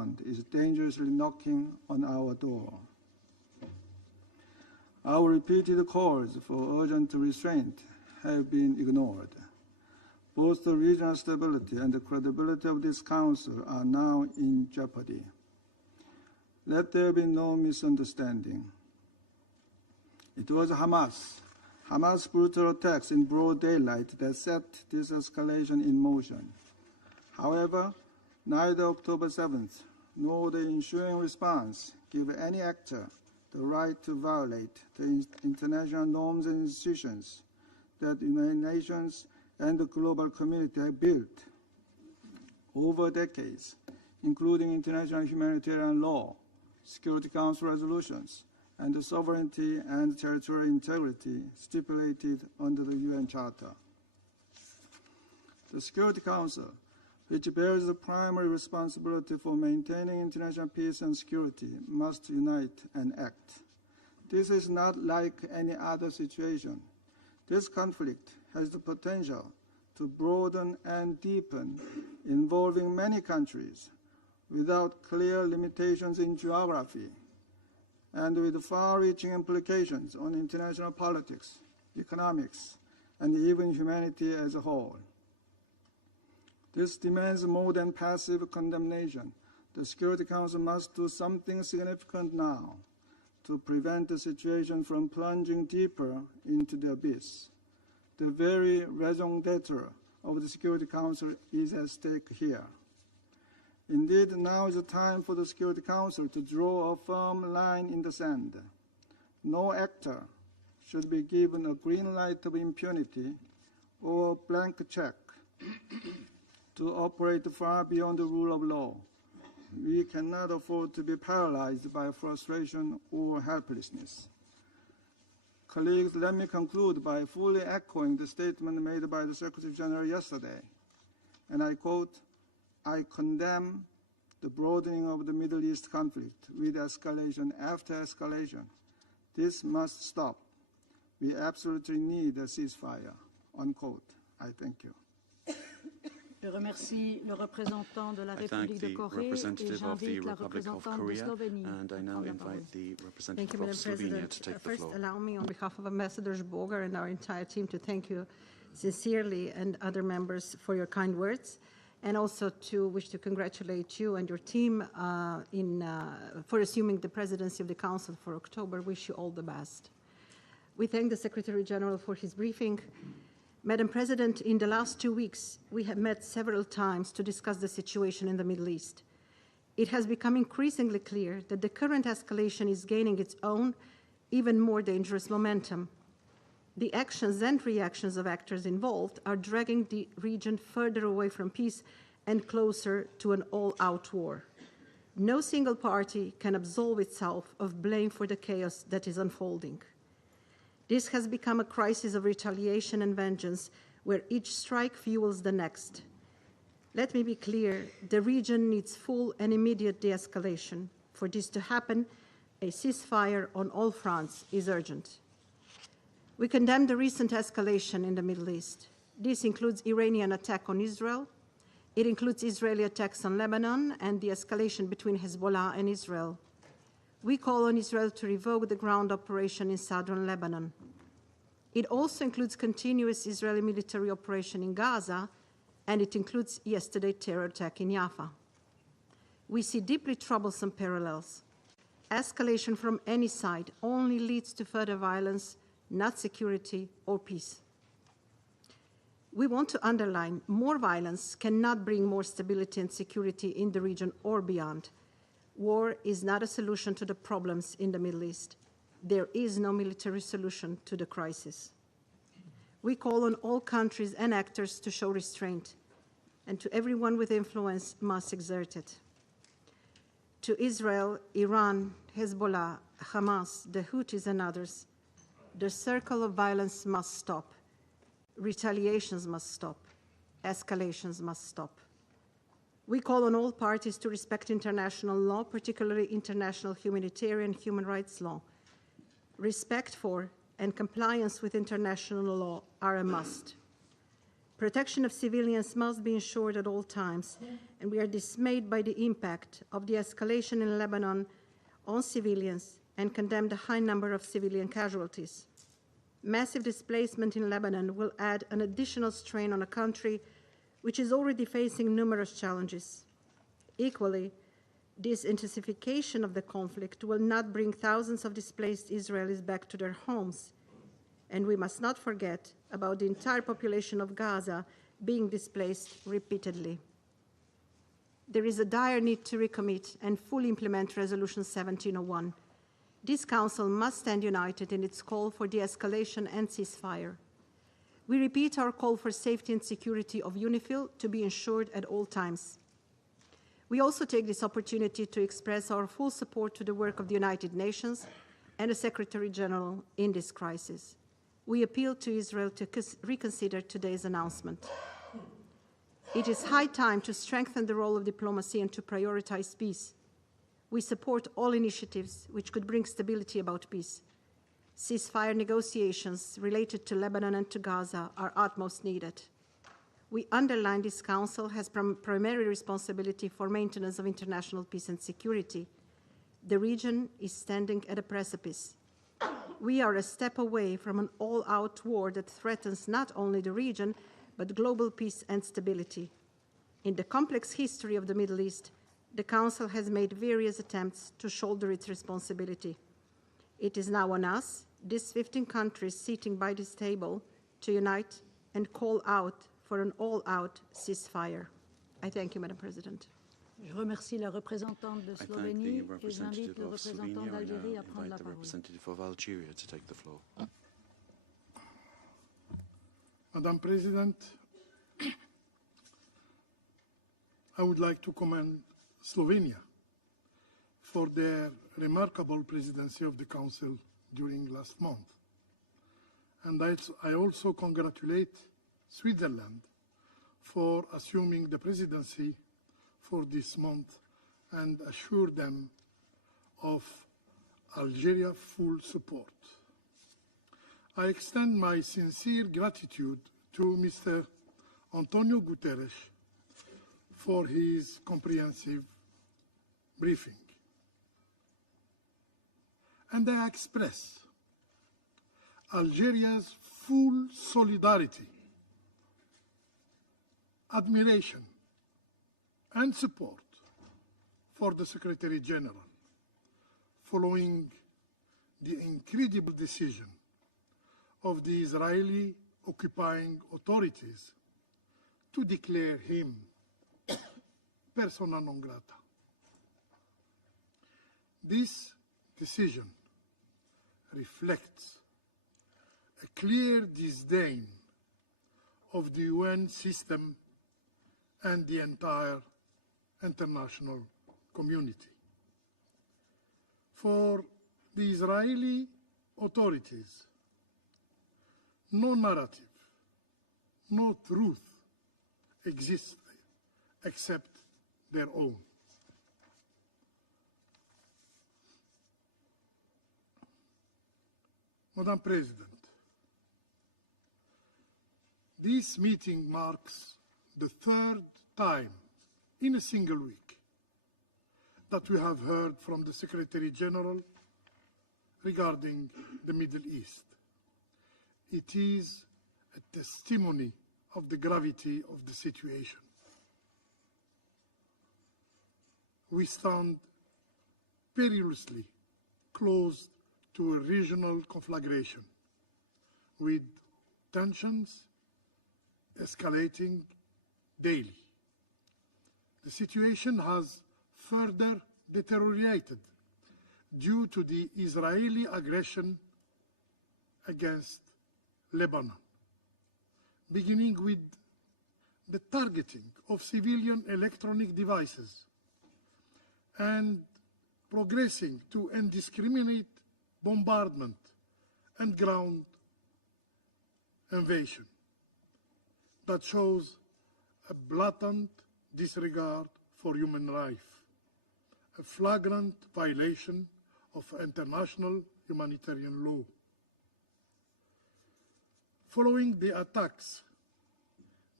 beyond is dangerously knocking on our door. Our repeated calls for urgent restraint have been ignored. Both the regional stability and the credibility of this Council are now in jeopardy. Let there be no misunderstanding. It was Hamas' brutal attacks in broad daylight that set this escalation in motion. However, neither October 7th nor the ensuing response give any actor the right to violate the international norms and institutions that the United Nations and the global community have built over decades, including international humanitarian law, Security Council resolutions, and the sovereignty and territorial integrity stipulated under the UN Charter. The Security Council, which bears the primary responsibility for maintaining international peace and security, must unite and act. This is not like any other situation. This conflict has the potential to broaden and deepen, involving many countries without clear limitations in geography, and with far-reaching implications on international politics, economics, and even humanity as a whole. This demands more than passive condemnation. The Security Council must do something significant now to prevent the situation from plunging deeper into the abyss. The very raison d'etre of the Security Council is at stake here. Indeed, now is the time for the Security Council to draw a firm line in the sand. No actor should be given a green light of impunity or a blank check to operate far beyond the rule of law. We cannot afford to be paralyzed by frustration or helplessness. Colleagues, let me conclude by fully echoing the statement made by the Secretary General yesterday. And I quote, "I condemn the broadening of the Middle East conflict with escalation after escalation. This must stop. We absolutely need a ceasefire," unquote. I thank you. Je remercie le représentant de la République de Corée et j'invite la représentante de Slovénie à prendre la parole. Thank you, Madam President. First, allow me, on behalf of Ambassador Boger and our entire team, to thank you sincerely and other members for your kind words, and also to wish to congratulate you and your team for assuming the presidency of the Council for October. Wish you all the best. We thank the Secretary General for his briefing. Madam President, in the last 2 weeks, we have met several times to discuss the situation in the Middle East. It has become increasingly clear that the current escalation is gaining its own, even more dangerous momentum. The actions and reactions of actors involved are dragging the region further away from peace and closer to an all-out war. No single party can absolve itself of blame for the chaos that is unfolding. This has become a crisis of retaliation and vengeance, where each strike fuels the next. Let me be clear, the region needs full and immediate de-escalation. For this to happen, a ceasefire on all fronts is urgent. We condemn the recent escalation in the Middle East. This includes Iranian attack on Israel. It includes Israeli attacks on Lebanon and the escalation between Hezbollah and Israel. We call on Israel to revoke the ground operation in southern Lebanon. It also includes continuous Israeli military operation in Gaza, and it includes yesterday's terror attack in Jaffa. We see deeply troublesome parallels. Escalation from any side only leads to further violence, not security or peace. We want to underline more violence cannot bring more stability and security in the region or beyond. War is not a solution to the problems in the Middle East. There is no military solution to the crisis. We call on all countries and actors to show restraint, and to everyone with influence must exert it. To Israel, Iran, Hezbollah, Hamas, the Houthis, and others, the circle of violence must stop. Retaliations must stop. Escalations must stop. We call on all parties to respect international law, particularly international humanitarian human rights law. Respect for and compliance with international law are a must. Protection of civilians must be ensured at all times, and we are dismayed by the impact of the escalation in Lebanon on civilians and condemn the high number of civilian casualties. Massive displacement in Lebanon will add an additional strain on a country which is already facing numerous challenges. Equally, this intensification of the conflict will not bring thousands of displaced Israelis back to their homes. And we must not forget about the entire population of Gaza being displaced repeatedly. There is a dire need to recommit and fully implement Resolution 1701. This Council must stand united in its call for de-escalation and ceasefire. We repeat our call for safety and security of UNIFIL to be ensured at all times. We also take this opportunity to express our full support to the work of the United Nations and the Secretary General in this crisis. We appeal to Israel to reconsider today's announcement. It is high time to strengthen the role of diplomacy and to prioritize peace. We support all initiatives which could bring stability about peace. Ceasefire negotiations related to Lebanon and to Gaza are utmost needed. We underline this Council has primary responsibility for maintenance of international peace and security. The region is standing at a precipice. We are a step away from an all-out war that threatens not only the region, but global peace and stability. In the complex history of the Middle East, the Council has made various attempts to shoulder its responsibility. It is now on us, these 15 countries sitting by this table, to unite and call out for an all-out ceasefire. I thank you, Madam President. Je remercie la représentante de Slovénie et j'invite le représentant d'Algérie à prendre la parole. Representative of Algeria to take the floor. Madam President, I would like to commend Slovenia for their remarkable presidency of the Council during last month. And I also congratulate Switzerland for assuming the presidency for this month and assure them of Algeria's full support. I extend my sincere gratitude to Mr. Antonio Guterres for his comprehensive briefing. And I express Algeria's full solidarity, admiration, and support for the Secretary General following the incredible decision of the Israeli occupying authorities to declare him persona non grata. This decision reflects a clear disdain of the UN system and the entire international community. For the Israeli authorities, no narrative, no truth exists except their own. Madam President, this meeting marks the third time in a single week that we have heard from the Secretary General regarding the Middle East. It is a testimony of the gravity of the situation. We stand perilously close to a regional conflagration, with tensions escalating daily. The situation has further deteriorated due to the Israeli aggression against Lebanon, beginning with the targeting of civilian electronic devices and progressing to indiscriminate bombardment and ground invasion that shows a blatant disregard for human life, a flagrant violation of international humanitarian law. Following the attacks,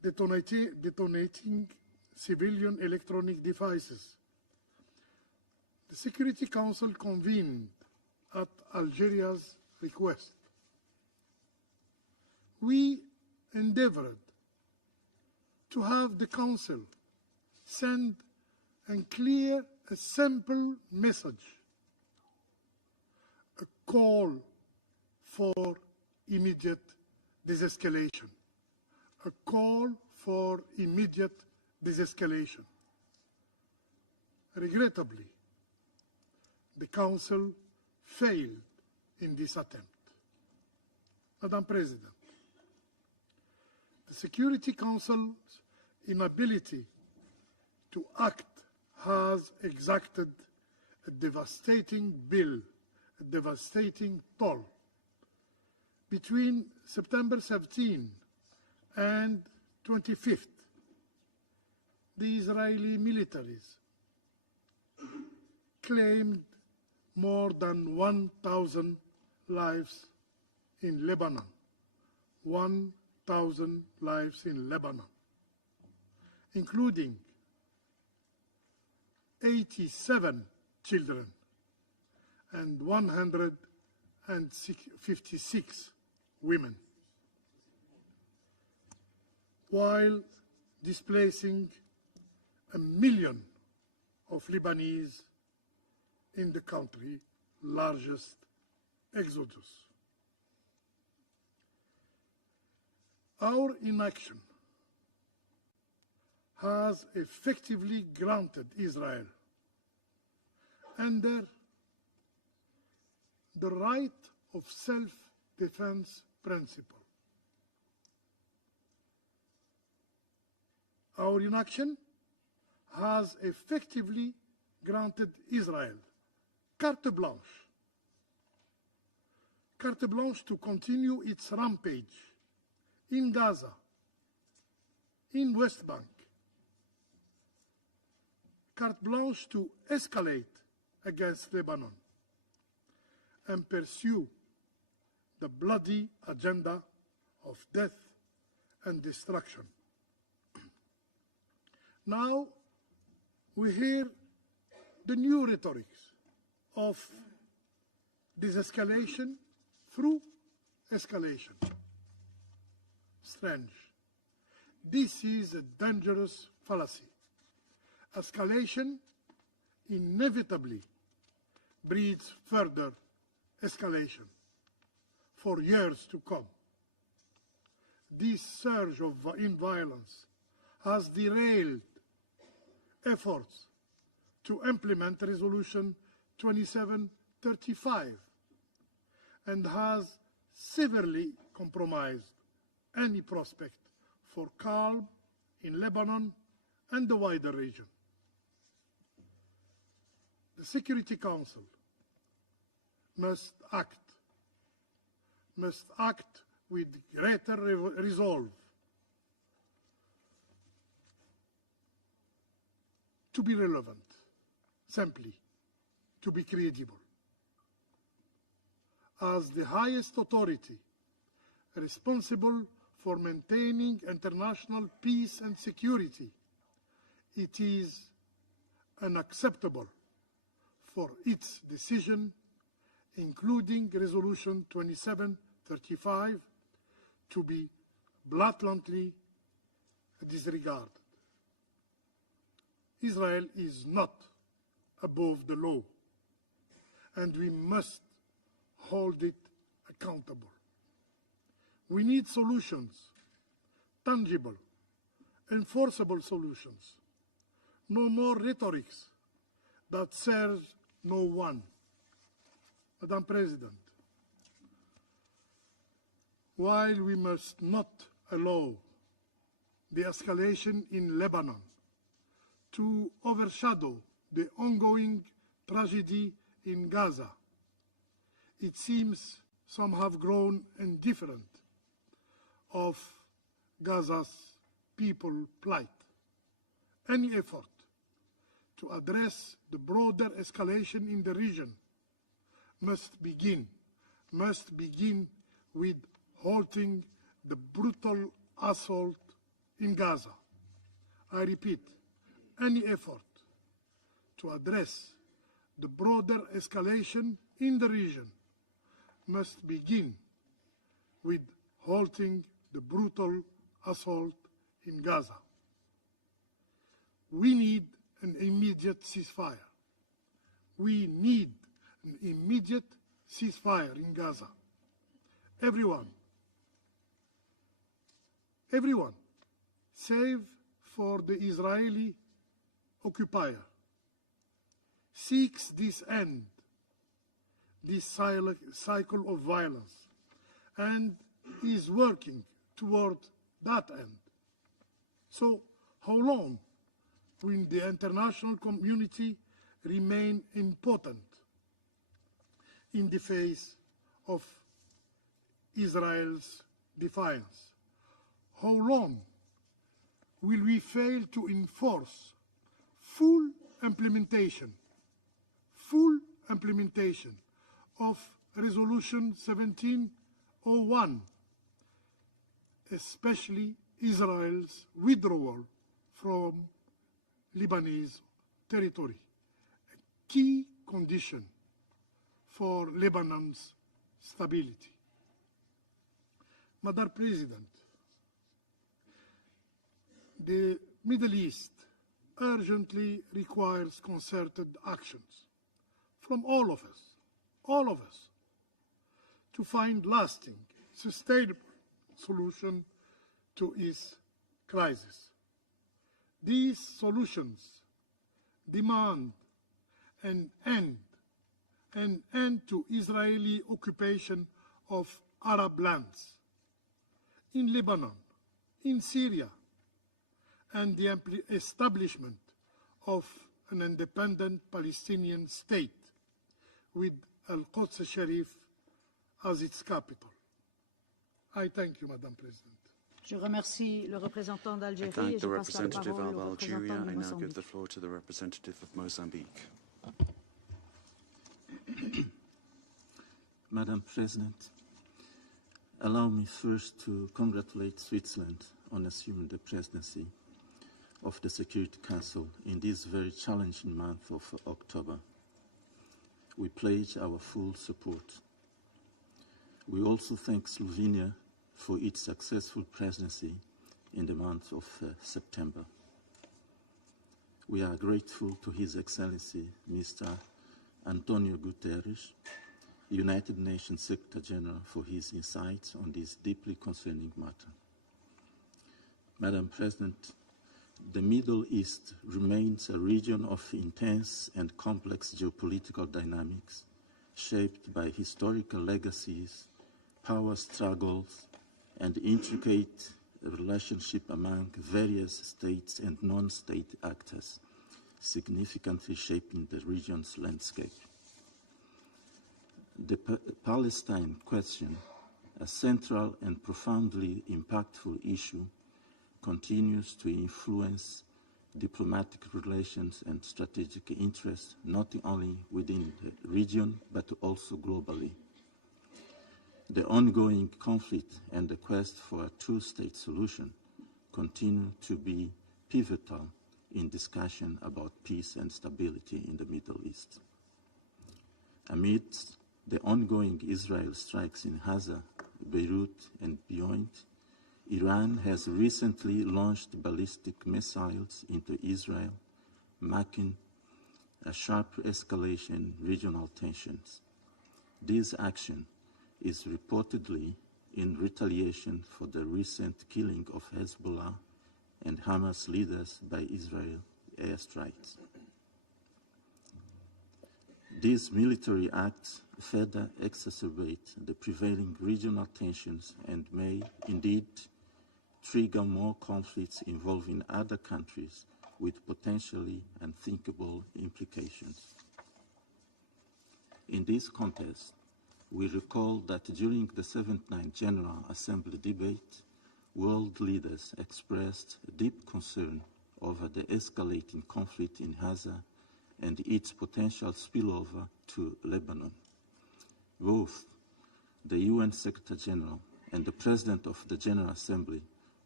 detonating civilian electronic devices. The Security Council convened at Algeria's request. We endeavored to have the Council send a clear, a simple message, a call for immediate desescalation, a call for immediate desescalation. Regrettably, the Council failed in this attempt. Madam President, the Security Council's inability to act has exacted a devastating bill, a devastating toll. Between September 17 and 25th, the Israeli militaries claimed more than 1,000 lives in Lebanon. 1,000 lives in Lebanon, including 87 children and 156 women, while displacing 1 million of Lebanese in the country's largest exodus. Our inaction has effectively granted Israel under the right of self-defense principle. Our inaction has effectively granted Israel carte blanche to continue its rampage in Gaza, in West Bank, carte blanche to escalate against Lebanon and pursue the bloody agenda of death and destruction. Now we hear the new rhetoric of desescalation through escalation. Strange. This is a dangerous fallacy. Escalation inevitably breeds further escalation for years to come. This surge in violence has derailed efforts to implement Resolution 2735 and has severely compromised any prospect for calm in Lebanon and the wider region. The Security Council must act with greater resolve to be relevant, simply to be credible. As the highest authority responsible for maintaining international peace and security, it is unacceptable for its decision, including Resolution 2735, to be blatantly disregarded. Israel is not above the law, and we must hold it accountable. We need solutions, tangible, enforceable solutions. No more rhetorics that serves no one. Madam President, while we must not allow the escalation in Lebanon to overshadow the ongoing tragedy in Gaza, it seems some have grown indifferent of Gaza's people plight. Any effort to address the broader escalation in the region must begin with halting the brutal assault in Gaza. I repeat, any effort to address the broader escalation in the region must begin with halting the brutal assault in Gaza. We need an immediate ceasefire. We need an immediate ceasefire in Gaza. Everyone, save for the Israeli occupier, seeks this end, this cycle of violence, and is working toward that end. So how long will the international community remain impotent in the face of Israel's defiance? How long will we fail to enforce full implementation of Resolution 1701, especially Israel's withdrawal from Lebanese territory, a key condition for Lebanon's stability? Madam President, the Middle East urgently requires concerted actions from all of us, to find lasting, sustainable solution to its crisis. These solutions demand an end to Israeli occupation of Arab lands in Lebanon, in Syria, and the establishment of an independent Palestinian state with Al-Quds Sharif as its capital. I thank you, Madam President. Je remercie le représentant d'Algérie I thank et the je passe la representative parole of au Algeria. représentant de I now give the Mozambique. floor to the representative of Mozambique. Madam President, allow me first to congratulate Switzerland on assuming the presidency of the Security Council in this very challenging month of October. We pledge our full support. We also thank Slovenia for its successful presidency in the month of September. We are grateful to His Excellency Mr. Antonio Guterres, United Nations Secretary General, for his insights on this deeply concerning matter. Madam President, the Middle East remains a region of intense and complex geopolitical dynamics, shaped by historical legacies, power struggles, and intricate relationship among various states and non-state actors, significantly shaping the region's landscape. The Palestine question, a central and profoundly impactful issue, continues to influence diplomatic relations and strategic interests, not only within the region, but also globally. The ongoing conflict and the quest for a two-state solution continue to be pivotal in discussion about peace and stability in the Middle East. Amidst the ongoing Israel strikes in Gaza, Beirut, and beyond, Iran has recently launched ballistic missiles into Israel, marking a sharp escalation in regional tensions. This action is reportedly in retaliation for the recent killing of Hezbollah and Hamas leaders by Israel airstrikes. These military acts further exacerbate the prevailing regional tensions and may indeed trigger more conflicts involving other countries with potentially unthinkable implications. In this context, we recall that during the 79th General Assembly debate, world leaders expressed deep concern over the escalating conflict in Gaza and its potential spillover to Lebanon. Both the UN Secretary General and the President of the General Assembly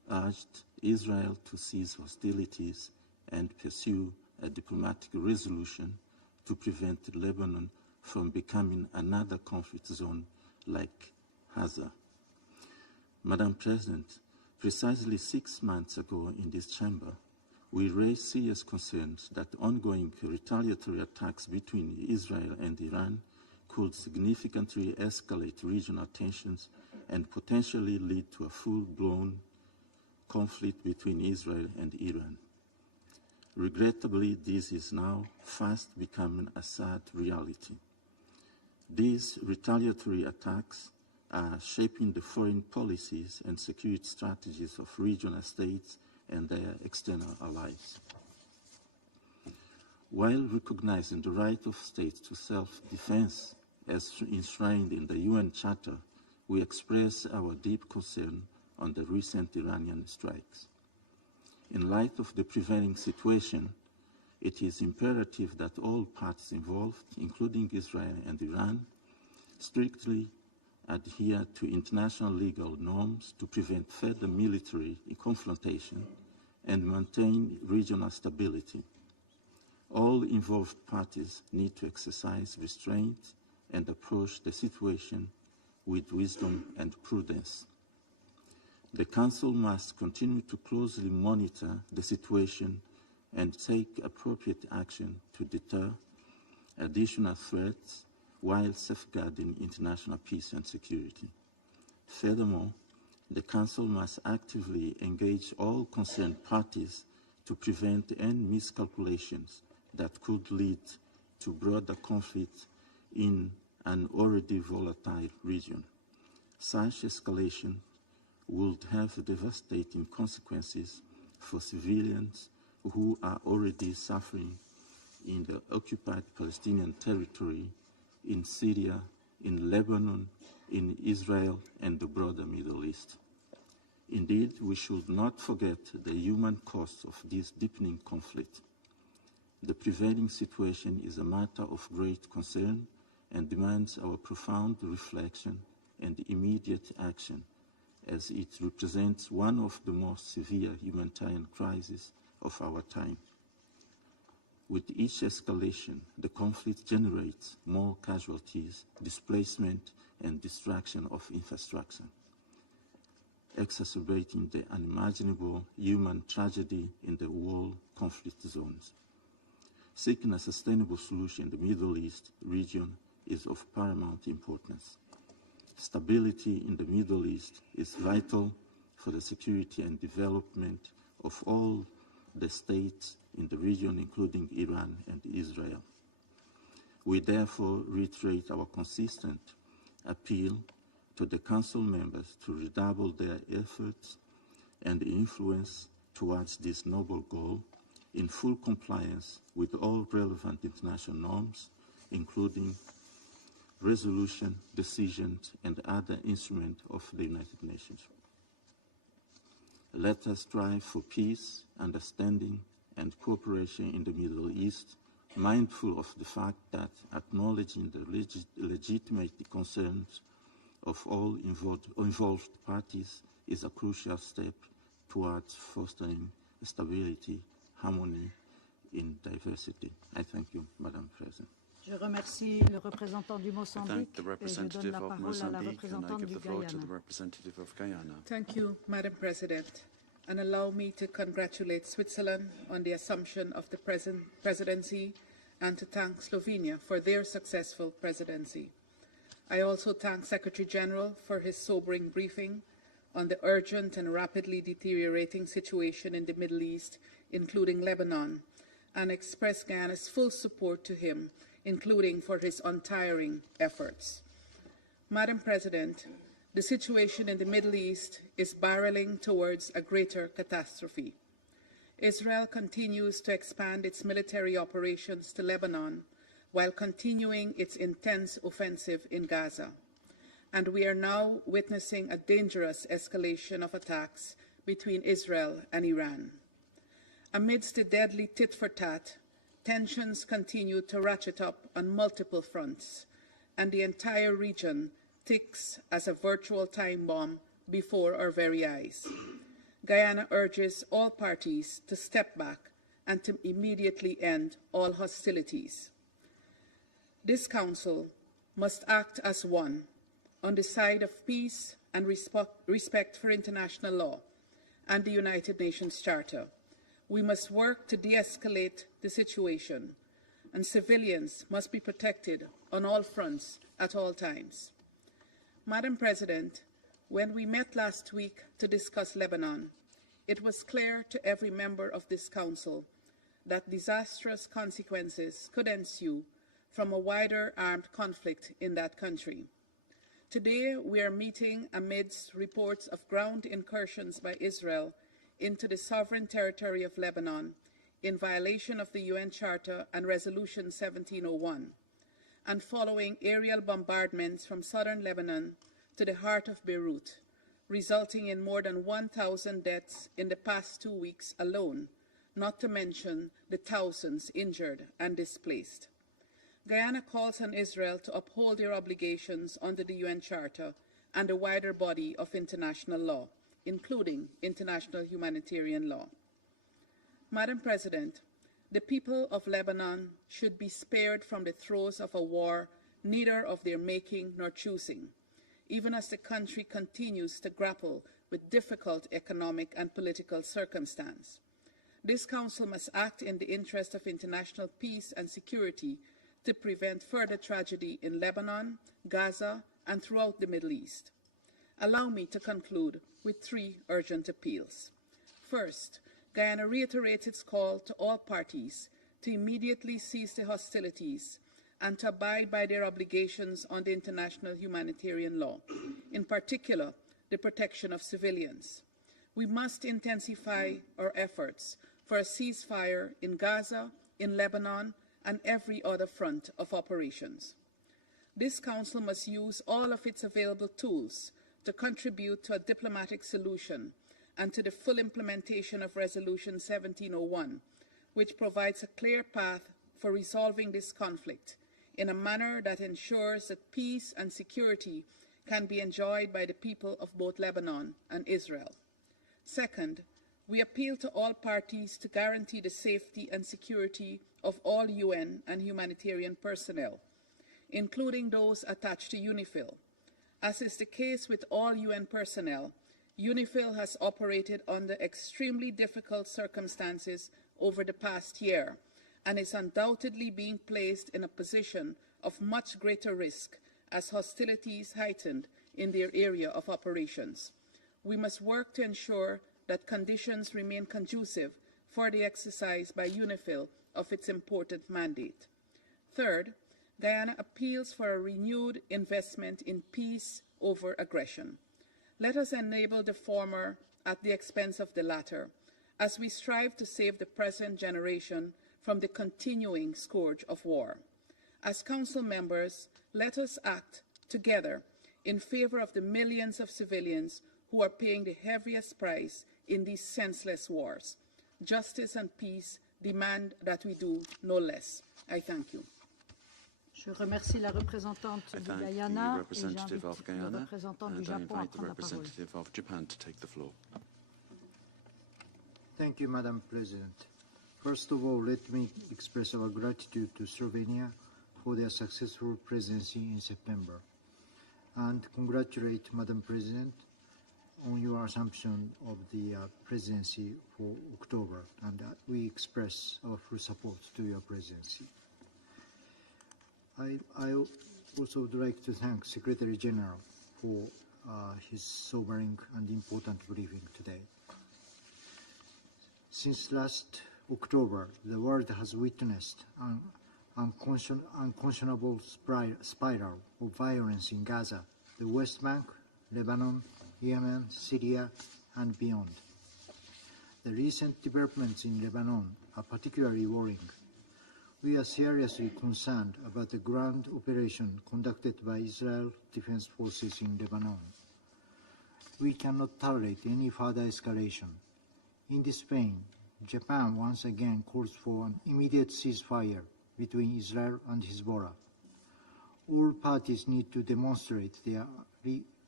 urged Israel to cease hostilities and pursue a diplomatic resolution to prevent Lebanon from becoming another conflict zone like Gaza. Madam President, precisely 6 months ago in this chamber, we raised serious concerns that ongoing retaliatory attacks between Israel and Iran could significantly escalate regional tensions and potentially lead to a full-blown conflict between Israel and Iran. Regrettably, this is now fast becoming a sad reality. These retaliatory attacks are shaping the foreign policies and security strategies of regional states and their external allies. While recognizing the right of states to self-defense as enshrined in the UN Charter, we express our deep concern on the recent Iranian strikes. In light of the prevailing situation, it is imperative that all parties involved, including Israel and Iran, strictly adhere to international legal norms to prevent further military confrontation and maintain regional stability. All involved parties need to exercise restraint and approach the situation with wisdom and prudence. The Council must continue to closely monitor the situation and take appropriate action to deter additional threats while safeguarding international peace and security. Furthermore, the Council must actively engage all concerned parties to prevent any miscalculations that could lead to broader conflict in an already volatile region. Such escalation would have devastating consequences for civilians who are already suffering in the occupied Palestinian territory, in Syria, in Lebanon, in Israel, and the broader Middle East. Indeed, we should not forget the human cost of this deepening conflict. The prevailing situation is a matter of great concern and demands our profound reflection and immediate action, as it represents one of the most severe humanitarian crises of our time. With each escalation, the conflict generates more casualties, displacement, and destruction of infrastructure, exacerbating the unimaginable human tragedy in the war conflict zones. Seeking a sustainable solution in the Middle East region is of paramount importance. Stability in the Middle East is vital for the security and development of all the states in the region, including Iran and Israel. We therefore reiterate our consistent appeal to the Council members to redouble their efforts and influence towards this noble goal in full compliance with all relevant international norms, including resolution, decisions, and other instruments of the United Nations. Let us strive for peace, understanding, and cooperation in the Middle East, mindful of the fact that acknowledging the legitimate concerns of all involved parties is a crucial step towards fostering stability, harmony in diversity. I thank you, Madam President. Je remercie le représentant du Mozambique et je donne la parole à la représentante du Guyana. Thank you, Madam President, and allow me to congratulate Switzerland on the assumption of the presidency and to thank Slovenia for their successful presidency. I also thank Secretary General for his sobering briefing on the urgent and rapidly deteriorating situation in the Middle East, including Lebanon, and express Guyana's full support to him, including for his untiring efforts. Madam President, the situation in the Middle East is barreling towards a greater catastrophe. Israel continues to expand its military operations to Lebanon while continuing its intense offensive in Gaza. And we are now witnessing a dangerous escalation of attacks between Israel and Iran. Amidst the deadly tit-for-tat, tensions continue to ratchet up on multiple fronts, and the entire region ticks as a virtual time bomb before our very eyes. Guyana urges all parties to step back and to immediately end all hostilities. This Council must act as one on the side of peace and respect for international law and the United Nations Charter. We must work to de-escalate the situation, and civilians must be protected on all fronts at all times. Madam President, when we met last week to discuss Lebanon, it was clear to every member of this Council that disastrous consequences could ensue from a wider armed conflict in that country. Today, we are meeting amidst reports of ground incursions by Israel into the sovereign territory of Lebanon in violation of the UN Charter and Resolution 1701, and following aerial bombardments from southern Lebanon to the heart of Beirut, resulting in more than 1,000 deaths in the past 2 weeks alone, not to mention the thousands injured and displaced. Guyana calls on Israel to uphold their obligations under the UN Charter and the wider body of international law, including international humanitarian law. Madam President, the people of Lebanon should be spared from the throes of a war neither of their making nor choosing, even as the country continues to grapple with difficult economic and political circumstances. This Council must act in the interest of international peace and security to prevent further tragedy in Lebanon, Gaza, and throughout the Middle East. Allow me to conclude with 3 urgent appeals. First, Guyana reiterates its call to all parties to immediately cease the hostilities and to abide by their obligations under international humanitarian law, in particular, the protection of civilians. We must intensify our efforts for a ceasefire in Gaza, in Lebanon, and every other front of operations. This Council must use all of its available tools to contribute to a diplomatic solution and to the full implementation of Resolution 1701, which provides a clear path for resolving this conflict in a manner that ensures that peace and security can be enjoyed by the people of both Lebanon and Israel. Second, we appeal to all parties to guarantee the safety and security of all UN and humanitarian personnel, including those attached to UNIFIL. As is the case with all UN personnel, UNIFIL has operated under extremely difficult circumstances over the past year and is undoubtedly being placed in a position of much greater risk as hostilities heightened in their area of operations. We must work to ensure that conditions remain conducive for the exercise by UNIFIL of its important mandate. Third, Guyana appeals for a renewed investment in peace over aggression. Let us enable the former at the expense of the latter, as we strive to save the present generation from the continuing scourge of war. As Council members, let us act together in favor of the millions of civilians who are paying the heaviest price in these senseless wars. Justice and peace demand that we do no less. I thank you. Je remercie la représentante du Guyana et j'invite le représentant du Japon à prendre la parole. Of Japan to take the floor. Thank you, Madam President. First of all, let me express our gratitude to Slovenia for their successful presidency in September, and congratulate Madam President on your assumption of the presidency for October, and we express our full support to your presidency. I also would like to thank Secretary General for his sobering and important briefing today. Since last October, the world has witnessed an unconscionable spiral of violence in Gaza, the West Bank, Lebanon, Yemen, Syria, and beyond. The recent developments in Lebanon are particularly worrying. We are seriously concerned about the ground operation conducted by Israel Defense Forces in Lebanon. We cannot tolerate any further escalation. In this vein, Japan once again calls for an immediate ceasefire between Israel and Hezbollah. All parties need to demonstrate their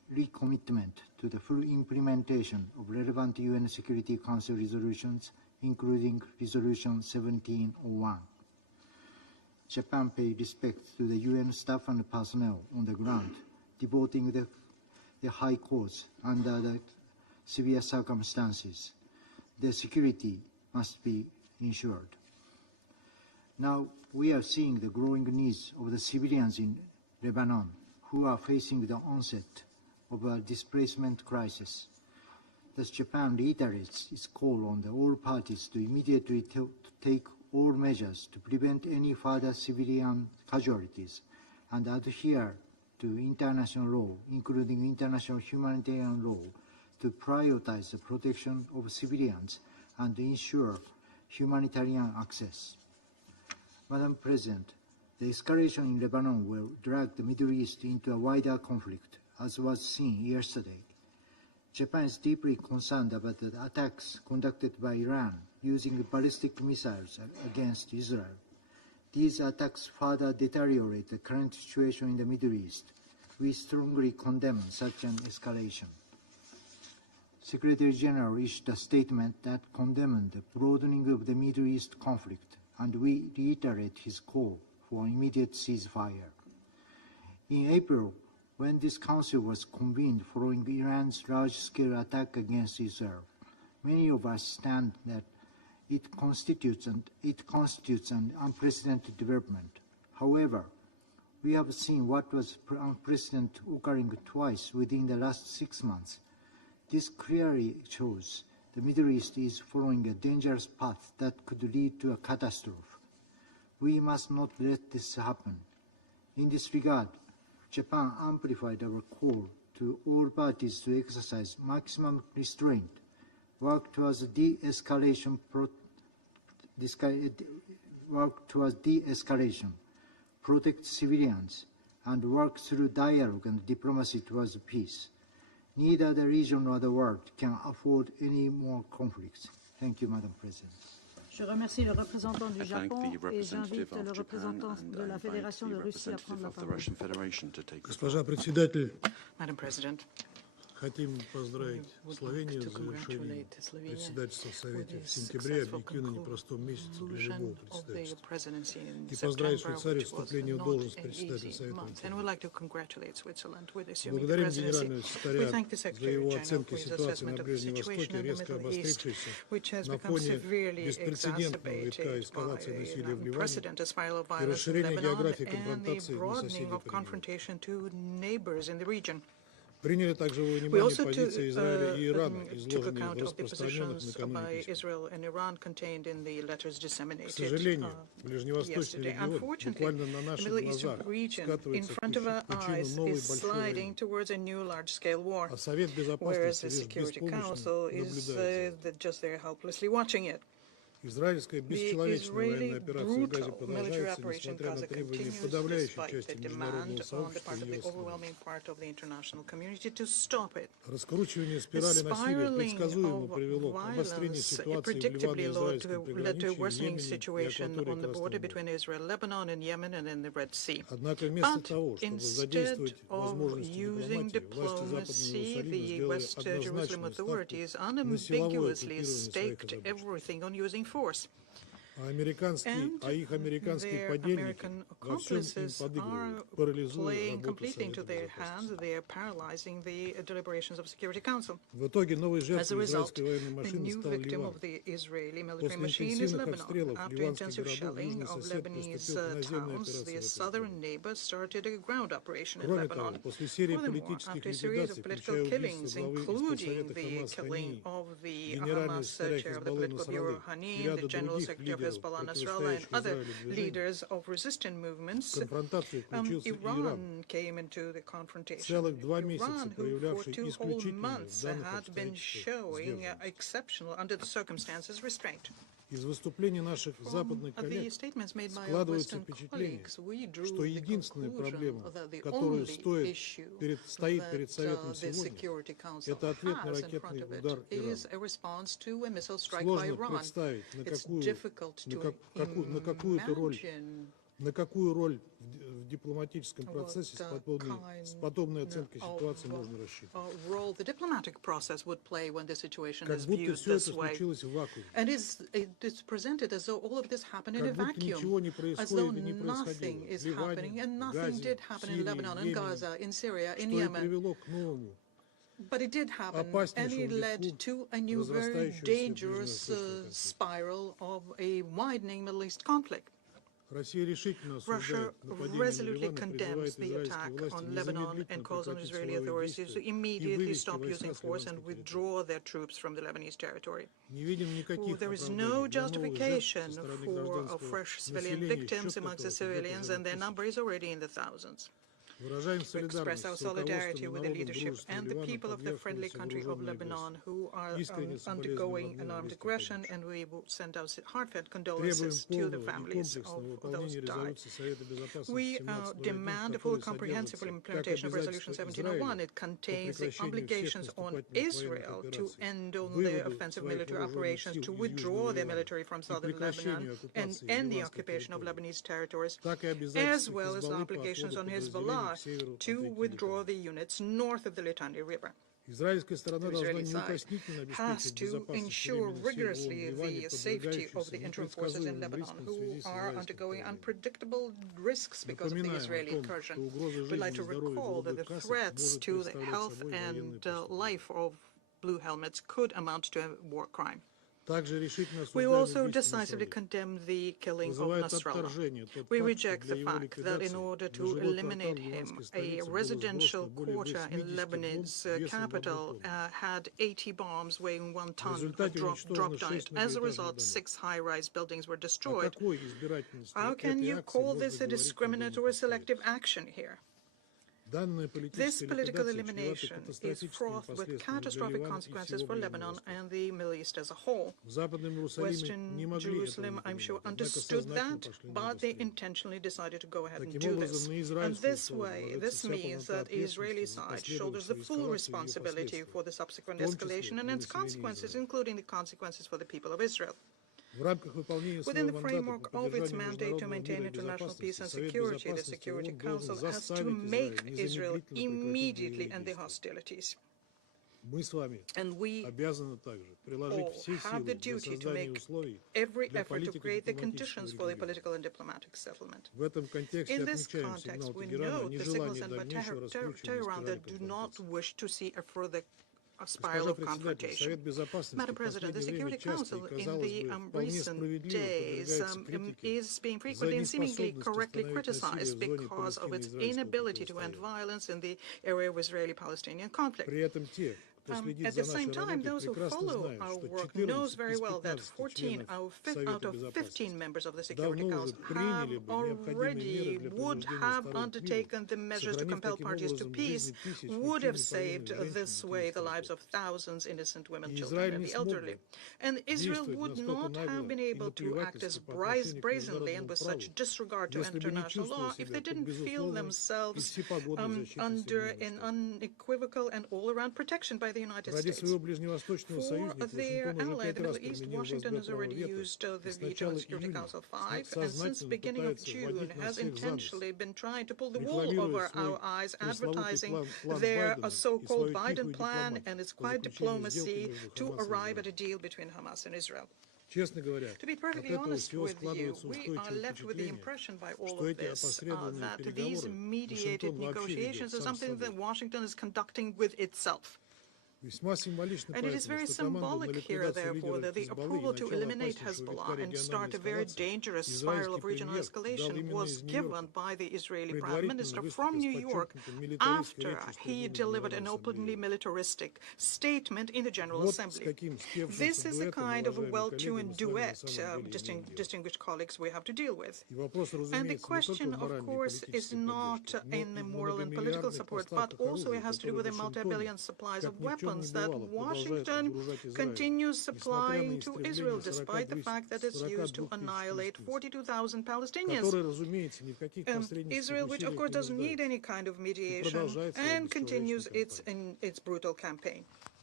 recommitment to the full implementation of relevant UN Security Council resolutions, including Resolution 1701. Japan paid respect to the UN staff and personnel on the ground, devoting the high cause under the severe circumstances. Their security must be ensured. Now we are seeing the growing needs of the civilians in Lebanon who are facing the onset of a displacement crisis. Thus, Japan reiterates its call on all parties to immediately take all measures to prevent any further civilian casualties and adhere to international law, including international humanitarian law, to prioritize the protection of civilians and ensure humanitarian access. Madam President, the escalation in Lebanon will drag the Middle East into a wider conflict, as was seen yesterday. Japan is deeply concerned about the attacks conducted by Iran using ballistic missiles against Israel. These attacks further deteriorate the current situation in the Middle East. We strongly condemn such an escalation. Secretary General issued a statement that condemned the broadening of the Middle East conflict, and we reiterate his call for an immediate ceasefire. In April, when this council was convened following Iran's large-scale attack against Israel, many of us stand that it constitutes an unprecedented development. However, we have seen what was unprecedented occurring twice within the last 6 months. This clearly shows the Middle East is following a dangerous path that could lead to a catastrophe. We must not let this happen. In this regard, Japan amplified our call to all parties to exercise maximum restraint, work towards de-escalation, protect civilians, and work through dialogue and diplomacy towards peace. Neither the region nor the world can afford any more conflicts. Thank you, Madam President. Je remercie le représentant du Japon et j'invite le représentant de la Fédération de Russie à prendre la parole. Госпожа председатель, Madam President, хотим поздравить Словению с завершением председательства в Совете в сентябре, объективно непростом месяце для любого председательства. И поздравить Швейцарию с вступлением в должность председателя Совета. Благодарим генерального секретаря за его оценки ситуации на Ближнем Востоке, резко обострившейся на фоне беспрецедентного витка эскалации насилия в Ливане и расширения географии конфронтации на соседних регионах. Приняли также во внимание позиции Израиля и Ирана, изложенные в распространенных накануне письмах. К сожалению, ближневосточный регион буквально на наших глазах скатывается в пучину новой большой войны. А Совет Безопасности лишь беспомощно наблюдает. Израильская бесчеловечная военная операция в Газе продолжается, несмотря на требования подавляющей части международного сообщества и ее стран. Раскручивание спирали насилия предсказуемо привело к обострению ситуации в Ливано-израильском приграничье, Йемене и акватории Однако вместо того, чтобы задействовать возможности дипломатии, власти Западного Иерусалима сделали однозначную ставку на силовое оккупирование своих озабоченностей. А их американские подельники во всем им подыгрывают, парализуя работу Совета Безопасности. В итоге новой жертвой израильской военной машины стал Ливан. После интенсивных обстрелов ливанских городов южный сосед приступил к наземной операции. Кроме того, после серии политических ликвидаций, включая убийство главы из Совета Хамас Хани, генерального секретаря Хезболлы Насраллы и ряда других лидеров, Hezbollah, Nasrallah, and other leaders of resistant movements, Iran came into the confrontation. Iran, who for 2 whole months had been showing exceptional, under the circumstances, restraint. Из выступлений наших западных коллег складывается впечатление, что единственная проблема, которая стоит перед Советом сегодня, это ответ на ракетный удар Ирана. Сложно представить, на какую роль role the diplomatic process would play when the situation is viewed this way. And it's presented as though all of this happened in a vacuum, as though nothing is happening, and nothing did happen in Lebanon, in Gaza, in Syria, in Yemen. But it did happen, and it led to a new, very dangerous spiral of a widening Middle East conflict. Russia resolutely condemns the attack on Lebanon and calls on Israeli authorities to immediately stop using force and withdraw their troops from the Lebanese territory. There is no justification for fresh civilian victims amongst the civilians, and their number is already in the thousands. We express our solidarity with the leadership and the people of the friendly country of Lebanon who are undergoing an armed aggression, and we will send our heartfelt condolences to the families of those who died. We demand a full comprehensive implementation of Resolution 1701. It contains the obligations on Israel to end on their offensive military operations, to withdraw their military from southern Lebanon and end the occupation of Lebanese territories, as well as obligations on Hezbollah to withdraw the units north of the Litani River. The Israeli side has to ensure rigorously the safety of the interim forces in Lebanon, who are undergoing unpredictable risks because of the Israeli incursion. We'd like to recall that the threats to the health and life of blue helmets could amount to a war crime. We also decisively condemn the killing of Nasrallah. We reject the fact that in order to eliminate him, a residential quarter in Lebanon's capital had 80 bombs weighing 1 ton dropped on it. As a result, 6 high-rise buildings were destroyed. How can you call this a discriminatory selective action here? This political elimination is fraught with catastrophic consequences for Lebanon and the Middle East as a whole. Western Jerusalem, I'm sure, understood that, but they intentionally decided to go ahead and do this. And this means that the Israeli side shoulders the full responsibility for the subsequent escalation and its consequences, including the consequences for the people of Israel. Within the framework of its mandate to maintain international peace and security, the Security Council has to make Israel immediately end the hostilities. And we all have the duty to make every effort to create the conditions for the political and diplomatic settlement. In this context, we note the signals sent by Tehran that do not wish to see a further spiral of confrontation. Madam President, the Security Council in the recent days is being frequently and seemingly correctly criticized because of its inability to end violence in the area of Israeli-Palestinian conflict. At the same time, those who follow our work knows very well that 14 out of 15 members of the Security Council would have undertaken the measures to compel parties to peace, would have saved this way the lives of thousands of innocent women, children, and the elderly. And Israel would not have been able to act as brazenly and with such disregard to international law if they didn't feel themselves under an unequivocal and all-around protection by the United States. For their ally, the Middle East, Washington has already used the Regional Security Council 5, and since the beginning of June has intentionally been trying to pull the wool over our eyes, advertising their so-called Biden plan and its quiet diplomacy to arrive at a deal between Hamas and Israel. To be perfectly honest with you, we are left with the impression by all of this that these mediated negotiations are something that Washington is conducting with itself. And it is very symbolic here, therefore, that the approval to eliminate Hezbollah and start a very dangerous spiral of regional escalation was given by the Israeli Prime Minister from New York after he delivered an openly militaristic statement in the General Assembly. This is the kind of a well-tuned duet, distinguished colleagues, we have to deal with. And the question, of course, is not in the moral and political support, but also it has to do with the multi-billion supplies of weapons that Washington continues supplying to Israel, despite the fact that it's used to annihilate 42,000 Palestinians. Israel, which of course doesn't need any kind of mediation, and continues its brutal campaign.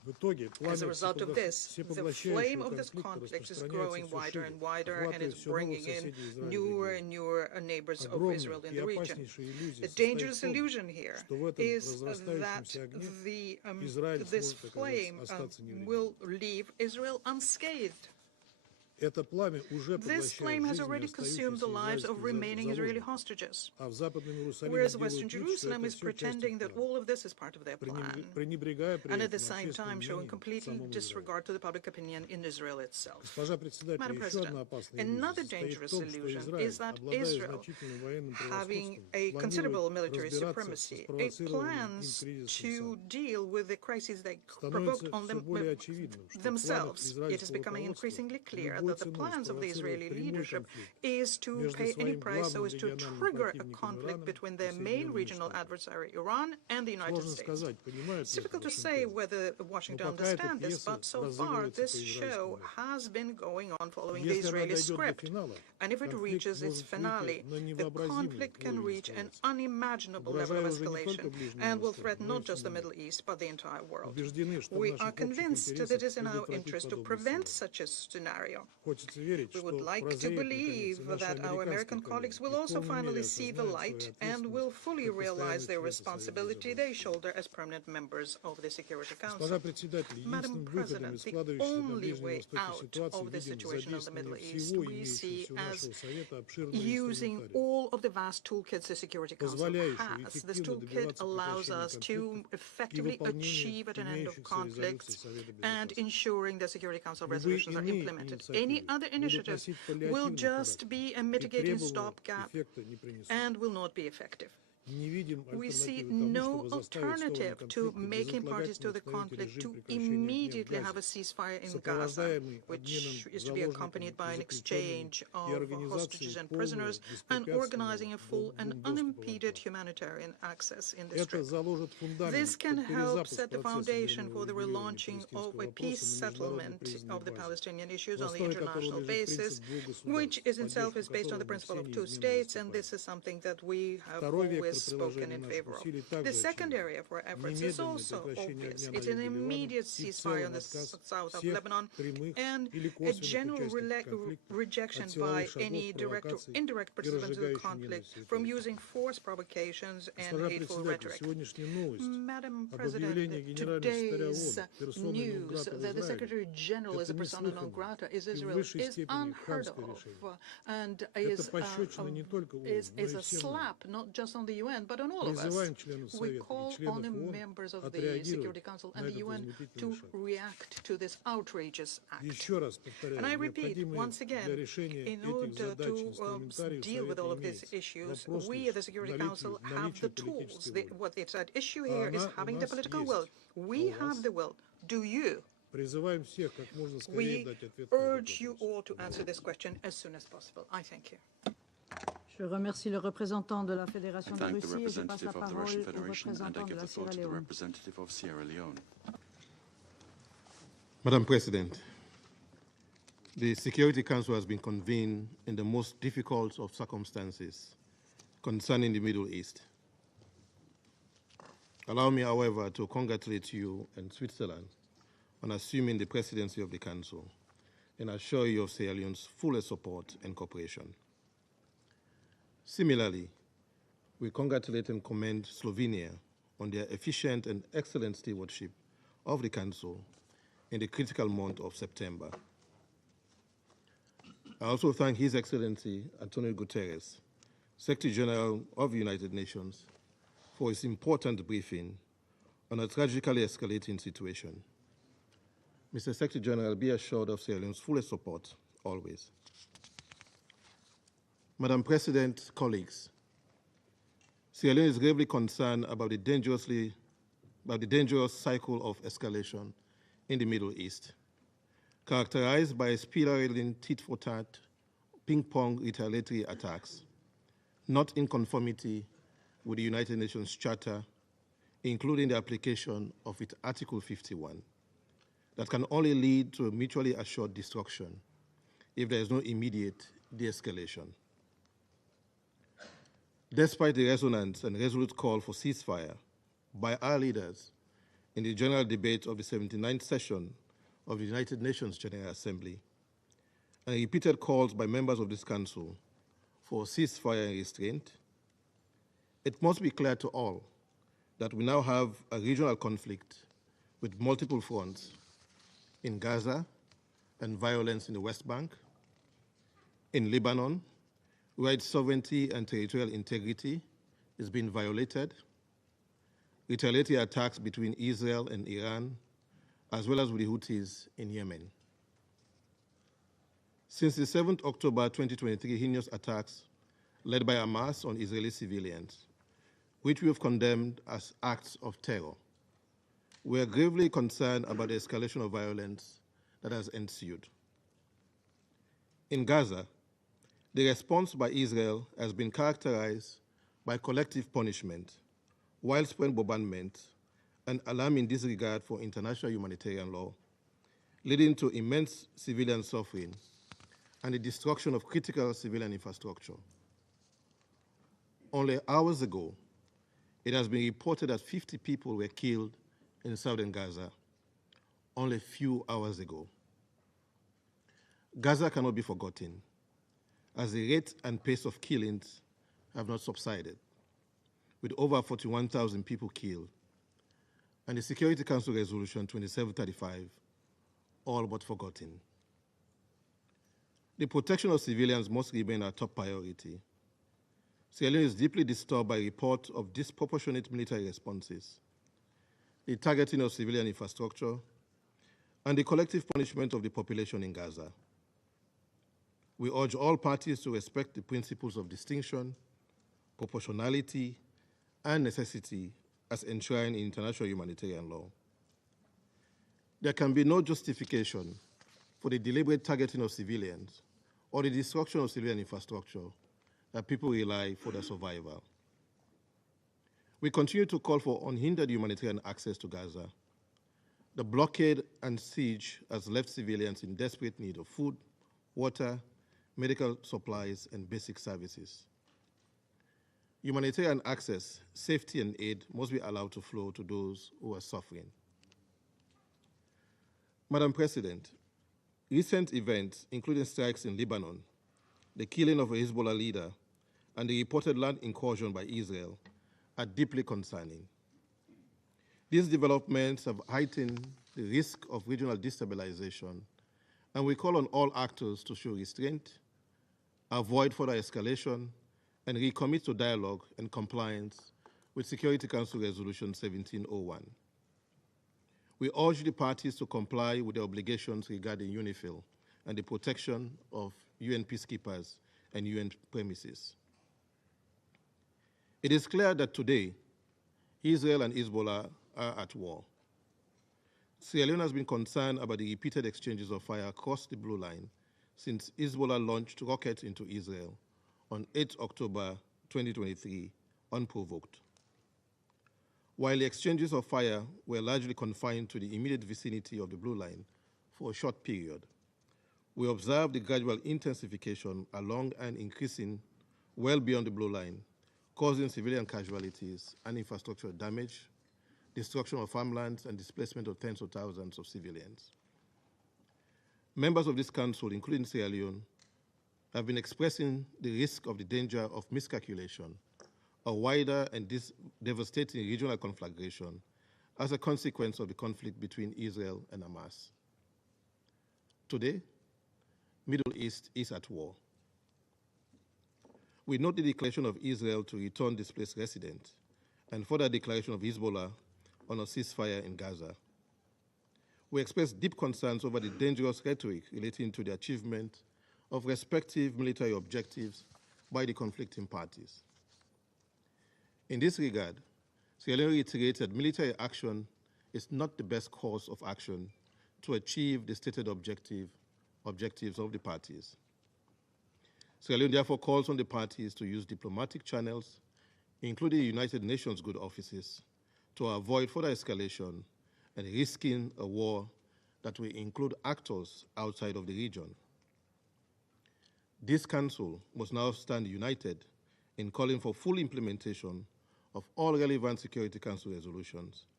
As a result of this, the flame of this conflict is growing wider and wider, and it's bringing in newer and newer neighbors of Israel in the region. The dangerous illusion here is that this flame will leave Israel unscathed. This flame has already consumed the lives of remaining Israeli hostages, whereas Western Jerusalem is pretending that all of this is part of their plan, and at the same time showing complete disregard to the public opinion in Israel itself. Madam President, another dangerous illusion is that Israel, having a considerable military supremacy, it plans to deal with the crises they provoked on themselves. It is becoming increasingly clear that the plans of the Israeli leadership is to pay any price so as to trigger a conflict between their main regional adversary, Iran, and the United States. It's difficult to say whether Washington understands this, but so far this show has been going on following the Israeli script. And if it reaches its finale, the conflict can reach an unimaginable level of escalation and will threaten not just the Middle East, but the entire world. We are convinced that it is in our interest to prevent such a scenario. We would like to believe that our American colleagues will also finally see the light and will fully realize their responsibility they shoulder as permanent members of the Security Council. Madam President, the only way out of the situation in the Middle East we see as using all of the vast toolkits the Security Council has. This toolkit allows us to effectively achieve at an end of conflicts and ensuring that Security Council resolutions are implemented. Any other initiative will just be a mitigating stopgap and will not be effective. We see no alternative to making parties to the conflict to immediately have a ceasefire in Gaza, which is to be accompanied by an exchange of hostages and prisoners, and organizing a full and unimpeded humanitarian access in the Strip. This can help set the foundation for the relaunching of a peace settlement of the Palestinian issues on the international basis, which is itself based on the principle of two states, and this is something that we have always spoken in favor of. The second area for efforts is also obvious. It's an immediate ceasefire on the south of Lebanon and a general rejection by any direct or indirect participants in the conflict from using force, provocations, and hateful rhetoric. Madam President, today's news that the Secretary General is a persona non grata in Israel is unheard of and is a slap not just on the UN but on all of us. We call on the members of the Security Council and the UN to react to this outrageous act. And I repeat once again, in order to deal with all of these issues, we at the Security Council have the tools. What it's at issue here is having the political will. We have the will. Do you? We urge you all to answer this question as soon as possible. I thank you. Je remercie le représentant de la Fédération de Russie et je passe la parole au représentant de la Sierra Leone. Madam President, the Security Council has been convened in the most difficult of circumstances concerning the Middle East. Allow me, however, to congratulate you and Switzerland on assuming the presidency of the Council and assure you of Sierra Leone's fullest support and cooperation. Similarly, we congratulate and commend Slovenia on their efficient and excellent stewardship of the Council in the critical month of September. I also thank His Excellency Antonio Guterres, Secretary General of the United Nations, for his important briefing on a tragically escalating situation. Mr. Secretary General, be assured of Sierra Leone's fullest support, always. Madam President, colleagues, Sierra Leone is gravely concerned about the dangerous cycle of escalation in the Middle East, characterized by spiraling tit-for-tat, ping-pong retaliatory attacks, not in conformity with the United Nations Charter, including the application of its Article 51, that can only lead to a mutually assured destruction if there is no immediate de-escalation. Despite the resonant and resolute call for ceasefire by our leaders in the general debate of the 79th session of the United Nations General Assembly, and repeated calls by members of this Council for ceasefire and restraint, it must be clear to all that we now have a regional conflict with multiple fronts in Gaza and violence in the West Bank, in Lebanon, where its sovereignty and territorial integrity is being violated, retaliatory attacks between Israel and Iran, as well as with the Houthis in Yemen. Since the 7th October 2023 heinous attacks led by Hamas on Israeli civilians, which we have condemned as acts of terror, we are gravely concerned about the escalation of violence that has ensued. In Gaza, the response by Israel has been characterized by collective punishment, widespread bombardment, and alarming disregard for international humanitarian law, leading to immense civilian suffering and the destruction of critical civilian infrastructure. Only hours ago, it has been reported that 50 people were killed in southern Gaza, only a few hours ago. Gaza cannot be forgotten, as the rate and pace of killings have not subsided, with over 41,000 people killed, and the Security Council Resolution 2735 all but forgotten. The protection of civilians must remain our top priority. Sierra Leone is deeply disturbed by reports of disproportionate military responses, the targeting of civilian infrastructure, and the collective punishment of the population in Gaza. We urge all parties to respect the principles of distinction, proportionality, and necessity as enshrined in international humanitarian law. There can be no justification for the deliberate targeting of civilians or the destruction of civilian infrastructure that people rely for their survival. We continue to call for unhindered humanitarian access to Gaza. The blockade and siege has left civilians in desperate need of food, water, medical supplies, and basic services. Humanitarian access, safety, and aid must be allowed to flow to those who are suffering. Madam President, recent events, including strikes in Lebanon, the killing of a Hezbollah leader, and the reported land incursion by Israel are deeply concerning. These developments have heightened the risk of regional destabilization, and we call on all actors to show restraint, avoid further escalation, and recommit to dialogue and compliance with Security Council Resolution 1701. We urge the parties to comply with their obligations regarding UNIFIL and the protection of UN peacekeepers and UN premises. It is clear that today, Israel and Hezbollah are at war. Sierra Leone has been concerned about the repeated exchanges of fire across the Blue Line since Hezbollah launched rockets into Israel on 8 October 2023, unprovoked. While the exchanges of fire were largely confined to the immediate vicinity of the Blue Line for a short period, we observed the gradual intensification along and increasing well beyond the Blue Line, causing civilian casualties and infrastructure damage, destruction of farmlands, and displacement of tens of thousands of civilians. Members of this council, including Sierra Leone, have been expressing the risk of the danger of miscalculation, a wider and devastating regional conflagration as a consequence of the conflict between Israel and Hamas. Today, Middle East is at war. We note the declaration of Israel to return displaced residents and further declaration of Hezbollah on a ceasefire in Gaza. We express deep concerns over the dangerous rhetoric relating to the achievement of respective military objectives by the conflicting parties. In this regard, Sierra Leone reiterates that military action is not the best course of action to achieve the stated objectives of the parties. Sierra Leone therefore calls on the parties to use diplomatic channels, including the United Nations good offices, to avoid further escalation and risking a war that will include actors outside of the region. This Council must now stand united in calling for full implementation of all relevant Security Council resolutions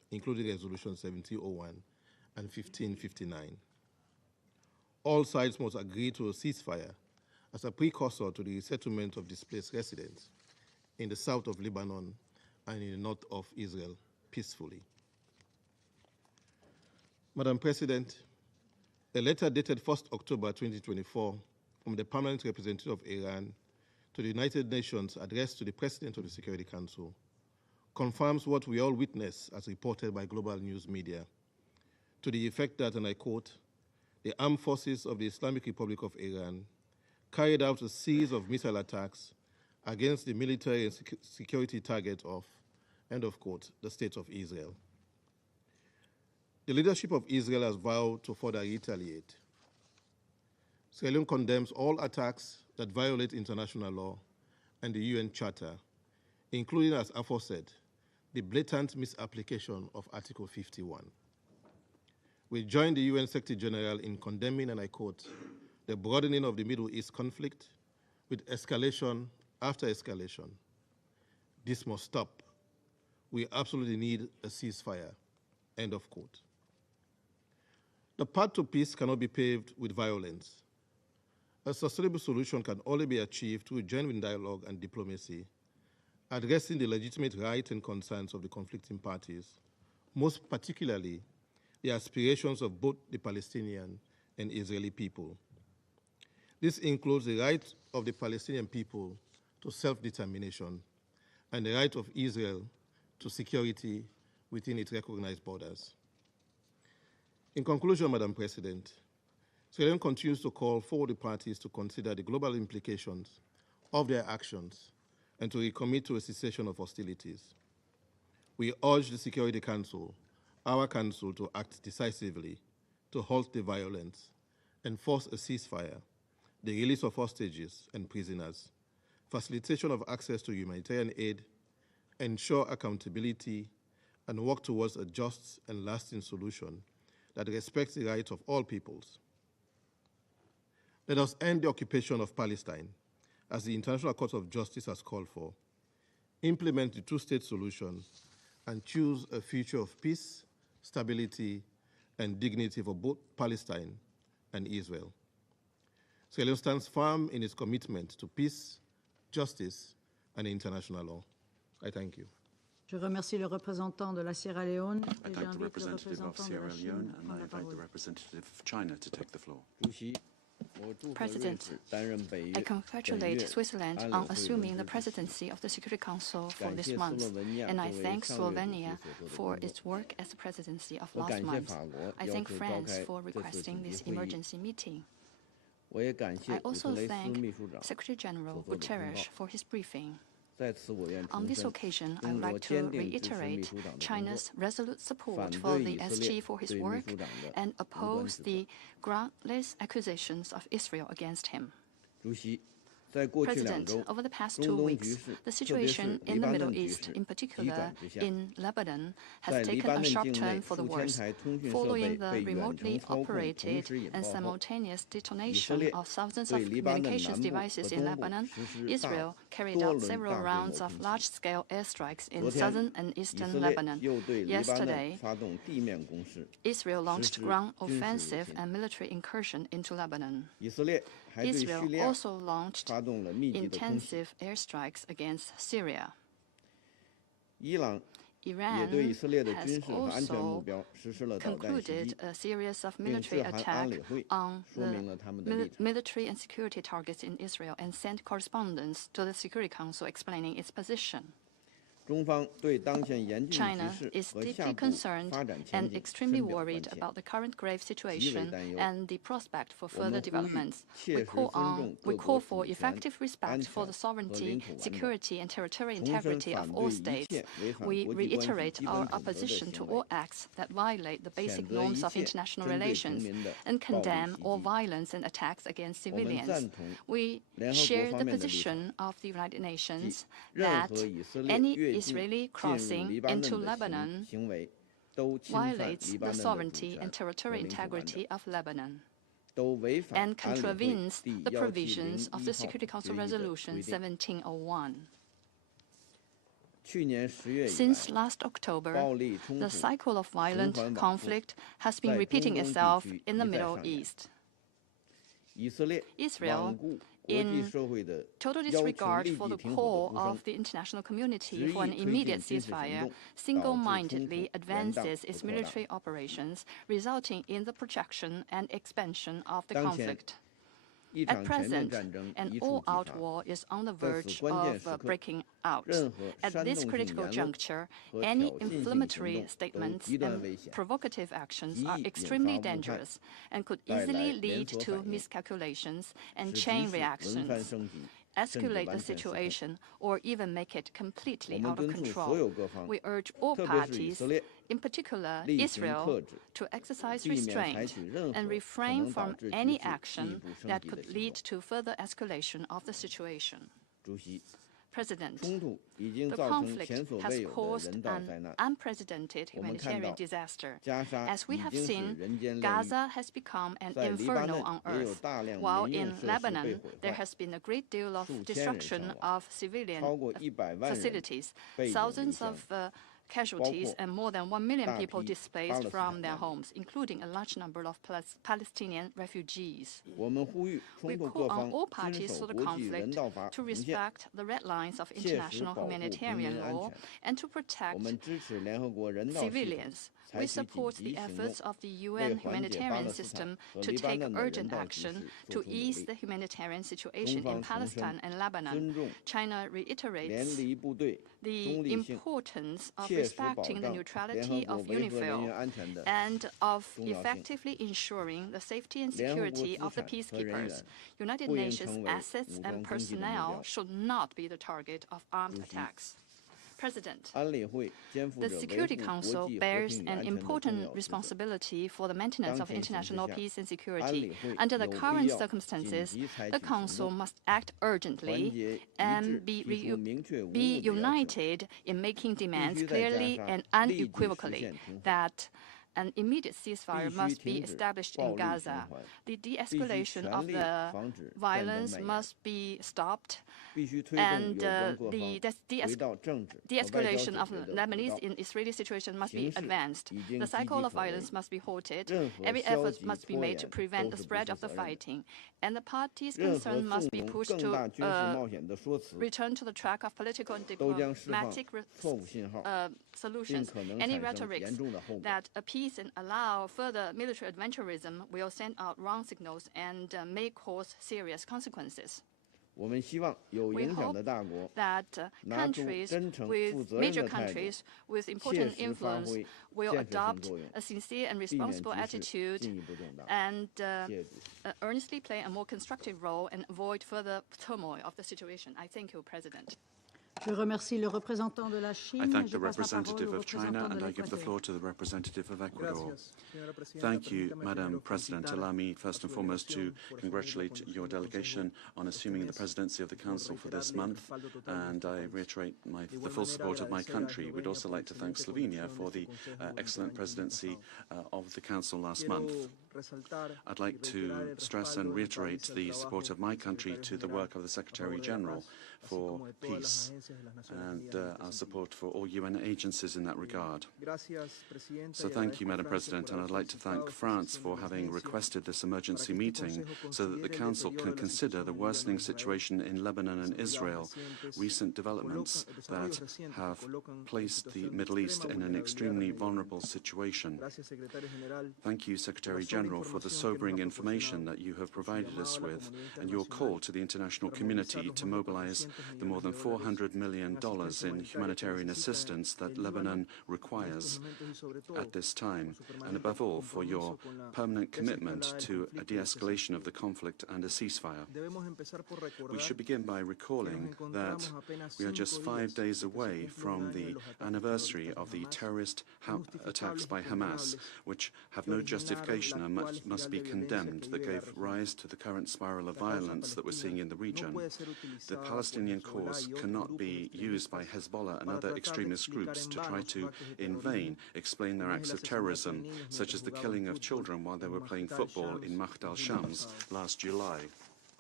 including Resolution 1701 and 1559. All sides must agree to a ceasefire as a precursor to the resettlement of displaced residents in the south of Lebanon and in the north of Israel peacefully. Madam President, a letter dated 1st October 2024 from the Permanent Representative of Iran to the United Nations addressed to the President of the Security Council confirms what we all witness as reported by global news media, to the effect that, and I quote, the armed forces of the Islamic Republic of Iran carried out a series of missile attacks against the military and security target of, end of quote, the State of Israel. The leadership of Israel has vowed to further retaliate. Sierra Leone condemns all attacks that violate international law and the UN Charter, including, as aforesaid, the blatant misapplication of Article 51. We join the UN Secretary General in condemning, and I quote, the broadening of the Middle East conflict with escalation after escalation. This must stop. We absolutely need a ceasefire, end of quote. The path to peace cannot be paved with violence. A sustainable solution can only be achieved through genuine dialogue and diplomacy, addressing the legitimate rights and concerns of the conflicting parties, most particularly the aspirations of both the Palestinian and Israeli people. This includes the right of the Palestinian people to self-determination and the right of Israel to security within its recognized borders. In conclusion, Madam President, Sierra Leone continues to call for the parties to consider the global implications of their actions and to recommit to a cessation of hostilities. We urge the Security Council, our council, to act decisively to halt the violence, enforce a ceasefire, the release of hostages and prisoners, facilitation of access to humanitarian aid, ensure accountability, and work towards a just and lasting solution that respects the rights of all peoples. Let us end the occupation of Palestine, as the International Court of Justice has called for, implement the two-state solution, and choose a future of peace, stability, and dignity for both Palestine and Israel. Sierra Leone stands firm in its commitment to peace, justice, and international law. I thank you. Je remercie le représentant de la Sierra Leone et j'invite le représentant de la Chine and I invite the representative of China to take the floor. President, I congratulate Switzerland on assuming the presidency of the Security Council for this month, and I thank Slovenia for its work as the presidency of last month. I thank France for requesting this emergency meeting. I also thank Secretary General Guterres for his briefing. On this occasion, I would like to reiterate China's resolute support for the SG for his work and oppose the groundless accusations of Israel against him. President, over the past 2 weeks, the situation in the Middle East, in particular in Lebanon, has taken a sharp turn for the worse. Following the remotely operated and simultaneous detonation of thousands of communications devices in Lebanon, Israel carried out several rounds of large-scale airstrikes in southern and eastern Lebanon. Yesterday, Israel launched ground offensive and military incursion into Lebanon. Israel also launched intensive airstrikes against Syria. Iran has also concluded a series of military attacks on the military and security targets in Israel and sent correspondence to the Security Council explaining its position. China is deeply concerned and extremely worried about the current grave situation and the prospect for further developments. We call for effective respect for the sovereignty, security, and territorial integrity of all states. We reiterate our opposition to all acts that violate the basic norms of international relations and condemn all violence and attacks against civilians. We share the position of the United Nations that any Israeli crossing into Lebanon violates the sovereignty and territorial integrity of Lebanon and contravenes the provisions of the Security Council Resolution 1701. Since last October, the cycle of violent conflict has been repeating itself in the Middle East. Israel, in total disregard for the call of the international community for an immediate ceasefire, single-mindedly advances its military operations, resulting in the protraction and expansion of the conflict. At present, an all-out war is on the verge of breaking out. At this critical juncture, any inflammatory statements and provocative actions are extremely dangerous and could easily lead to miscalculations and chain reactions, escalate the situation, or even make it completely out of control. We urge all parties, in particular Israel, to exercise restraint and refrain from any action that could lead to further escalation of the situation. President, the conflict has caused an unprecedented humanitarian disaster. As we have seen, Gaza has become an inferno on earth, while in Lebanon there has been a great deal of destruction of civilian facilities, thousands of casualties, and more than 1 million people displaced from their homes, including a large number of Palestinian refugees. We call on all parties to the conflict to respect the red lines of international humanitarian law and to protect civilians. We support the efforts of the UN humanitarian system to take urgent action to ease the humanitarian situation in Palestine and Lebanon. China reiterates the importance of respecting the neutrality of UNIFIL and of effectively ensuring the safety and security of the peacekeepers. United Nations assets and personnel should not be the target of armed attacks. President, the Security Council bears an important responsibility for the maintenance of international peace and security. Under the current circumstances, the Council must act urgently and be united in making demands clearly and unequivocally that an immediate ceasefire must be established in Gaza. The de-escalation of the violence must be stopped, and the de-escalation of the Lebanese and Israeli situation must be advanced. The cycle of violence must be halted. Every effort must be made to prevent the spread of the fighting, and the parties concerned must be pushed to return to the track of political and diplomatic solutions. Any rhetoric that appease and allow further military adventurism will send out wrong signals and may cause serious consequences. We hope that major countries with important influence will adopt a sincere and responsible attitude and earnestly play a more constructive role and avoid further turmoil of the situation. I thank you, President. Je remercie le représentant de la Chine. I thank the representative of China and I give the floor to the representative of Ecuador. Thank you, Madam President. Allow me first and foremost to congratulate your delegation on assuming the presidency of the Council for this month, and I reiterate the full support of my country. We'd also like to thank Slovenia for the excellent presidency of the Council last month. I'd like to stress and reiterate the support of my country to the work of the Secretary General for peace and our support for all UN agencies in that regard. So thank you, Madam President, and I'd like to thank France for having requested this emergency meeting so that the Council can consider the worsening situation in Lebanon and Israel, recent developments that have placed the Middle East in an extremely vulnerable situation. Thank you, Secretary General, for the sobering information that you have provided us with and your call to the international community to mobilize the more than $400 million in humanitarian assistance that Lebanon requires at this time, and above all for your permanent commitment to a de-escalation of the conflict and a ceasefire. We should begin by recalling that we are just 5 days away from the anniversary of the terrorist attacks by Hamas, which have no justification and must be condemned, that gave rise to the current spiral of violence that we're seeing in the region. The Palestinian cause cannot be used by Hezbollah and other extremist groups to try to, in vain, explain their acts of terrorism, such as the killing of children while they were playing football in Mahd al-Shams last July.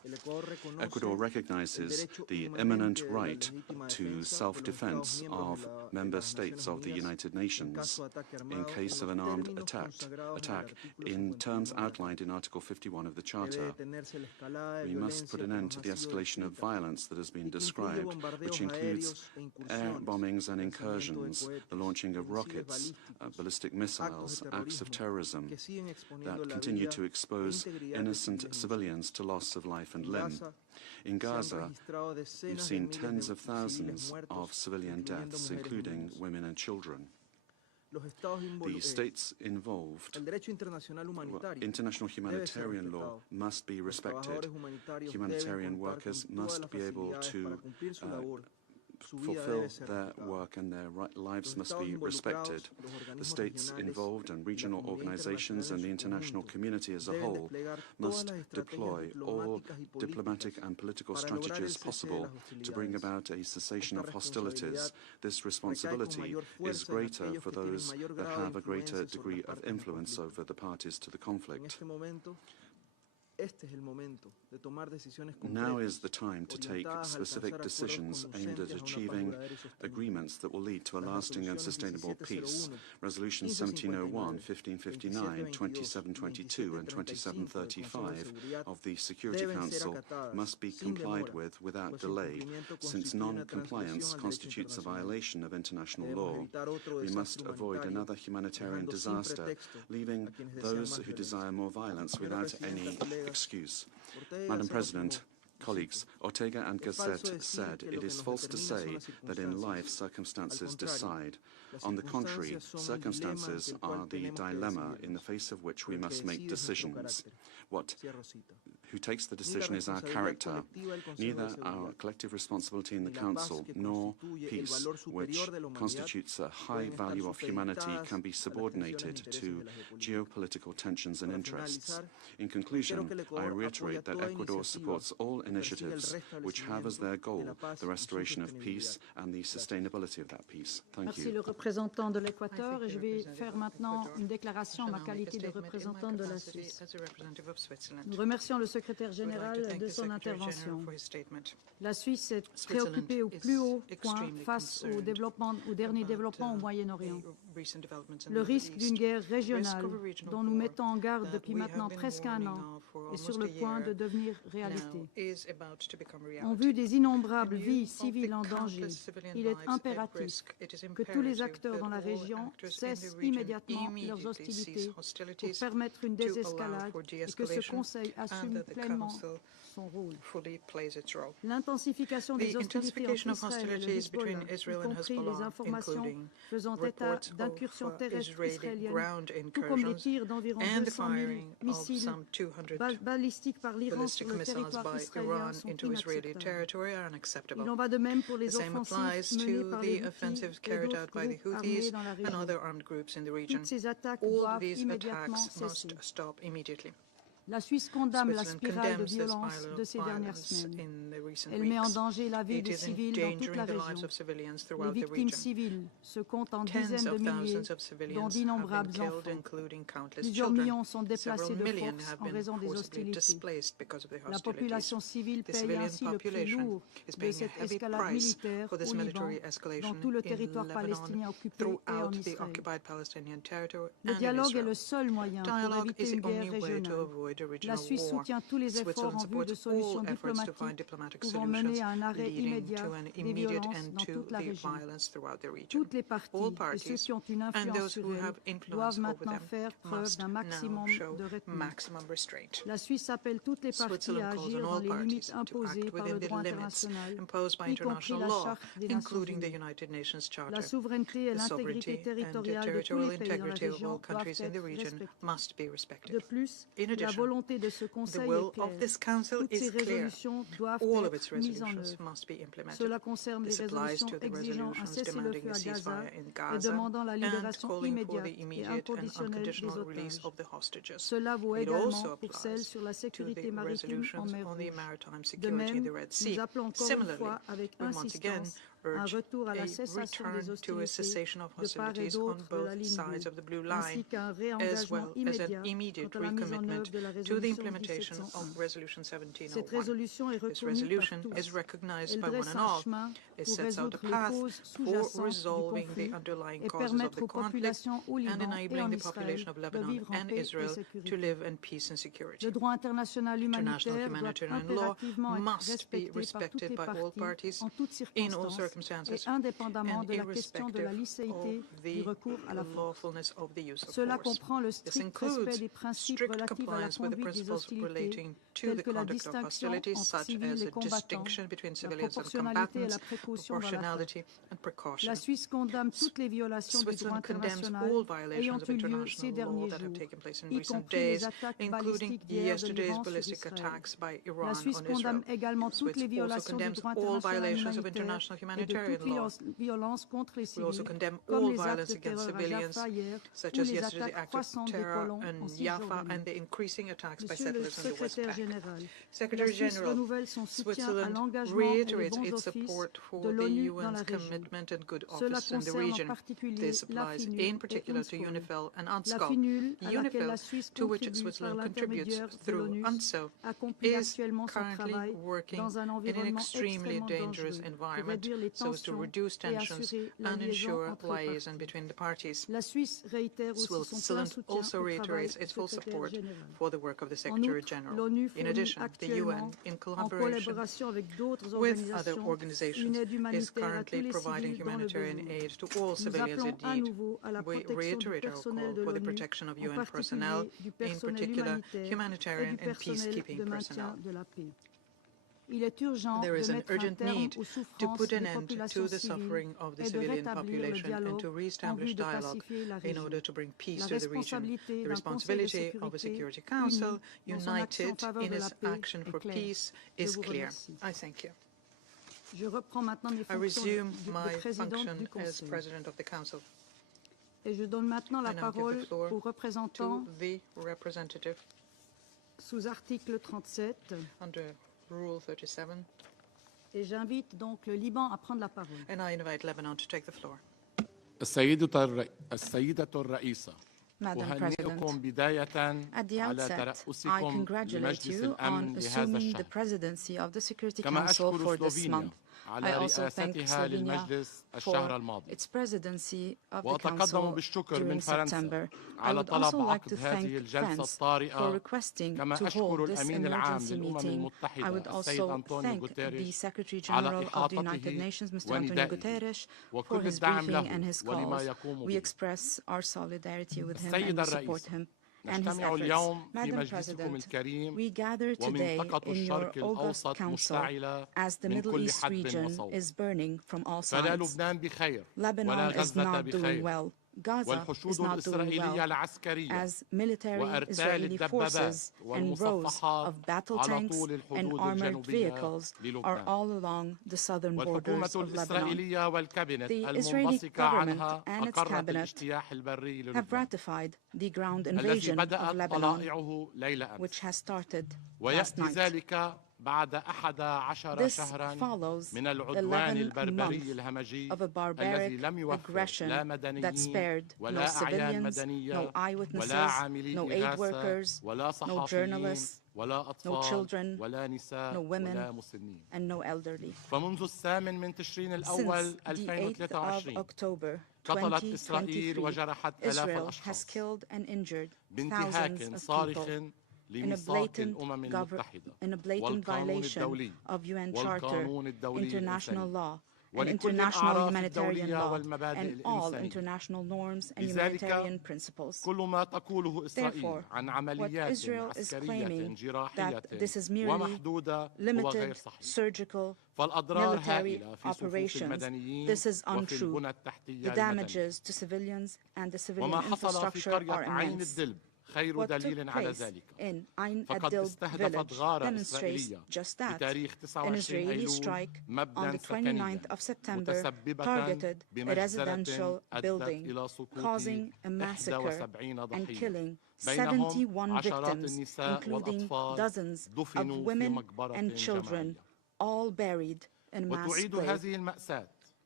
Ecuador recognizes the eminent right to self-defense of member states of the United Nations in case of an armed attack in terms outlined in Article 51 of the Charter. We must put an end to the escalation of violence that has been described, which includes air bombings and incursions, the launching of rockets, ballistic missiles, acts of terrorism that continue to expose innocent civilians to loss of life and limb. In Gaza, we've seen tens of thousands of civilian deaths, including women and children. The states involved, international humanitarian law must be respected. Humanitarian workers must be able to fulfill their work and their lives must be respected. The states involved and regional organizations and the international community as a whole must deploy all diplomatic and political strategies possible to bring about a cessation of hostilities. This responsibility is greater for those that have a greater degree of influence over the parties to the conflict. Now is the time to take specific decisions aimed at achieving agreements that will lead to a lasting and sustainable peace. Resolutions 1701, 1559, 2722 and 2735 of the Security Council must be complied with without delay, since non-compliance constitutes a violation of international law. We must avoid another humanitarian disaster, leaving those who desire more violence without any excuse. Madam President, colleagues, Ortega and Gasset said it is false to say that in life circumstances decide. On the contrary, circumstances are the dilemma in the face of which we must make decisions. Who takes the decision is our character. Neither our collective responsibility in the Council nor peace, which constitutes a high value of humanity, can be subordinated to geopolitical tensions and interests. In conclusion, I reiterate that Ecuador supports all initiatives which have as their goal the restoration of peace and the sustainability of that peace. Thank you. Merci le représentant de l'Équateur et je vais faire maintenant une déclaration en ma qualité de représentant de la Suisse. Nous remercions le secrétaire général de son intervention. La Suisse est préoccupée au plus haut point face au dernier développement au Moyen-Orient. Le risque d'une guerre régionale dont nous mettons en garde depuis maintenant presque un an est sur le point de devenir réalité. En vue des innombrables vies civiles en danger, il est impératif que tous les acteurs dans la région cessent immédiatement leurs hostilités pour permettre une désescalade et que ce Conseil assume pleinement son rôle. L'intensification des hostilités entre Israël et le Hezbollah, y compris les informations faisant état d'incursions terrestres israéliennes, tout comme les tirs d'environ 200 000 missiles balistiques par l'Iran sur le territoire israélien, sont inacceptables. Il en va de même pour les offensives menées par les Houthis et d'autres groupes armés dans la région. Toutes ces attaques doivent immédiatement cesser. La Suisse condamne la spirale de violence de ces dernières semaines. Elle met en danger la vie des civils dans toute la région. Les victimes civiles se comptent en dizaines de milliers, dont d'innombrables enfants. Plusieurs millions sont déplacés de force en raison des hostilités. La population civile paye ainsi le prix lourd de cette escalade militaire au Liban, dans tout le territoire palestinien occupé et en Israël. Le dialogue est le seul moyen pour éviter une guerre régionale. La Suisse soutient tous les efforts en vue de solutions diplomatiques pouvant mener à un arrêt immédiat des violences dans toute la région. Toutes les parties et ceux qui ont une influence sur elles doivent maintenant faire preuve d'un maximum de retenue. La Suisse appelle toutes les parties à agir dans les limites imposées par le droit international, y compris la Charte des Nations Unies. La souveraineté et l'intégrité territoriale de tous les pays dans la région doivent être respectées. De plus, la volonté de ce Conseil est claire. Toutes ces résolutions doivent être mises en œuvre. Cela concerne les résolutions exigeant un cessez-le-feu à Gaza et demandant la libération immédiate et inconditionnelle des otages. Cela vaut également pour celles sur la sécurité maritime en mer Rouge. De même, nous appelons encore une fois avec insistance urge a return to a cessation of hostilities on both sides of the Blue Line, as well as an immediate recommitment to the implementation of Resolution 1701. This resolution is recognized by one and all. It sets out a path for resolving the underlying causes of the conflict and enabling the population of Lebanon and Israel to live in peace and security. International humanitarian law must be respected by all parties in all circumstances and irrespective of the lawfulness of the use of force. This includes strict compliance with the principles relating to the conduct of hostilities, such as a distinction between civilians and combatants, proportionality and precaution. Switzerland condemns all violations of international law that have taken place in recent days, including yesterday's ballistic attacks by Iran on Israel. Switzerland also condemns all violations of international humanitarian law. We also condemn all violence against civilians, such as yesterday's act of terror in Jaffa and the increasing attacks by settlers in the West Bank. Secretary General, Switzerland reiterates its support for the UN's commitment and good office in the region. This applies in particular to UNIFIL and UNSCOL. UNIFIL, to which Switzerland contributes through UNSO, is currently working in an extremely dangerous environment so as to reduce tensions and ensure liaison between the parties. Switzerland also reiterates its full support for the work of the Secretary General. In addition, the UN, in collaboration with other organizations, is currently providing humanitarian aid to all civilians in need. We reiterate our call for the protection of UN personnel, in particular humanitarian and peacekeeping personnel. There is an urgent need to put an end to the suffering of the civilian population and to re-establish dialogue in order to bring peace to the region. The responsibility of a Security Council, united in its action for peace, is clear. I thank you. I resume my function as President of the Council. Et je donne maintenant la parole au représentant to the representative sous article 37. Under Rule 37. Et j'invite donc le Liban à prendre la parole. And I invite Lebanon to take the floor. السيدة الرئيسة أهنئكم بداية على ترأسكم لمجلس الأمن لهذا الشهر كما أشكر سلوفينيا على رئاستها للمجلس الشهر الماضي وأتقدم بالشكر من فرنسا على طلب عقد هذه الجلسة الطارئة كما أشكر الأمين العام للأمم المتحدة السيد أنطونيو غوتيريش على إحاطته وندائه وكل الدعم له ولما يقوم به. السيد الرئيس نجتمع اليوم في مجلسكم الكريم ومنطقة الشرق الأوسط مشتعلة من كل حدب وصوب فلا لبنان بخير ولا غزة بخير والحشود الإسرائيلية العسكرية وأرتال الدبابات والمصفحات على طول الحدود الجنوبية للبنان والحكومة الإسرائيلية والكابينت المنبثقة عنها أقرت الاجتياح البري للبنان الذي بدأت طلائعه ليلة أمس ويأتي ذلك بعد 11 شهرا من العدوان البربري الهمجي الذي لم يوفر لا مدنيين ولا أعيان مدنية ولا عاملي إغاثة ولا صحفيين ولا أطفال ولا نساء ولا مسنين. فمنذ 8 من تشرين الأول 2023 قتلت إسرائيل وجرحت آلاف الأشخاص بانتهاك صارخ لميثاق الأمم المتحدة والقانون الدولي والقانون الدولي الإنساني ولكل الأعراف الدولية والمبادئ الإنسانية. لذلك كل ما تقوله إسرائيل عن عمليات عسكرية جراحية ومحدودة هو غير صحيح. فالأضرار هائلة في صفوف المدنيين وفي البنى التحتية المدنية. وما حصل في قرية عين الدلب خير دليل على ذلك. فقد استهدفت غارة إسرائيلية بتاريخ 29 أيلول مبنى سكنيا متسببة بمجزرة أدت إلى سقوط 71 ضحية بينهم عشرات النساء والأطفال دفنوا في مقبرة جماعية. وتعيد هذه المأساة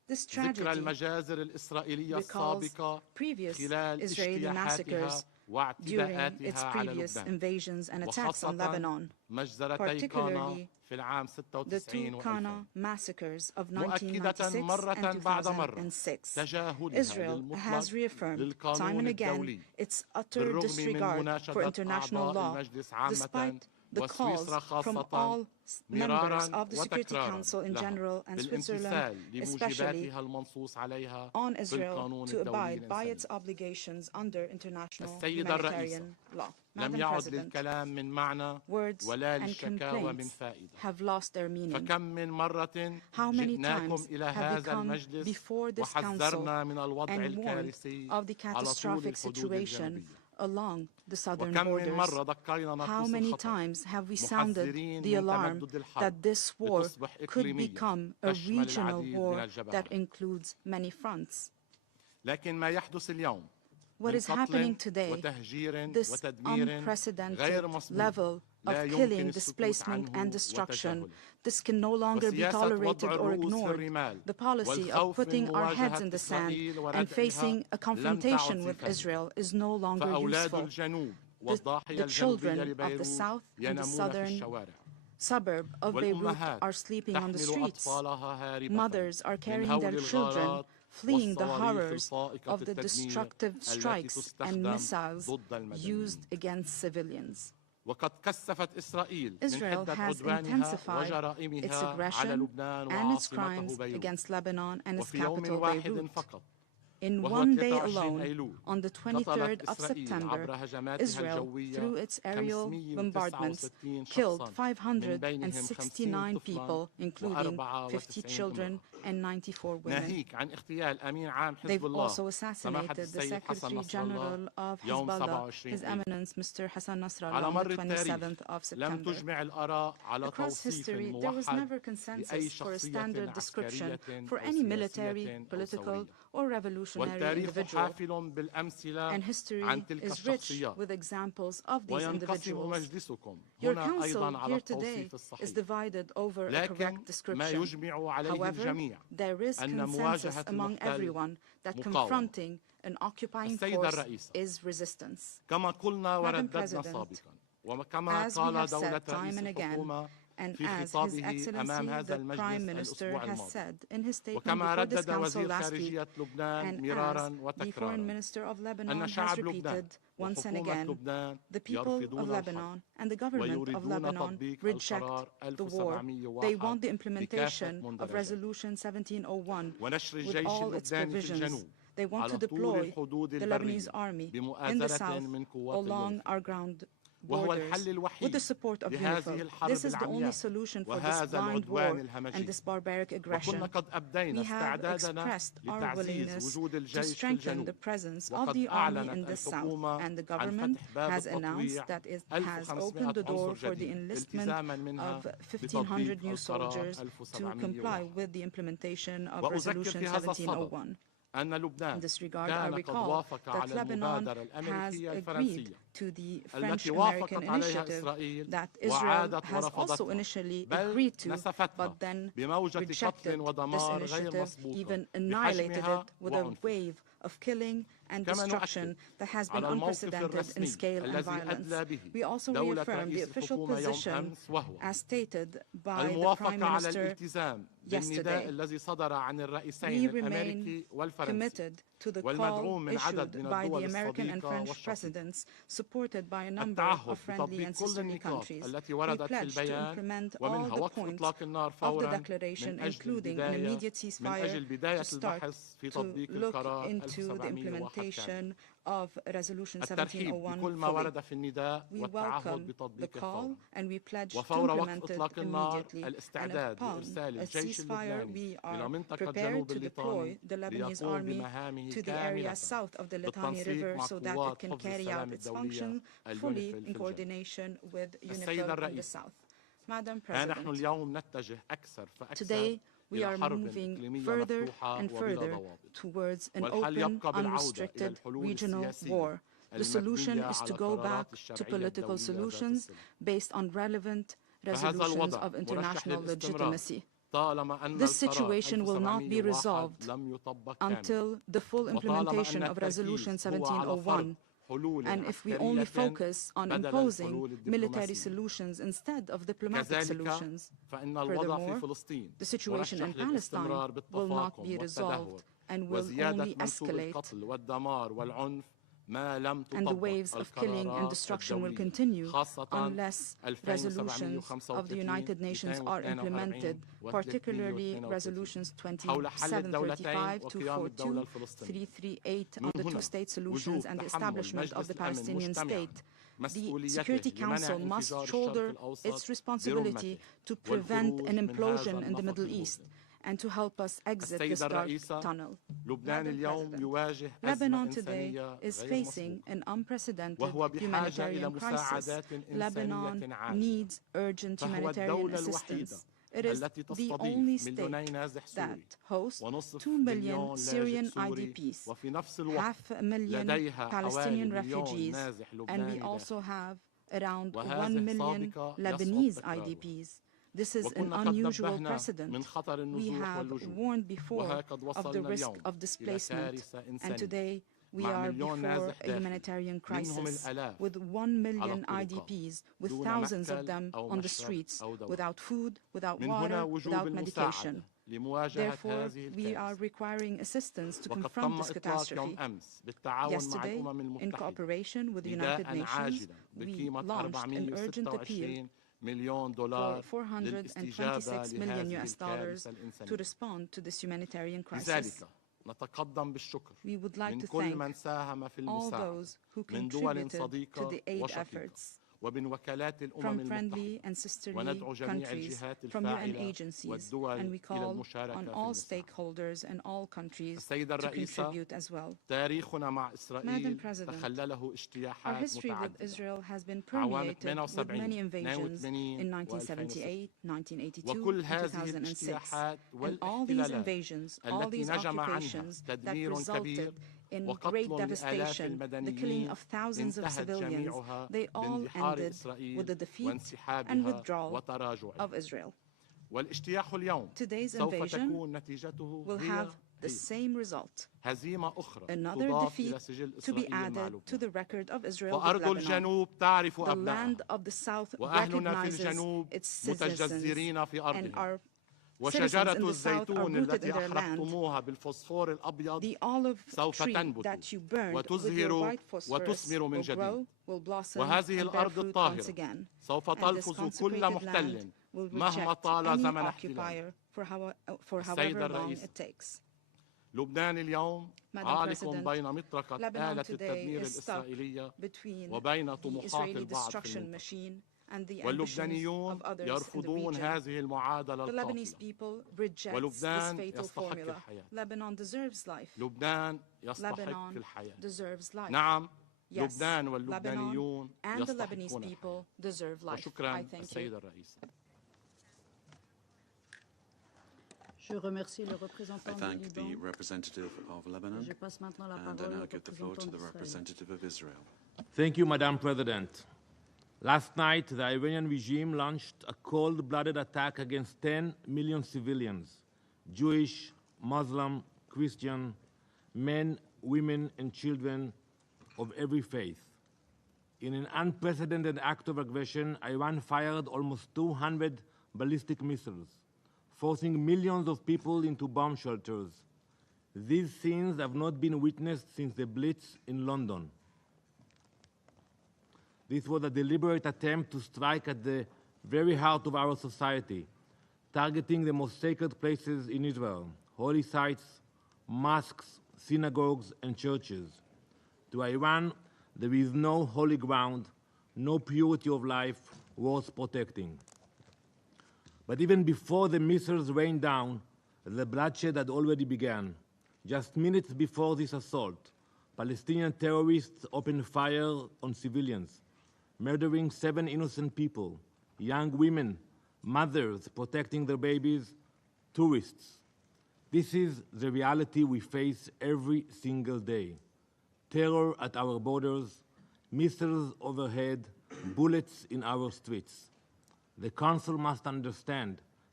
This tragedy recalls previous Israeli massacres during its previous invasions and attacks on Lebanon, particularly the two Qana massacres of 1996 and 2006. Israel has reaffirmed time and again its utter disregard for international law, despite the calls from all members of the Security Council in general and Switzerland especially on Israel to abide by its obligations under international humanitarian law. Madam President, words and complaints have lost their meaning. How many times have we come before this Council and warned of the catastrophic situation along the southern borders? How many times have we sounded the alarm that this war could become a regional war that includes many fronts? What is happening today, this unprecedented level of killing, displacement, and destruction, this can no longer be tolerated or ignored. The policy of putting our heads in the sand and facing a confrontation with Israel is no longer useful. The children of the south and the southern suburb of Beirut are sleeping on the streets. Mothers are carrying their children, fleeing the horrors of the destructive strikes and missiles used against civilians. Israel has intensified its aggression and its crimes against Lebanon and its capital, Beirut. In one day alone, on the 23rd of September, Israel, through its aerial bombardments, killed 569 people, including 50 children and 94 women. They've also assassinated the Secretary General of Hezbollah, His Eminence Mr. Hassan Nasrallah, on the 27th of September. Across history, there was never consensus for a standard description for any military, political, or revolutionary individual, and history is rich with examples of these individuals. Your council here today is divided over a correct description. However, there is consensus among everyone that confronting an occupying force is resistance. Madam President, as we have said time and again, and as His Excellency the Prime Minister has said in his statement before this Council last week, and as the Foreign Minister of Lebanon has repeated once and again, the people of Lebanon and the government of Lebanon reject the war. They want the implementation of Resolution 1701 with all its provisions. They want to deploy the Lebanese army in the south along our ground borders with the support of UNIFIL. This is the only solution for this blind war and this barbaric aggression. We have expressed our willingness to strengthen the presence of the army in the south, and the government has announced that it has opened the door for the enlistment of 1,500 new soldiers to comply with the implementation of Resolution 1701. In this regard, I recall that Lebanon has agreed to the French-American initiative that Israel has also initially agreed to, but then rejected this initiative, even annihilated it with a wave of killing and destruction that has been unprecedented in scale and violence. We also reaffirm the official position as stated by the Prime Minister yesterday. We remain committed to the call issued by the American and French presidents, supported by a number of friendly and sisterly countries. We pledge to implement all the points of the declaration, including an immediate ceasefire, to start to look into the implementation of Resolution 1701 fully. We welcome the call and we pledge to implement it immediately. And upon a ceasefire, we are prepared to deploy the Lebanese army to the area south of the Litani River so that it can carry out its function fully in coordination with UNIFIL in the south. Madam President, today we are moving further and further towards an open, unrestricted regional war. The solution is to go back to political solutions based on relevant resolutions of international legitimacy. this situation will not be resolved until the full implementation of Resolution 1701. And if we only focus on imposing military solutions instead of diplomatic solutions, furthermore, the situation in Palestine will not be resolved and will only escalate, and the waves of killing and destruction will continue unless resolutions of the United Nations are implemented, particularly resolutions 2735, 242, 338 on the two-state solutions and the establishment of the Palestinian state. The Security Council must shoulder its responsibility to prevent an implosion in the Middle East and to help us exit this dark tunnel. Lebanon today is facing an unprecedented humanitarian crisis. Lebanon needs urgent humanitarian assistance. It is the only state that hosts 2 million Syrian IDPs, 500,000 Palestinian refugees, and we also have around 1 million Lebanese IDPs. This is an unusual precedent. We have warned before of the risk of displacement, and today we are before a humanitarian crisis with 1 million IDPs, with thousands of them on the streets, without food, without water, without medication. Therefore, we are requiring assistance to confront this catastrophe. Yesterday, in cooperation with the United Nations, we launched an urgent appeal for $426 million to respond to this humanitarian crisis. We would like to thank all those who contributed to the aid efforts, from friendly and sisterly countries, from UN agencies, and we call on all stakeholders and all countries to contribute as well. Madam President, our history with Israel has been permeated with many invasions in 1978, 1982, and 2006, and all these invasions, all these occupations that resulted in great devastation, the killing of thousands of civilians, they all ended with the defeat and withdrawal of Israel. Today's invasion will have the same result, another defeat to be added to the record of Israel with Lebanon. The land of the South recognizes its citizens, and our citizens in the South are rooted in their land. The olive tree that you burned with your white phosphorus will grow, will blossom, and bear fruit once again. And this consecrated land will reject any occupier for however long it takes. Madam President, Lebanon today is stuck between the Israeli destruction machine and the ambitions of others in the region. The Lebanese people reject this fatal formula. Lebanon deserves life. Lebanon deserves life. Yes, Lebanon and the Lebanese people deserve life. I thank you. I thank the representative of Lebanon, and I now give the floor to the representative of Israel. Thank you, Madam President. Last night, the Iranian regime launched a cold-blooded attack against 10 million civilians, Jewish, Muslim, Christian, men, women, and children of every faith. In an unprecedented act of aggression, Iran fired almost 200 ballistic missiles, forcing millions of people into bomb shelters. These scenes have not been witnessed since the Blitz in London. This was a deliberate attempt to strike at the very heart of our society, targeting the most sacred places in Israel, holy sites, mosques, synagogues, and churches. To Iran, there is no holy ground, no purity of life worth protecting. But even before the missiles rained down, the bloodshed had already begun. Just minutes before this assault, Palestinian terrorists opened fire on civilians, murdering 7 innocent people, young women, mothers protecting their babies, tourists. This is the reality we face every single day. Terror at our borders, missiles overhead, bullets in our streets. The Council must understand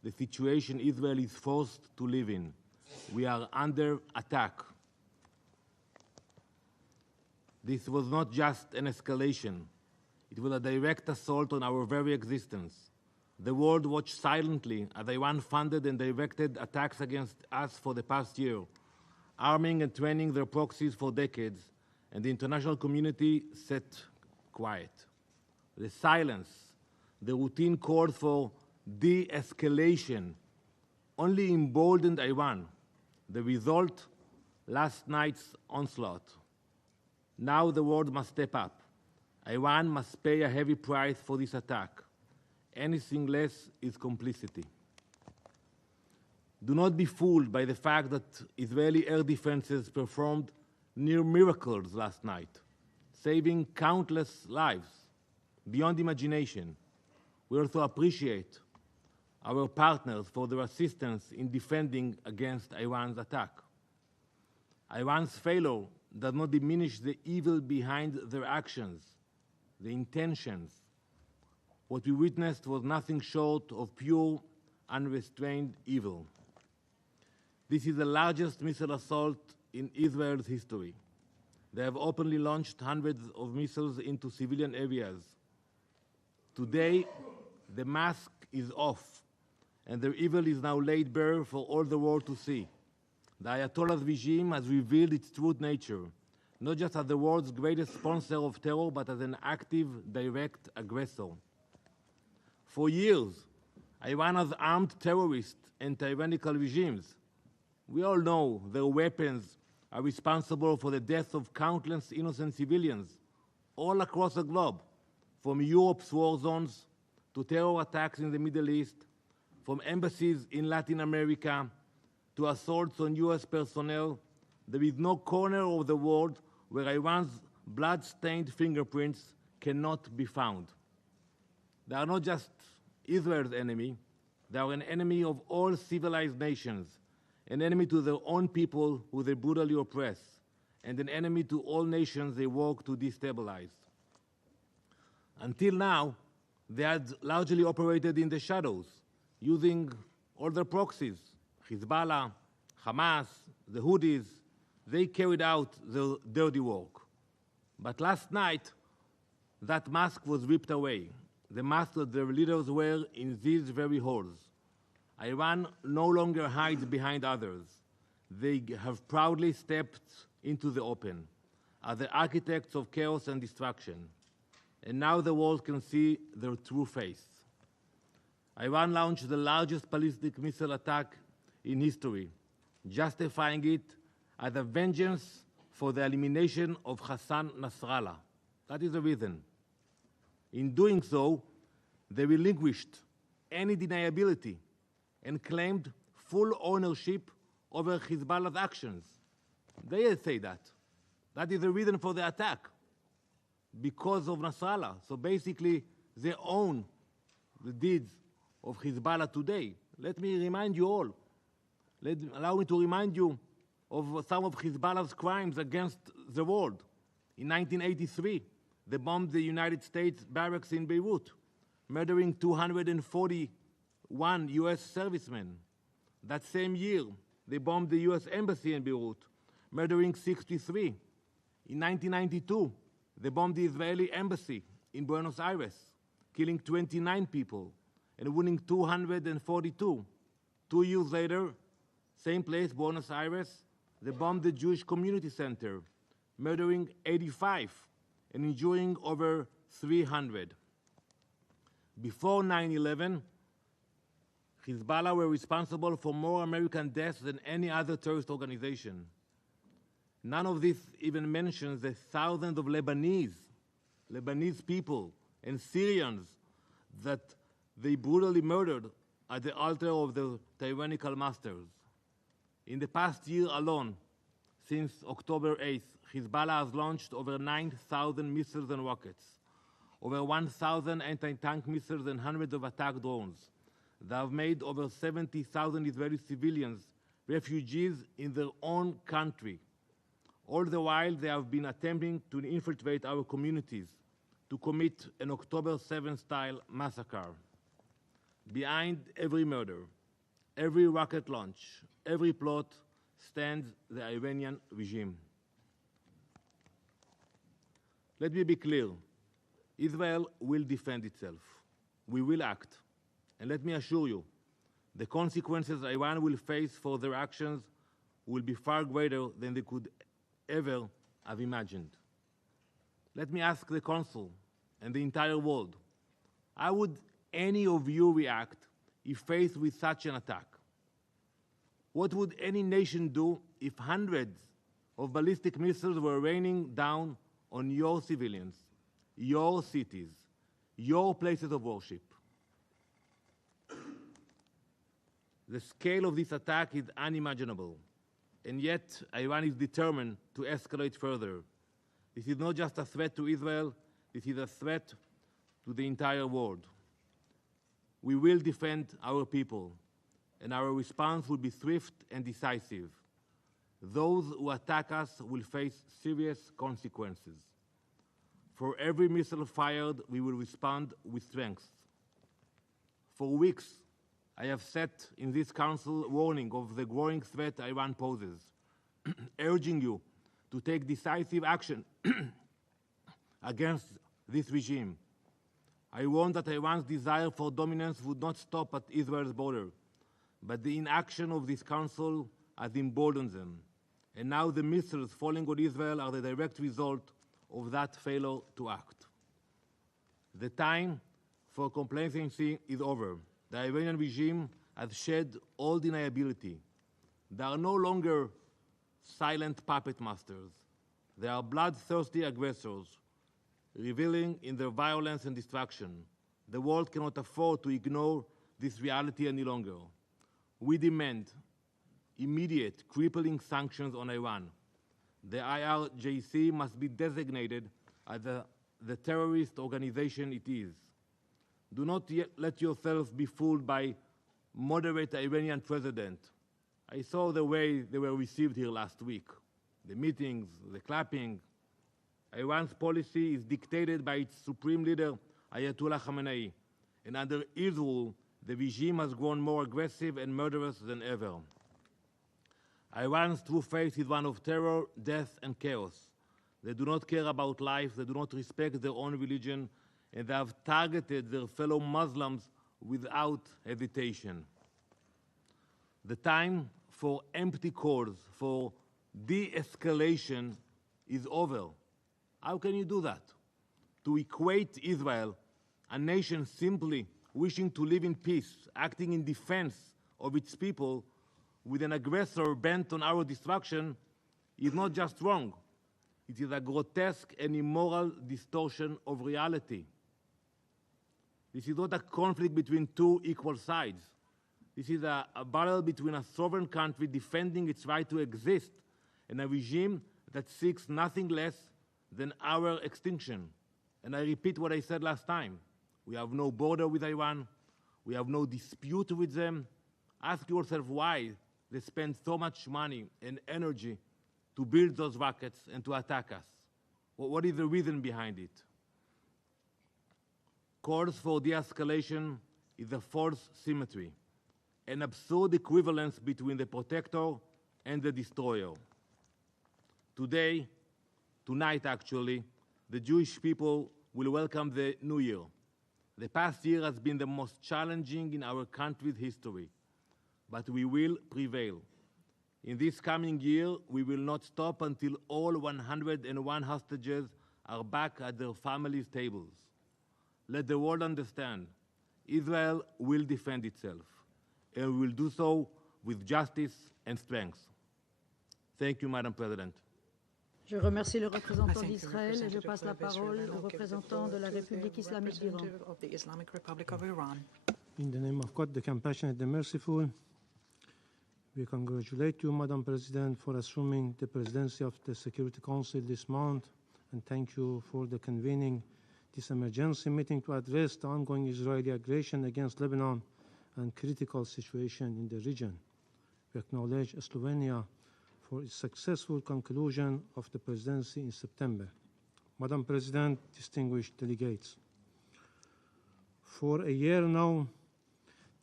the situation Israel is forced to live in. We are under attack. This was not just an escalation. It was a direct assault on our very existence. The world watched silently as Iran funded and directed attacks against us for the past year, arming and training their proxies for decades, and the international community sat quiet. The silence, the routine call for de-escalation, only emboldened Iran. The result, last night's onslaught. Now the world must step up. Iran must pay a heavy price for this attack. Anything less is complicity. Do not be fooled by the fact that Israeli air defenses performed near miracles last night, saving countless lives beyond imagination. We also appreciate our partners for their assistance in defending against Iran's attack. Iran's failure does not diminish the evil behind their actions, the intentions. What we witnessed was nothing short of pure, unrestrained evil. This is the largest missile assault in Israel's history. They have openly launched hundreds of missiles into civilian areas. Today, the mask is off, and their evil is now laid bare for all the world to see. The Ayatollah's regime has revealed its true nature, not just as the world's greatest sponsor of terror, but as an active, direct aggressor. For years, Iran has armed terrorists and tyrannical regimes. We all know their weapons are responsible for the deaths of countless innocent civilians all across the globe, from Europe's war zones to terror attacks in the Middle East, from embassies in Latin America to assaults on US personnel. There is no corner of the world where Iran's blood-stained fingerprints cannot be found. They are not just Israel's enemy, they are an enemy of all civilized nations, an enemy to their own people who they brutally oppress, and an enemy to all nations they work to destabilize. Until now, they had largely operated in the shadows, using all their proxies, Hezbollah, Hamas, the Houthis. They carried out their dirty work. But last night, that mask was ripped away, the mask that their leaders wear in these very halls. Iran no longer hides behind others. They have proudly stepped into the open as the architects of chaos and destruction. And now the world can see their true face. Iran launched the largest ballistic missile attack in history, justifying it as a vengeance for the elimination of Hassan Nasrallah. That is the reason. In doing so, they relinquished any deniability and claimed full ownership over Hezbollah's actions. They say that. That is the reason for the attack, because of Nasrallah. So basically, they own the deeds of Hezbollah today. Let me remind you all. Allow me to remind you of some of Hezbollah's crimes against the world. In 1983, they bombed the United States barracks in Beirut, murdering 241 U.S. servicemen. That same year, they bombed the U.S. embassy in Beirut, murdering 63. In 1992, they bombed the Israeli embassy in Buenos Aires, killing 29 people and wounding 242. 2 years later, same place, Buenos Aires, they bombed the Jewish Community Center, murdering 85 and injuring over 300. Before 9/11, Hezbollah were responsible for more American deaths than any other terrorist organization. None of this even mentions the thousands of Lebanese people and Syrians that they brutally murdered at the altar of their tyrannical masters. In the past year alone, since October 8th, Hezbollah has launched over 9,000 missiles and rockets, over 1,000 anti-tank missiles and hundreds of attack drones. They have made over 70,000 Israeli civilians refugees in their own country. All the while, they have been attempting to infiltrate our communities to commit an October 7th-style massacre. Behind every murder, every rocket launch, every plot stands the Iranian regime. Let me be clear. Israel will defend itself. We will act. And let me assure you, the consequences Iran will face for their actions will be far greater than they could ever have imagined. Let me ask the Council and the entire world, how would any of you react if faced with such an attack? What would any nation do if hundreds of ballistic missiles were raining down on your civilians, your cities, your places of worship? The scale of this attack is unimaginable, and yet Iran is determined to escalate further. This is not just a threat to Israel, this is a threat to the entire world. We will defend our people, and our response will be swift and decisive. Those who attack us will face serious consequences. For every missile fired, we will respond with strength. For weeks, I have set in this Council warning of the growing threat Iran poses, urging you to take decisive action against this regime. I warned that Iran's desire for dominance would not stop at Israel's border, but the inaction of this Council has emboldened them. And now the missiles falling on Israel are the direct result of that failure to act. The time for complacency is over. The Iranian regime has shed all deniability. They are no longer silent puppet masters. They are bloodthirsty aggressors, reveling in their violence and destruction. The world cannot afford to ignore this reality any longer. We demand immediate, crippling sanctions on Iran. The IRGC must be designated as the terrorist organization it is. Do not let yourselves be fooled by moderate Iranian president. I saw the way they were received here last week. The meetings, the clapping. Iran's policy is dictated by its supreme leader, Ayatollah Khamenei. And under his rule, the regime has grown more aggressive and murderous than ever. Iran's true face is one of terror, death, and chaos. They do not care about life, they do not respect their own religion, and they have targeted their fellow Muslims without hesitation. The time for empty calls, for de-escalation is over. How can you do that? To equate Israel, a nation simply wishing to live in peace, acting in defense of its people, with an aggressor bent on our destruction is not just wrong. It is a grotesque and immoral distortion of reality. This is not a conflict between two equal sides. This is a battle between a sovereign country defending its right to exist and a regime that seeks nothing less than our extinction. And I repeat what I said last time. We have no border with Iran. We have no dispute with them. Ask yourself why they spend so much money and energy to build those rockets and to attack us. What is the reason behind it? Calls for de-escalation is a false symmetry, an absurd equivalence between the protector and the destroyer. Tonight actually, the Jewish people will welcome the new year. The past year has been the most challenging in our country's history, but we will prevail. In this coming year, we will not stop until all 101 hostages are back at their families' tables. Let the world understand, Israel will defend itself, and will do so with justice and strength. Thank you, Madam President. Je remercie le représentant d'Israël et je passe la parole au représentant de la République islamique d'Iran. In the name of God, the compassionate and merciful, we congratulate you, Madam President, for assuming the presidency of the Security Council this month, and thank you for the convening this emergency meeting to address the ongoing Israeli aggression against Lebanon and critical situation in the region. We acknowledge Slovenia for its successful conclusion of the presidency in September. Madam President, distinguished delegates, for a year now,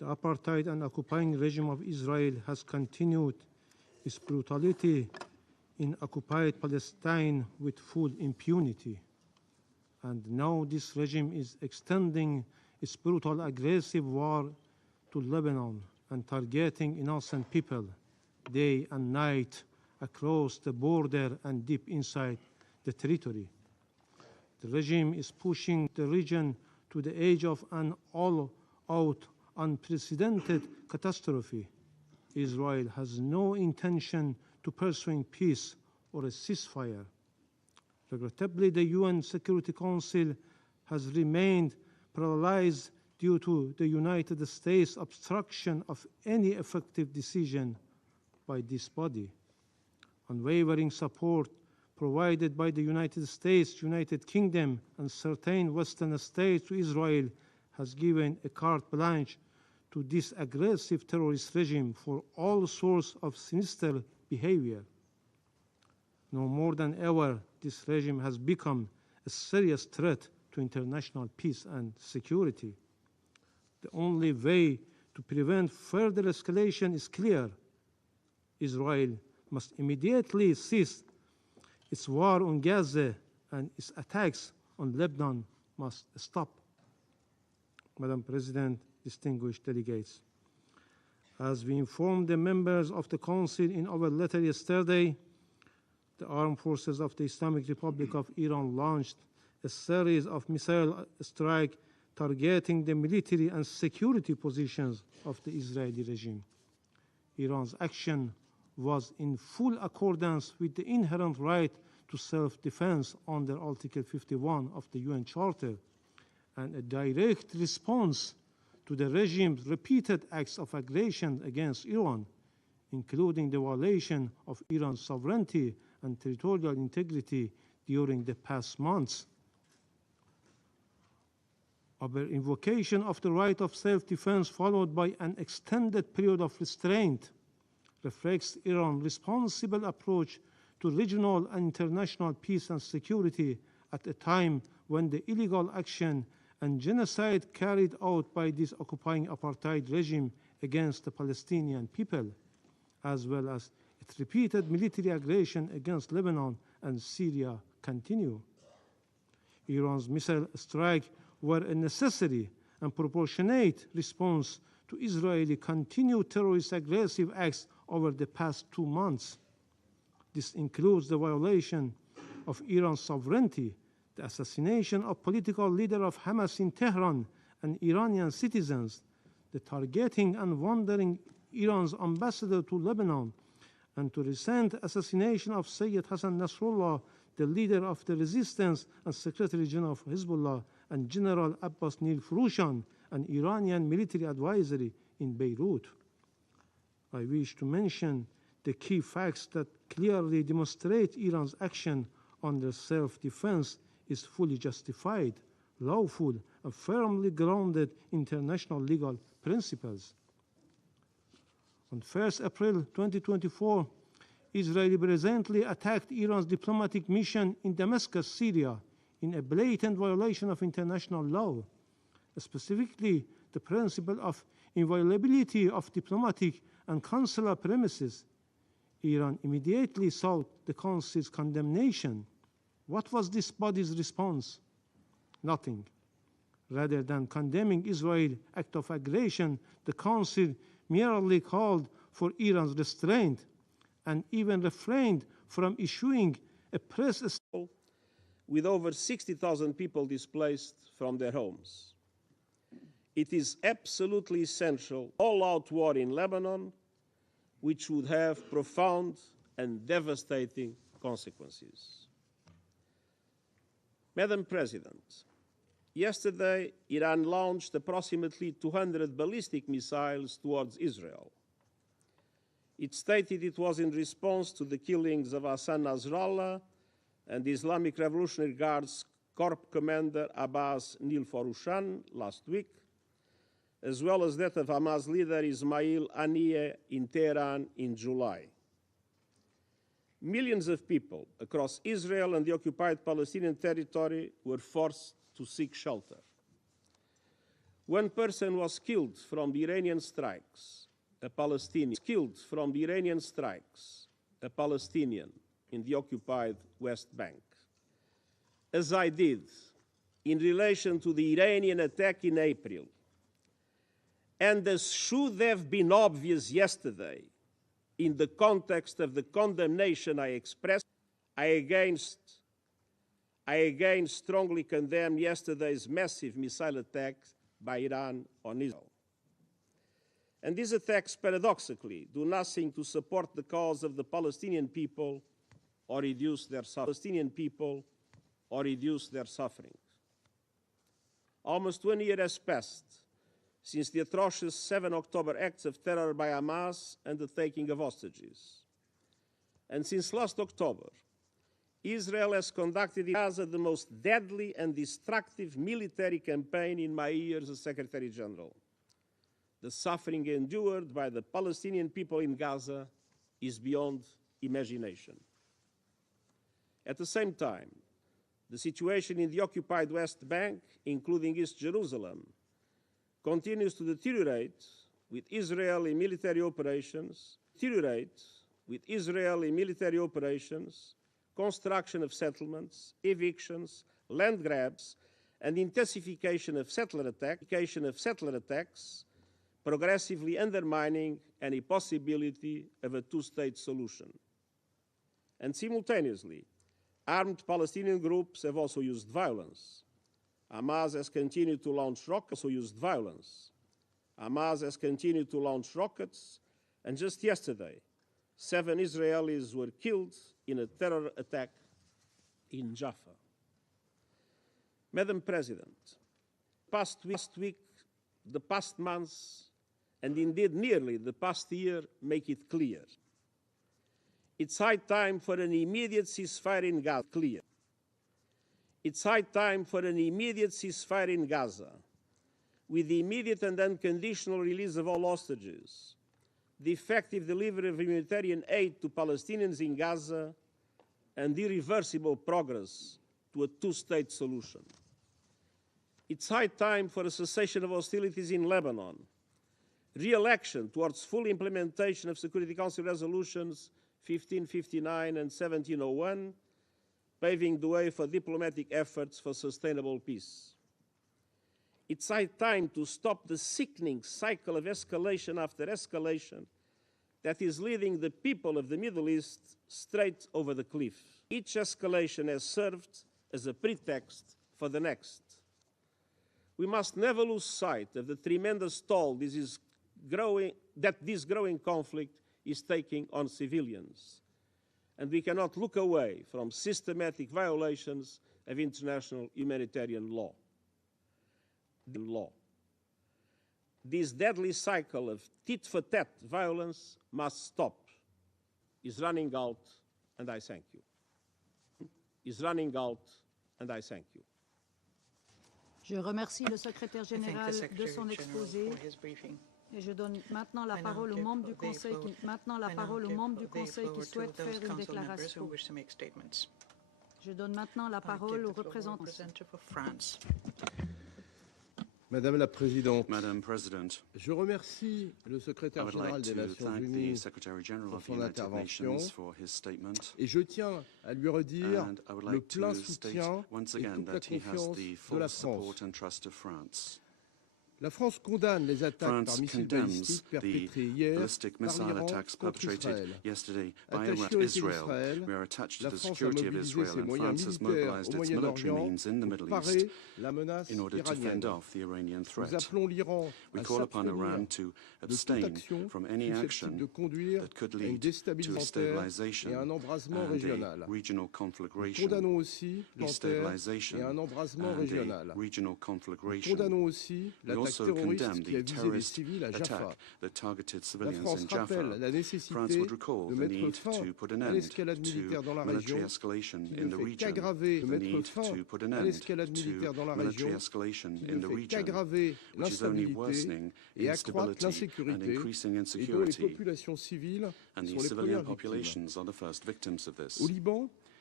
The apartheid and occupying regime of Israel has continued its brutality in occupied Palestine with full impunity. And now this regime is extending its brutal, aggressive war to Lebanon and targeting innocent people day and night across the border and deep inside the territory. The regime is pushing the region to the edge of an all-out, unprecedented catastrophe. Israel has no intention to pursue peace or a ceasefire. Regrettably, the UN Security Council has remained paralyzed due to the United States' obstruction of any effective decision by this body. Unwavering support provided by the United States, United Kingdom, and certain Western states to Israel has given a carte blanche to this aggressive terrorist regime for all sorts of sinister behavior. No more than ever, this regime has become a serious threat to international peace and security. The only way to prevent further escalation is clear. Israel must immediately cease its war on Gaza, and its attacks on Lebanon must stop. Madam President, distinguished delegates, as we informed the members of the Council in our letter yesterday, the armed forces of the Islamic Republic of Iran launched a series of missile strikes targeting the military and security positions of the Israeli regime. Iran's action was in full accordance with the inherent right to self-defense under Article 51 of the UN Charter, and a direct response to the regime's repeated acts of aggression against Iran, including the violation of Iran's sovereignty and territorial integrity during the past months. Our invocation of the right of self-defense, followed by an extended period of restraint, reflects Iran's responsible approach to regional and international peace and security at a time when the illegal action and genocide carried out by this occupying apartheid regime against the Palestinian people, as well as its repeated military aggression against Lebanon and Syria, continue. Iran's missile strikes were a necessary and proportionate response to Israeli continued terrorist aggressive acts over the past 2 months. This includes the violation of Iran's sovereignty, the assassination of political leader of Hamas in Tehran and Iranian citizens, the targeting and wandering Iran's ambassador to Lebanon, and to recent assassination of Sayyid Hassan Nasrallah, the leader of the resistance and Secretary General of Hezbollah, and General Abbas Nilfroushan, an Iranian military advisor in Beirut. I wish to mention the key facts that clearly demonstrate Iran's action under self-defense is fully justified, lawful, and firmly grounded in international legal principles. On 1st April 2024, Israel presently attacked Iran's diplomatic mission in Damascus, Syria, in a blatant violation of international law, specifically the principle of inviolability of diplomatic and consular premises. Iran immediately sought the Council's condemnation. What was this body's response? Nothing. Rather than condemning Israel's act of aggression, the Council merely called for Iran's restraint and even refrained from issuing a press statement. With over 60,000 people displaced from their homes. It is absolutely essential all-out war in Lebanon, which would have profound and devastating consequences. Madam President, yesterday Iran launched approximately 200 ballistic missiles towards Israel. It stated it was in response to the killings of Hassan Nasrallah and the Islamic Revolutionary Guard's Corps Commander Abbas Nilfroushan last week, as well as that of Hamas leader Ismail Haniyeh in Tehran in July. Millions of people across Israel and the occupied Palestinian territory were forced to seek shelter. One person was killed from the Iranian strikes, a Palestinian. Killed from the Iranian strikes, a Palestinian in the occupied West Bank. As I did in relation to the Iranian attack in April, and as should have been obvious yesterday in the context of the condemnation I expressed, I again strongly condemn yesterday's massive missile attack by Iran on Israel. And these attacks, paradoxically, do nothing to support the cause of the Palestinian people or reduce their suffering. Almost 1 year has passed since the atrocious 7 October acts of terror by Hamas and the taking of hostages. And since last October, Israel has conducted in Gaza the most deadly and destructive military campaign in my years as Secretary General. The suffering endured by the Palestinian people in Gaza is beyond imagination. At the same time, the situation in the occupied West Bank, including East Jerusalem, continues to deteriorate with Israeli military operations, construction of settlements, evictions, land grabs, and intensification of settler attacks, progressively undermining any possibility of a two-state solution. And simultaneously, armed Palestinian groups have also used violence. Hamas has continued to launch rockets, and just yesterday, 7 Israelis were killed in a terror attack in Jaffa. Madam President, past week, the past months, and indeed nearly the past year make it clear. It's high time for an immediate ceasefire in Gaza. It's high time for an immediate ceasefire in Gaza, with the immediate and unconditional release of all hostages, the effective delivery of humanitarian aid to Palestinians in Gaza, and irreversible progress to a two-state solution. It's high time for a cessation of hostilities in Lebanon, re-election towards full implementation of Security Council resolutions 1559 and 1701, paving the way for diplomatic efforts for sustainable peace. It's high time to stop the sickening cycle of escalation after escalation that is leading the people of the Middle East straight over the cliff. Each escalation has served as a pretext for the next. We must never lose sight of the tremendous toll this growing conflict is taking on civilians. And we cannot look away from systematic violations of international humanitarian law. This deadly cycle of tit-for-tat violence must stop. Is running out, and I thank you. Is running out, and I thank you. Je remercie le secrétaire général de son exposé et je donne maintenant la parole aux membres du Conseil qui souhaitent faire une déclaration. Je donne maintenant la parole au représentant. Madame la Présidente, Madam President, je remercie le secrétaire général des Nations Unies pour son intervention et je tiens à lui redire le plein soutien et toute la confiance de la France. La France condamne les attaques par missiles balistiques perpétrées hier par l'Iran contre Israël. Attachée aux Israël, la France a mobilisé ses moyens militaires au Moyen-Orient pour parer la menace iranienne. Nous appelons l'Iran à s'abstenir de toute action susceptible de conduire à une déstabilisation et à un embrasement régional. Nous condamnons aussi l'enterre et un embrasement régional. Nous condamnons aussi l'attaque terroriste qui a visé les civils à Jaffa. La France rappelle la nécessité de mettre fin à l'escalade militaire dans la région qui ne fait qu'aggraver l'instabilité et accroître l'insécurité et dont les populations civiles sont les premières victimes. Au Liban,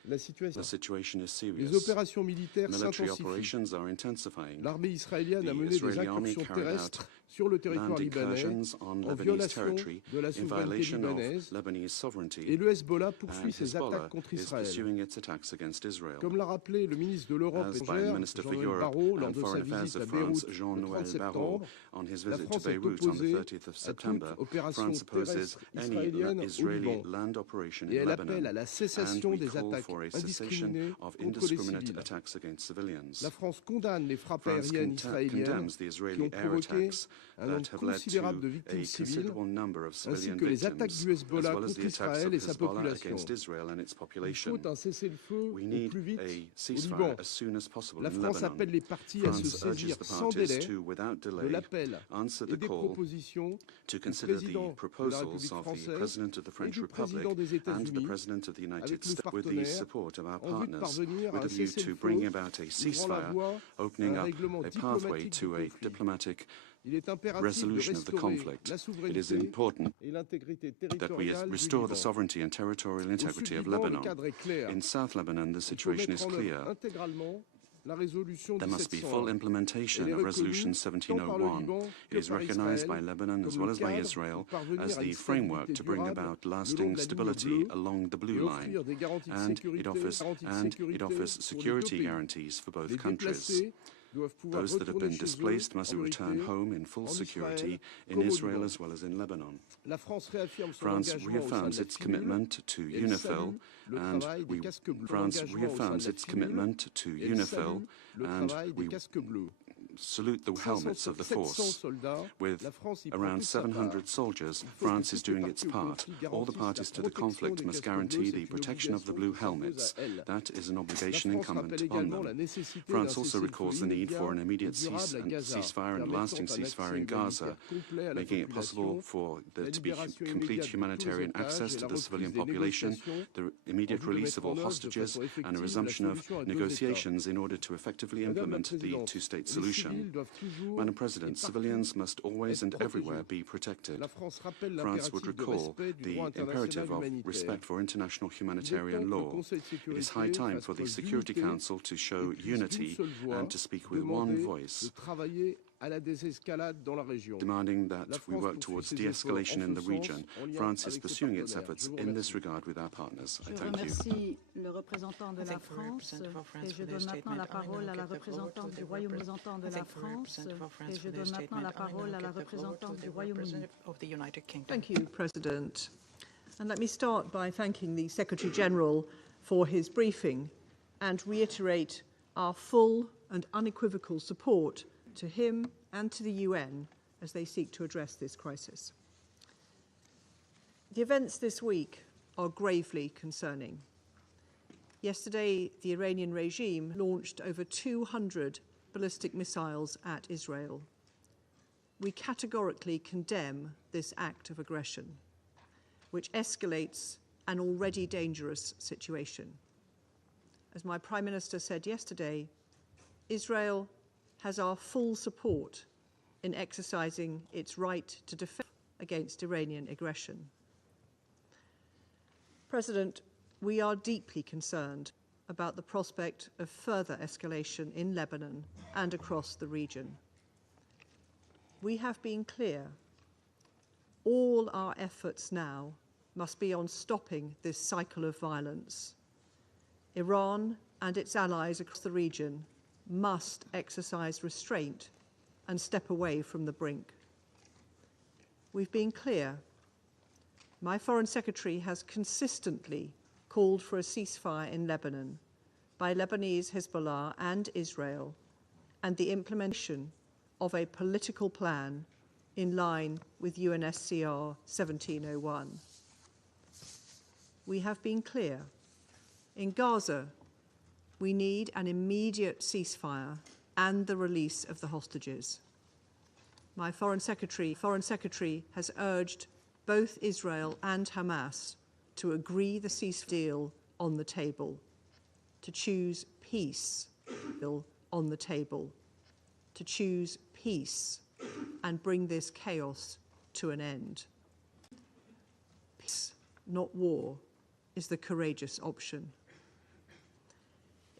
La situation is serious. Les opérations militaires Military s'intensifient. operations are intensifying. L'armée israélienne a mené des Israeli army incursions carried terrestres out sur le territoire land libanais incursions on en Lebanese violation territory de la in souveraineté violation libanaise of Lebanese sovereignty, et le Hezbollah and poursuit ses Hezbollah attaques contre is Israël. pursuing its attacks against Israel. Comme l'a rappelé le ministre de l'Europe As by the étrangère, Minister for Jean-Noël Europe Barrot, lors and de sa Foreign Affairs visite à of France, Beyrouth le 30 Jean-Noël Barrot, septembre, on his la visit to France est Beirut on the opposée 30th of à toute September, opération France opposes terrestre any israélienne au Israeli Liban land operation et in elle appelle Lebanon, à la and cessation we des call attaques for a cessation indiscriminées of contre les indiscriminate civils. attacks against civilians. La France condamne les frappes France aériennes israéliennes condemns the qui Israeli ont air provoqué attacks un nombre that have led to considérable de a victimes civiles, considerable number of ainsi civilian que les attaques victims, du Hezbollah as well as contre the attacks Israël of et sa Hezbollah population. against Israel and its Il population. faut un cessez-le-feu We au need plus vite a au ceasefire Liban. as soon as possible La in France Lebanon. appelle les parties à se France urges saisir the sans parties délai to, without de delay, l'appel answer et the des call propositions to du consider the président de la proposals République of the française President of the et French du Republic président des and the États-Unis President of the United avec nos States with the partenaires support of our en vue de partners parvenir à with un a view to cessez-le-feu bring about a ouvrant la ceasefire, voie opening à un up règlement a pathway diplomatique du to a conflit. diplomatic Il est impératif de resolution of the restaurer conflict. la It is souveraineté important et l'intégrité that we territoriale du restore the Liban. sovereignty and territorial Au sud integrity of Liban, le Lebanon. cadre est clair. In South Lebanon, the Il faut situation mettre is en clear. œuvre intégralement la résolution There must be full 1701. implementation Elle est of Resolution reconnue tant par le 1701. Liban It que is par recognized by Israël Lebanon as comme well le as by cadre Israel pour parvenir as à une the framework stabilité to bring durable about le long lasting de la ligne stability bleue along the et blue line. offrir des garanties de And sécurité, it offers pour les deux security pays. guarantees for both Les countries. déplacés doivent pouvoir Those that have retourner been chez eux displaced must en return sécurité home in full en security Israël in comme au Israel Liban. as well as in Lebanon. La France réaffirme son France engagement au sein reaffirms de la its cellule commitment to et elle UNIFIL, salue le and travail des casques bleus. France Son engagement au sein reaffirms de la its cellule commitment to et elle UNIFIL, salue le and travail des we casques bleus. salute the helmets of the 700 force. soldats, With la France y prend around toute sa part. 700 soldiers, Il faut France que is toutes les doing its parties au part. conflit All the garantissent parties la to the protection conflict des must casques guarantee bleus. the C'est une protection of the obligation blue qui s'impose helmets. à elles. That is an La obligation France incumbent rappelle on également la them. nécessité France d'un also cessez-le-feu recalls the need for an immédiat et immediate durable à Gaza, ceasefire and lasting permettant un ceasefire in accès Gaza, humanitaire complet à la making it possible population, for la there to be libération complete immédiate de tous les humanitarian access otages et to la the reprise civilian des population, négociations the en immediate vue de release mettre of all en œuvre de hostages, façon and a effective la resumption of solution à deux États. negotiations in order to effectively Madame la implement the Présidente, two-state les solution. civils doivent toujours Madam et President, partout civilians must always être and everywhere protégés. be protected. La France rappelle France would l'impératif de recall respect du the droit international imperative of humanitaire. respect for international Il est temps humanitarian que le law. Conseil de It is high sécurité time fasse for the preuve Security d'unité Council to et show puisse d'une unity seule voix and to speak with one demander voice, de travailler à la désescalade dans la région. demanding La that we France work poursuit towards ses efforts de-escalation en in ce the region. sens en lien France is avec ses pursuing its partenaires. efforts Je vous in this remercie. regard with our partners. I Je thank you. remercie le représentant de la France et je donne maintenant la parole à la représentante du Royaume-Uni de la France et je donne maintenant la parole à la représentante du Royaume-Uni. Thank you, President. And let me start by thanking the Secretary-General for his briefing and reiterate our full and unequivocal support to him and to the UN as they seek to address this crisis. The events this week are gravely concerning. Yesterday, the Iranian regime launched over 200 ballistic missiles at Israel. We categorically condemn this act of aggression, which escalates an already dangerous situation. As my Prime Minister said yesterday, Israel has our full support in exercising its right to defend against Iranian aggression. President, we are deeply concerned about the prospect of further escalation in Lebanon and across the region. We have been clear. All our efforts now must be on stopping this cycle of violence. Iran and its allies across the region must exercise restraint and step away from the brink. We've been clear. My Foreign Secretary has consistently called for a ceasefire in Lebanon by Lebanese Hezbollah and Israel and the implementation of a political plan in line with UNSCR 1701. We have been clear. In Gaza, we need an immediate ceasefire and the release of the hostages. My Foreign Secretary has urged both Israel and Hamas to agree the ceasefire deal on the table, to choose peace on the table, to choose peace and bring this chaos to an end. Peace, not war, is the courageous option.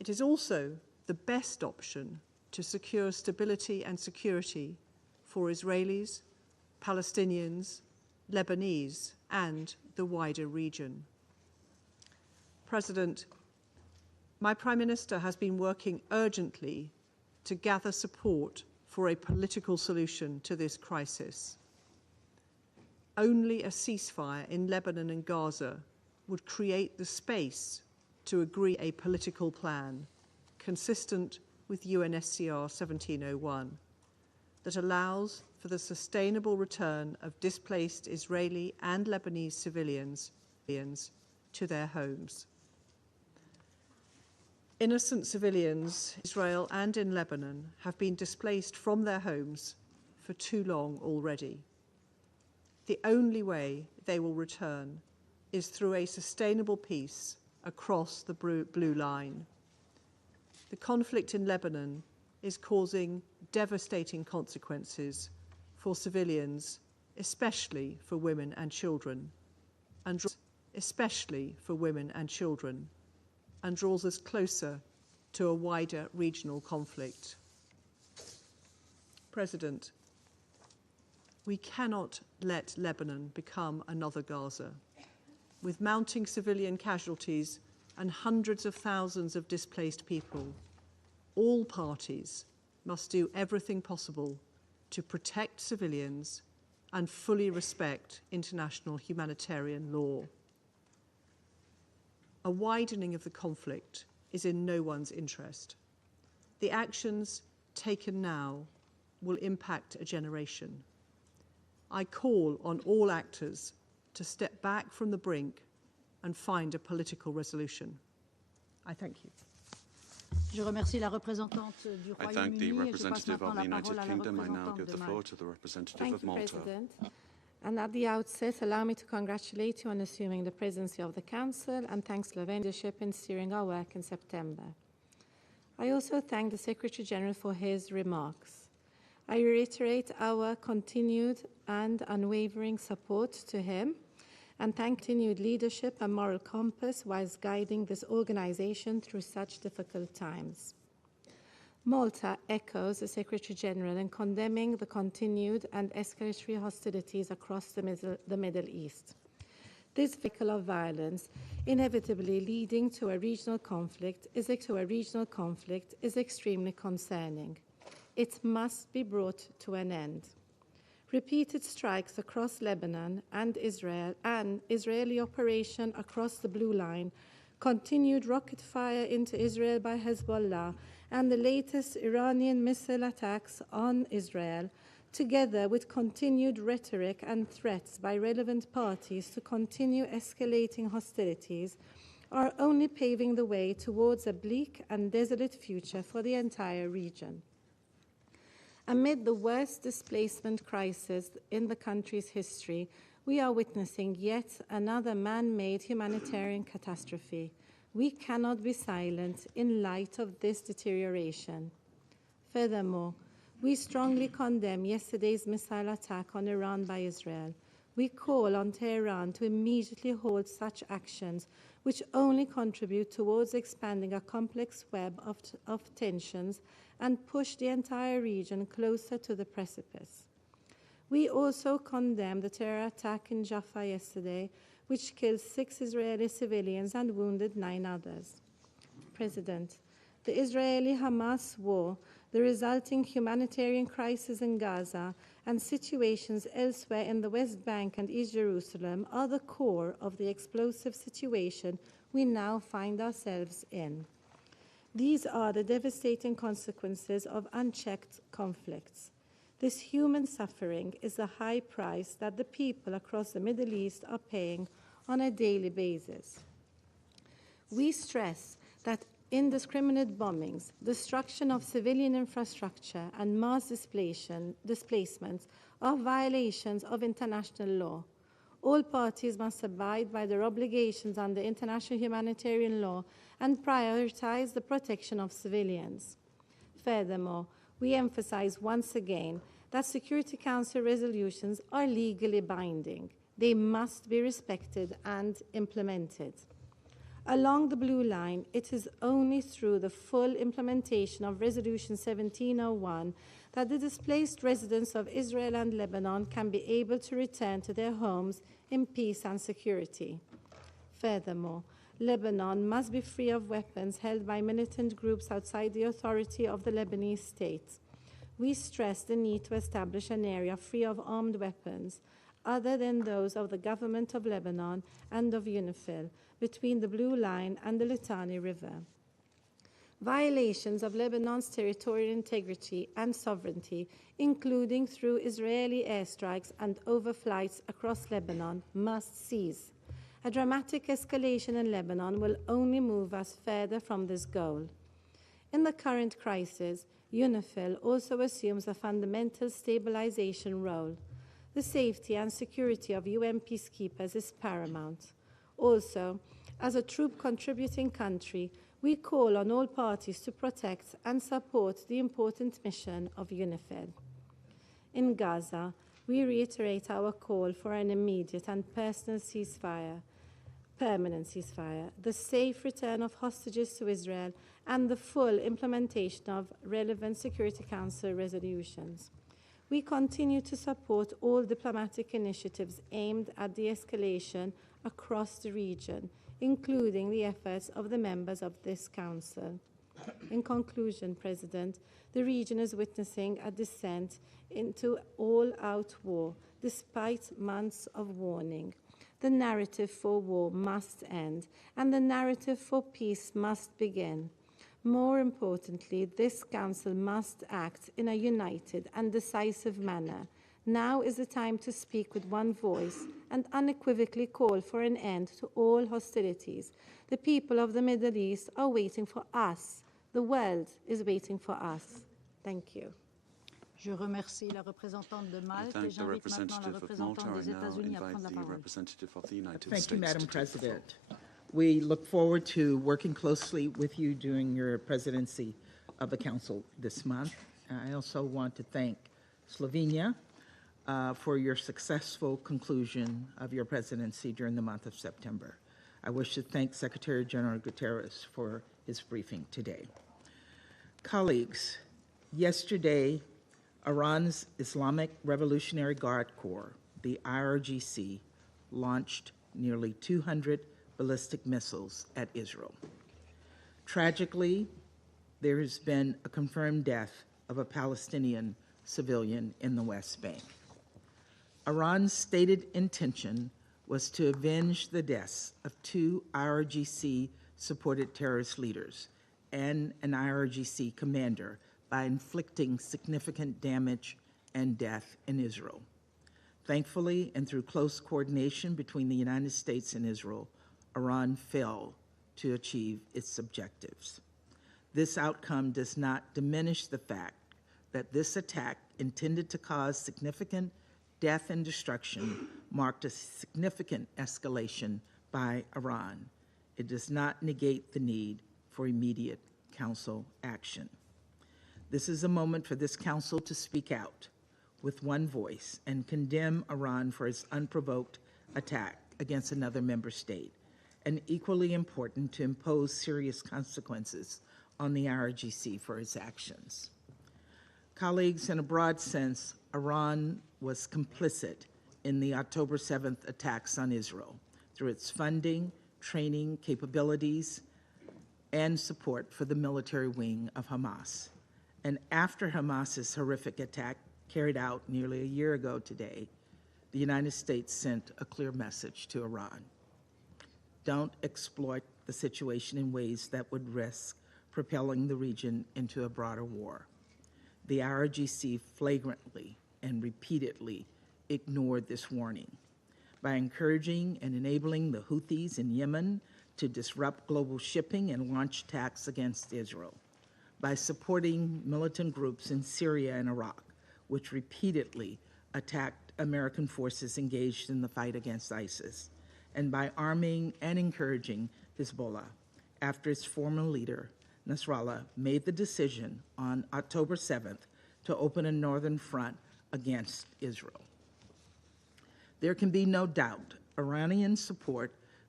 It is also the best option to secure stability and security for Israelis, Palestinians, Lebanese, and the wider region. President, my Prime Minister has been working urgently to gather support for a political solution to this crisis. Only a ceasefire in Lebanon and Gaza would create the space to agree a political plan consistent with UNSCR 1701 that allows for the sustainable return of displaced Israeli and Lebanese civilians to their homes. Innocent civilians, Israel and in Lebanon, have been displaced from their homes for too long already. The only way they will return is through a sustainable peace across the blue line. The conflict in Lebanon is causing devastating consequences for civilians, especially for women and children, and draws us closer to a wider regional conflict. President, we cannot let Lebanon become another Gaza. With mounting civilian casualties and hundreds of thousands of displaced people, all parties must do everything possible to protect civilians and fully respect international humanitarian law. A widening of the conflict is in no one's interest. The actions taken now will impact a generation. I call on all actors to step back from the brink and find a political resolution. I thank you. I thank the representative of the United Kingdom. I now give the floor to the representative of Malta. President. And at the outset, allow me to congratulate you on assuming the presidency of the Council and thank Slovenia's leadership in steering our work in September. I also thank the Secretary General for his remarks. I reiterate our continued and unwavering support to him and thank continued leadership and moral compass whilst guiding this organization through such difficult times. Malta echoes the Secretary General in condemning the continued and escalatory hostilities across the Middle East. This cycle of violence, inevitably leading to a regional conflict, is extremely concerning. It must be brought to an end. Repeated strikes across Lebanon and Israel and Israeli operation across the Blue Line, continued rocket fire into Israel by Hezbollah, and the latest Iranian missile attacks on Israel, together with continued rhetoric and threats by relevant parties to continue escalating hostilities, are only paving the way towards a bleak and desolate future for the entire region. Amid the worst displacement crisis in the country's history, we are witnessing yet another man-made humanitarian catastrophe. We cannot be silent in light of this deterioration. Furthermore, we strongly condemn yesterday's missile attack on Iran by Israel. We call on Tehran to immediately halt such actions, which only contribute towards expanding a complex web of tensions and push the entire region closer to the precipice. We also condemn the terror attack in Jaffa yesterday, which killed 6 Israeli civilians and wounded 9 others. President, the Israeli-Hamas war, the resulting humanitarian crisis in Gaza, and situations elsewhere in the West Bank and East Jerusalem are the core of the explosive situation we now find ourselves in. These are the devastating consequences of unchecked conflicts. This human suffering is the high price that the people across the Middle East are paying on a daily basis. We stress that indiscriminate bombings, destruction of civilian infrastructure, and mass displacements are violations of international law. All parties must abide by their obligations under international humanitarian law and prioritize the protection of civilians. Furthermore, we emphasize once again that Security Council resolutions are legally binding. They must be respected and implemented. Along the blue line, it is only through the full implementation of Resolution 1701 that the displaced residents of Israel and Lebanon can be able to return to their homes in peace and security. Furthermore, Lebanon must be free of weapons held by militant groups outside the authority of the Lebanese state. We stress the need to establish an area free of armed weapons, other than those of the government of Lebanon and of UNIFIL, between the Blue Line and the Litani River. Violations of Lebanon's territorial integrity and sovereignty, including through Israeli airstrikes and overflights across Lebanon, must cease. A dramatic escalation in Lebanon will only move us further from this goal. In the current crisis, UNIFIL also assumes a fundamental stabilization role. The safety and security of UN peacekeepers is paramount. Also, as a troop-contributing country, we call on all parties to protect and support the important mission of UNIFIL. In Gaza, we reiterate our call for an immediate and permanent ceasefire, the safe return of hostages to Israel, and the full implementation of relevant Security Council resolutions. We continue to support all diplomatic initiatives aimed at de-escalation across the region, including the efforts of the members of this Council. In conclusion, President, the region is witnessing a descent into all-out war, despite months of warning. The narrative for war must end, and the narrative for peace must begin. More importantly, this Council must act in a united and decisive manner. Now is the time to speak with one voice and unequivocally call for an end to all hostilities. The people of the Middle East are waiting for us. The world is waiting for us. Thank you. Je remercie la représentante de Malte et j'invite maintenant la représentante des États-Unis à prendre la parole. Thank you, Madam President. We look forward to working closely with you during your presidency of the Council this month. I also want to thank Slovenia for your successful conclusion of your presidency during the month of September. I wish to thank Secretary General Guterres for his briefing today. Colleagues, yesterday, Iran's Islamic Revolutionary Guard Corps, the IRGC, launched nearly 200 ballistic missiles at Israel. Tragically, there has been a confirmed death of a Palestinian civilian in the West Bank. Iran's stated intention was to avenge the deaths of 2 IRGC-supported terrorist leaders and an IRGC commander by inflicting significant damage and death in Israel. Thankfully, and through close coordination between the United States and Israel, Iran failed to achieve its objectives. This outcome does not diminish the fact that this attack, intended to cause significant death and destruction, marked a significant escalation by Iran. It does not negate the need for immediate Council action. This is a moment for this Council to speak out with one voice and condemn Iran for its unprovoked attack against another member state, and equally important, to impose serious consequences on the IRGC for its actions. Colleagues, in a broad sense, Iran was complicit in the October 7th attacks on Israel through its funding, training, capabilities, and support for the military wing of Hamas. And after Hamas's horrific attack carried out nearly a year ago today, the United States sent a clear message to Iran. Don't exploit the situation in ways that would risk propelling the region into a broader war. The IRGC flagrantly and repeatedly ignored this warning by encouraging and enabling the Houthis in Yemen to disrupt global shipping and launch attacks against Israel, by supporting militant groups in Syria and Iraq, which repeatedly attacked American forces engaged in the fight against ISIS, and by arming and encouraging Hezbollah after its former leader, Nasrallah, made the decision on October 7th to open a northern front against Israel. There can be no doubt Iranian support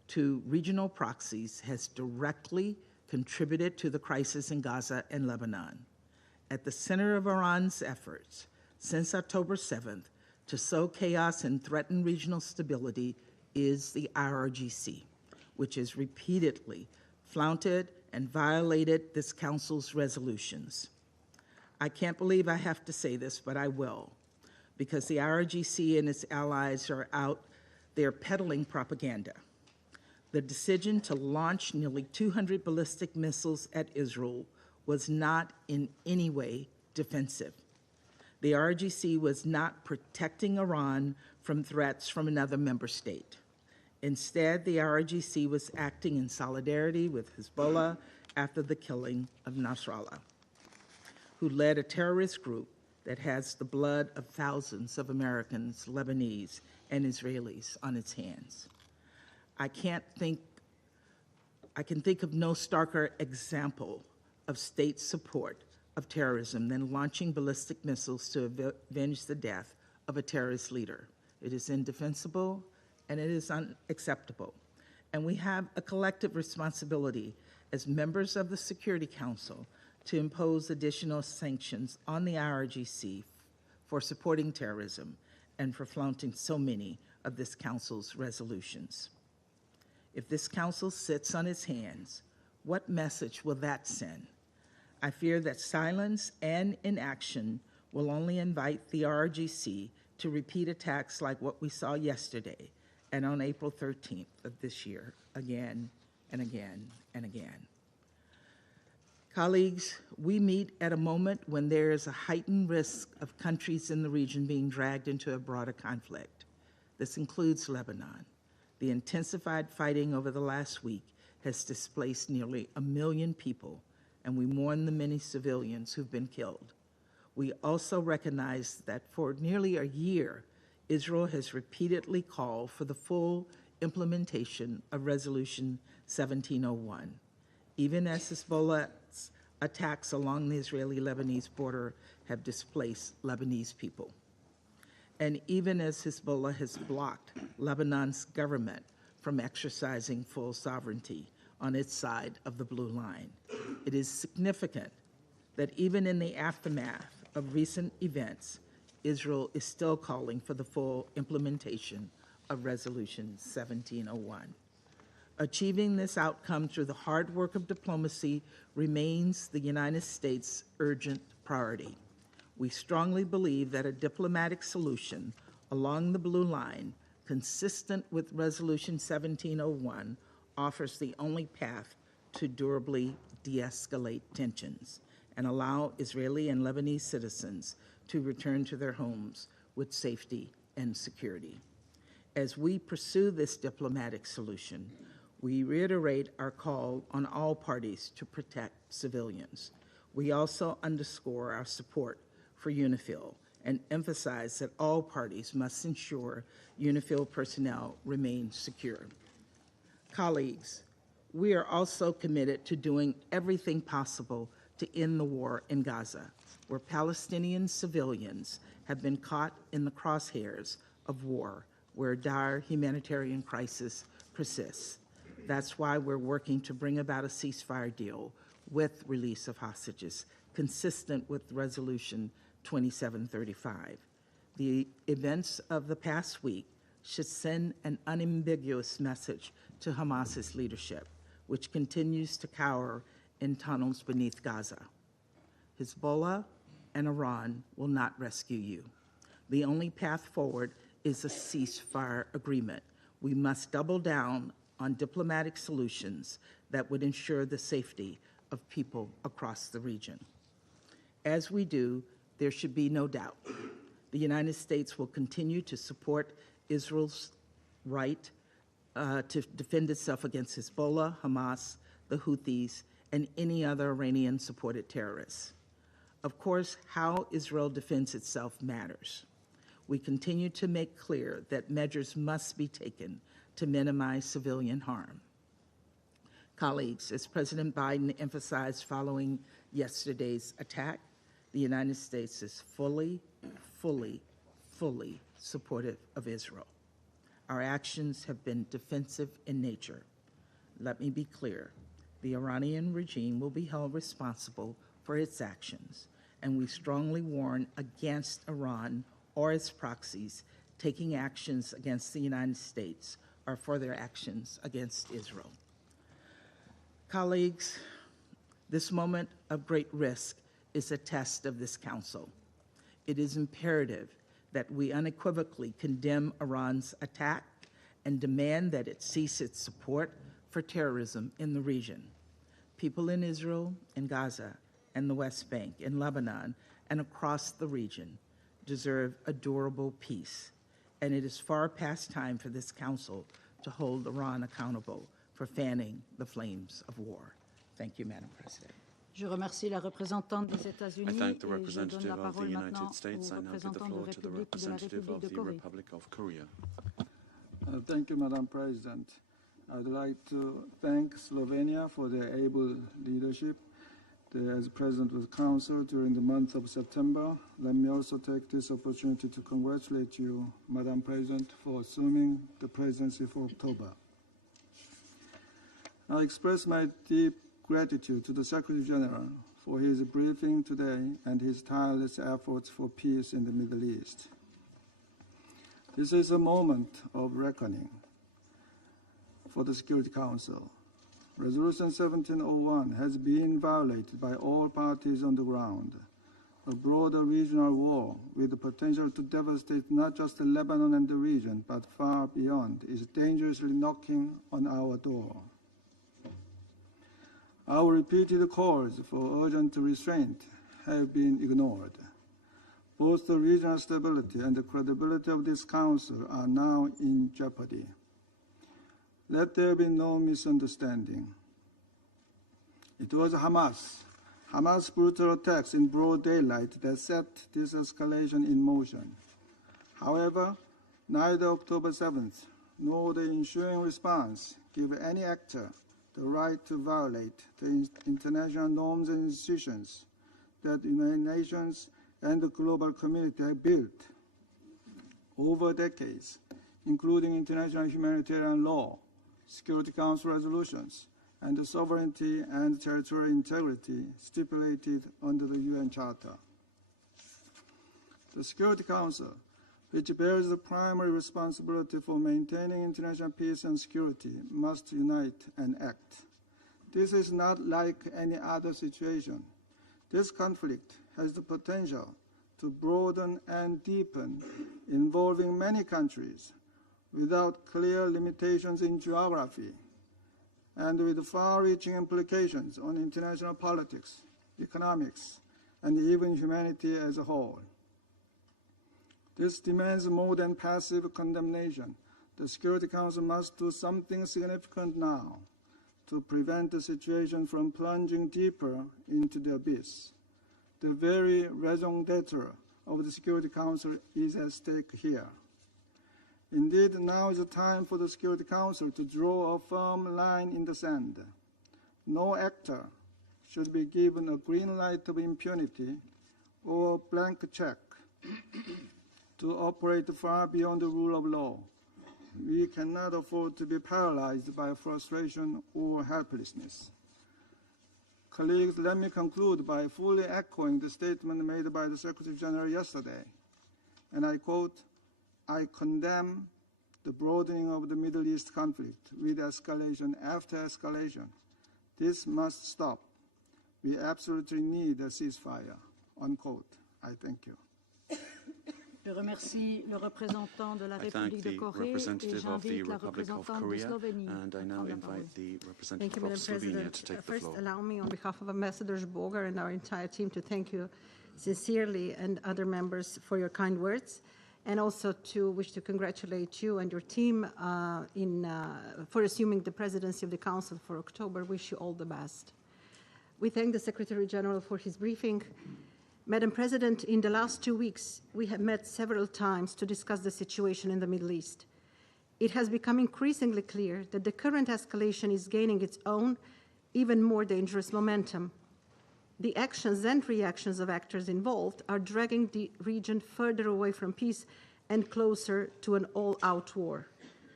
to regional proxies has directly contributed to the crisis in Gaza and Lebanon. At the center of Iran's efforts since October 7th to sow chaos and threaten regional stability is the IRGC, which has repeatedly flouted and violated this Council's resolutions. I can't believe I have to say this, but I will, because the IRGC and its allies are out there peddling propaganda. The decision to launch nearly 200 ballistic missiles at Israel was not in any way defensive. The IRGC was not protecting Iran from threats from another member state. Instead, the IRGC was acting in solidarity with Hezbollah after the killing of Nasrallah, who led a terrorist group that has the blood of thousands of Americans, Lebanese, and Israelis on its hands. I can think of no starker example of state support of terrorism than launching ballistic missiles to avenge the death of a terrorist leader. It is indefensible and it is unacceptable. And we have a collective responsibility as members of the Security Council to impose additional sanctions on the IRGC for supporting terrorism and for flaunting so many of this Council's resolutions. If this Council sits on its hands, what message will that send? I fear that silence and inaction will only invite the IRGC to repeat attacks like what we saw yesterday and on April 13th of this year, again and again and again. Colleagues, we meet at a moment when there is a heightened risk of countries in the region being dragged into a broader conflict. This includes Lebanon. The intensified fighting over the last week has displaced nearly 1 million people, and we mourn the many civilians who've been killed. We also recognize that for nearly a year, Israel has repeatedly called for the full implementation of Resolution 1701, even as Hezbollah's attacks along the Israeli-Lebanese border have displaced Lebanese people. And even as Hezbollah has blocked Lebanon's government from exercising full sovereignty on its side of the blue line, it is significant that even in the aftermath of recent events, Israel is still calling for the full implementation of Resolution 1701. Achieving this outcome through the hard work of diplomacy remains the United States' urgent priority. We strongly believe that a diplomatic solution along the blue line, consistent with Resolution 1701, offers the only path to durably de-escalate tensions and allow Israeli and Lebanese citizens to return to their homes with safety and security. As we pursue this diplomatic solution, we reiterate our call on all parties to protect civilians. We also underscore our support for UNIFIL and emphasize that all parties must ensure UNIFIL personnel remain secure. Colleagues, we are also committed to doing everything possible to end the war in Gaza, where Palestinian civilians have been caught in the crosshairs of war, where a dire humanitarian crisis persists. That's why we're working to bring about a ceasefire deal with release of hostages, consistent with Resolution 2735. The events of the past week should send an unambiguous message to Hamas's leadership, which continues to cower in tunnels beneath Gaza. Hezbollah and Iran will not rescue you. The only path forward is a ceasefire agreement. We must double down on diplomatic solutions that would ensure the safety of people across the region. As we do, there should be no doubt. The United States will continue to support Israel's right to defend itself against Hezbollah, Hamas, the Houthis, and any other Iranian-supported terrorists. Of course, how Israel defends itself matters. We continue to make clear that measures must be taken to minimize civilian harm. Colleagues, as President Biden emphasized following yesterday's attack, the United States is fully supportive of Israel. Our actions have been defensive in nature. Let me be clear. The Iranian regime will be held responsible for its actions, and we strongly warn against Iran or its proxies taking actions against the United States or for their actions against Israel. Colleagues, this moment of great risk is a test of this Council. It is imperative that we unequivocally condemn Iran's attack and demand that it cease its support for terrorism in the region. People in Israel, in Gaza, and the West Bank, in Lebanon, and across the region deserve a durable peace, and it is far past time for this Council to hold Iran accountable for fanning the flames of war. Thank you, Madam President. Je remercie la représentante des États-Unis et je donne la parole maintenant au représentant de la République de Corée. Thank you, Madam President. I'd like to thank Slovenia for their able leadership as President of the Council during the month of September. Let me also take this opportunity to congratulate you, Madam President, for assuming the presidency for October. I express my deep gratitude to the Secretary General for his briefing today and his tireless efforts for peace in the Middle East. This is a moment of reckoning for the Security Council. Resolution 1701 has been violated by all parties on the ground. A broader regional war with the potential to devastate not just Lebanon and the region, but far beyond, is dangerously knocking on our door. Our repeated calls for urgent restraint have been ignored. Both the regional stability and the credibility of this Council are now in jeopardy. Let there be no misunderstanding. It was Hamas' brutal attacks in broad daylight that set this escalation in motion. However, neither October 7th nor the ensuing response give any actor the right to violate the international norms and institutions that the United Nations and the global community have built over decades, including international humanitarian law, Security Council resolutions, and the sovereignty and territorial integrity stipulated under the UN Charter. The Security Council, which bears the primary responsibility for maintaining international peace and security, must unite and act. This is not like any other situation. This conflict has the potential to broaden and deepen, involving many countries, without clear limitations in geography, and with far-reaching implications on international politics, economics, and even humanity as a whole. This demands more than passive condemnation. The Security Council must do something significant now to prevent the situation from plunging deeper into the abyss. The very raison d'etre of the Security Council is at stake here. Indeed, now is the time for the Security Council to draw a firm line in the sand. No actor should be given a green light of impunity or a blank check to operate far beyond the rule of law. We cannot afford to be paralyzed by frustration or helplessness. Colleagues, let me conclude by fully echoing the statement made by the Secretary General yesterday. And I quote, "I condemn the broadening of the Middle East conflict with escalation after escalation. This must stop. We absolutely need a ceasefire," unquote. I thank you. Je remercie le représentant de la République de Corée et j'invite la représentante de Slovénie à prendre la parole. Thank you, Madam President. First, allow me, on behalf of Ambassador Boger and our entire team, to thank you sincerely and other members for your kind words, and also to wish to congratulate you and your team for assuming the presidency of the Council for October. Wish you all the best. We thank the Secretary General for his briefing. Madam President, in the last 2 weeks, we have met several times to discuss the situation in the Middle East. It has become increasingly clear that the current escalation is gaining its own, even more dangerous momentum. The actions and reactions of actors involved are dragging the region further away from peace and closer to an all-out war.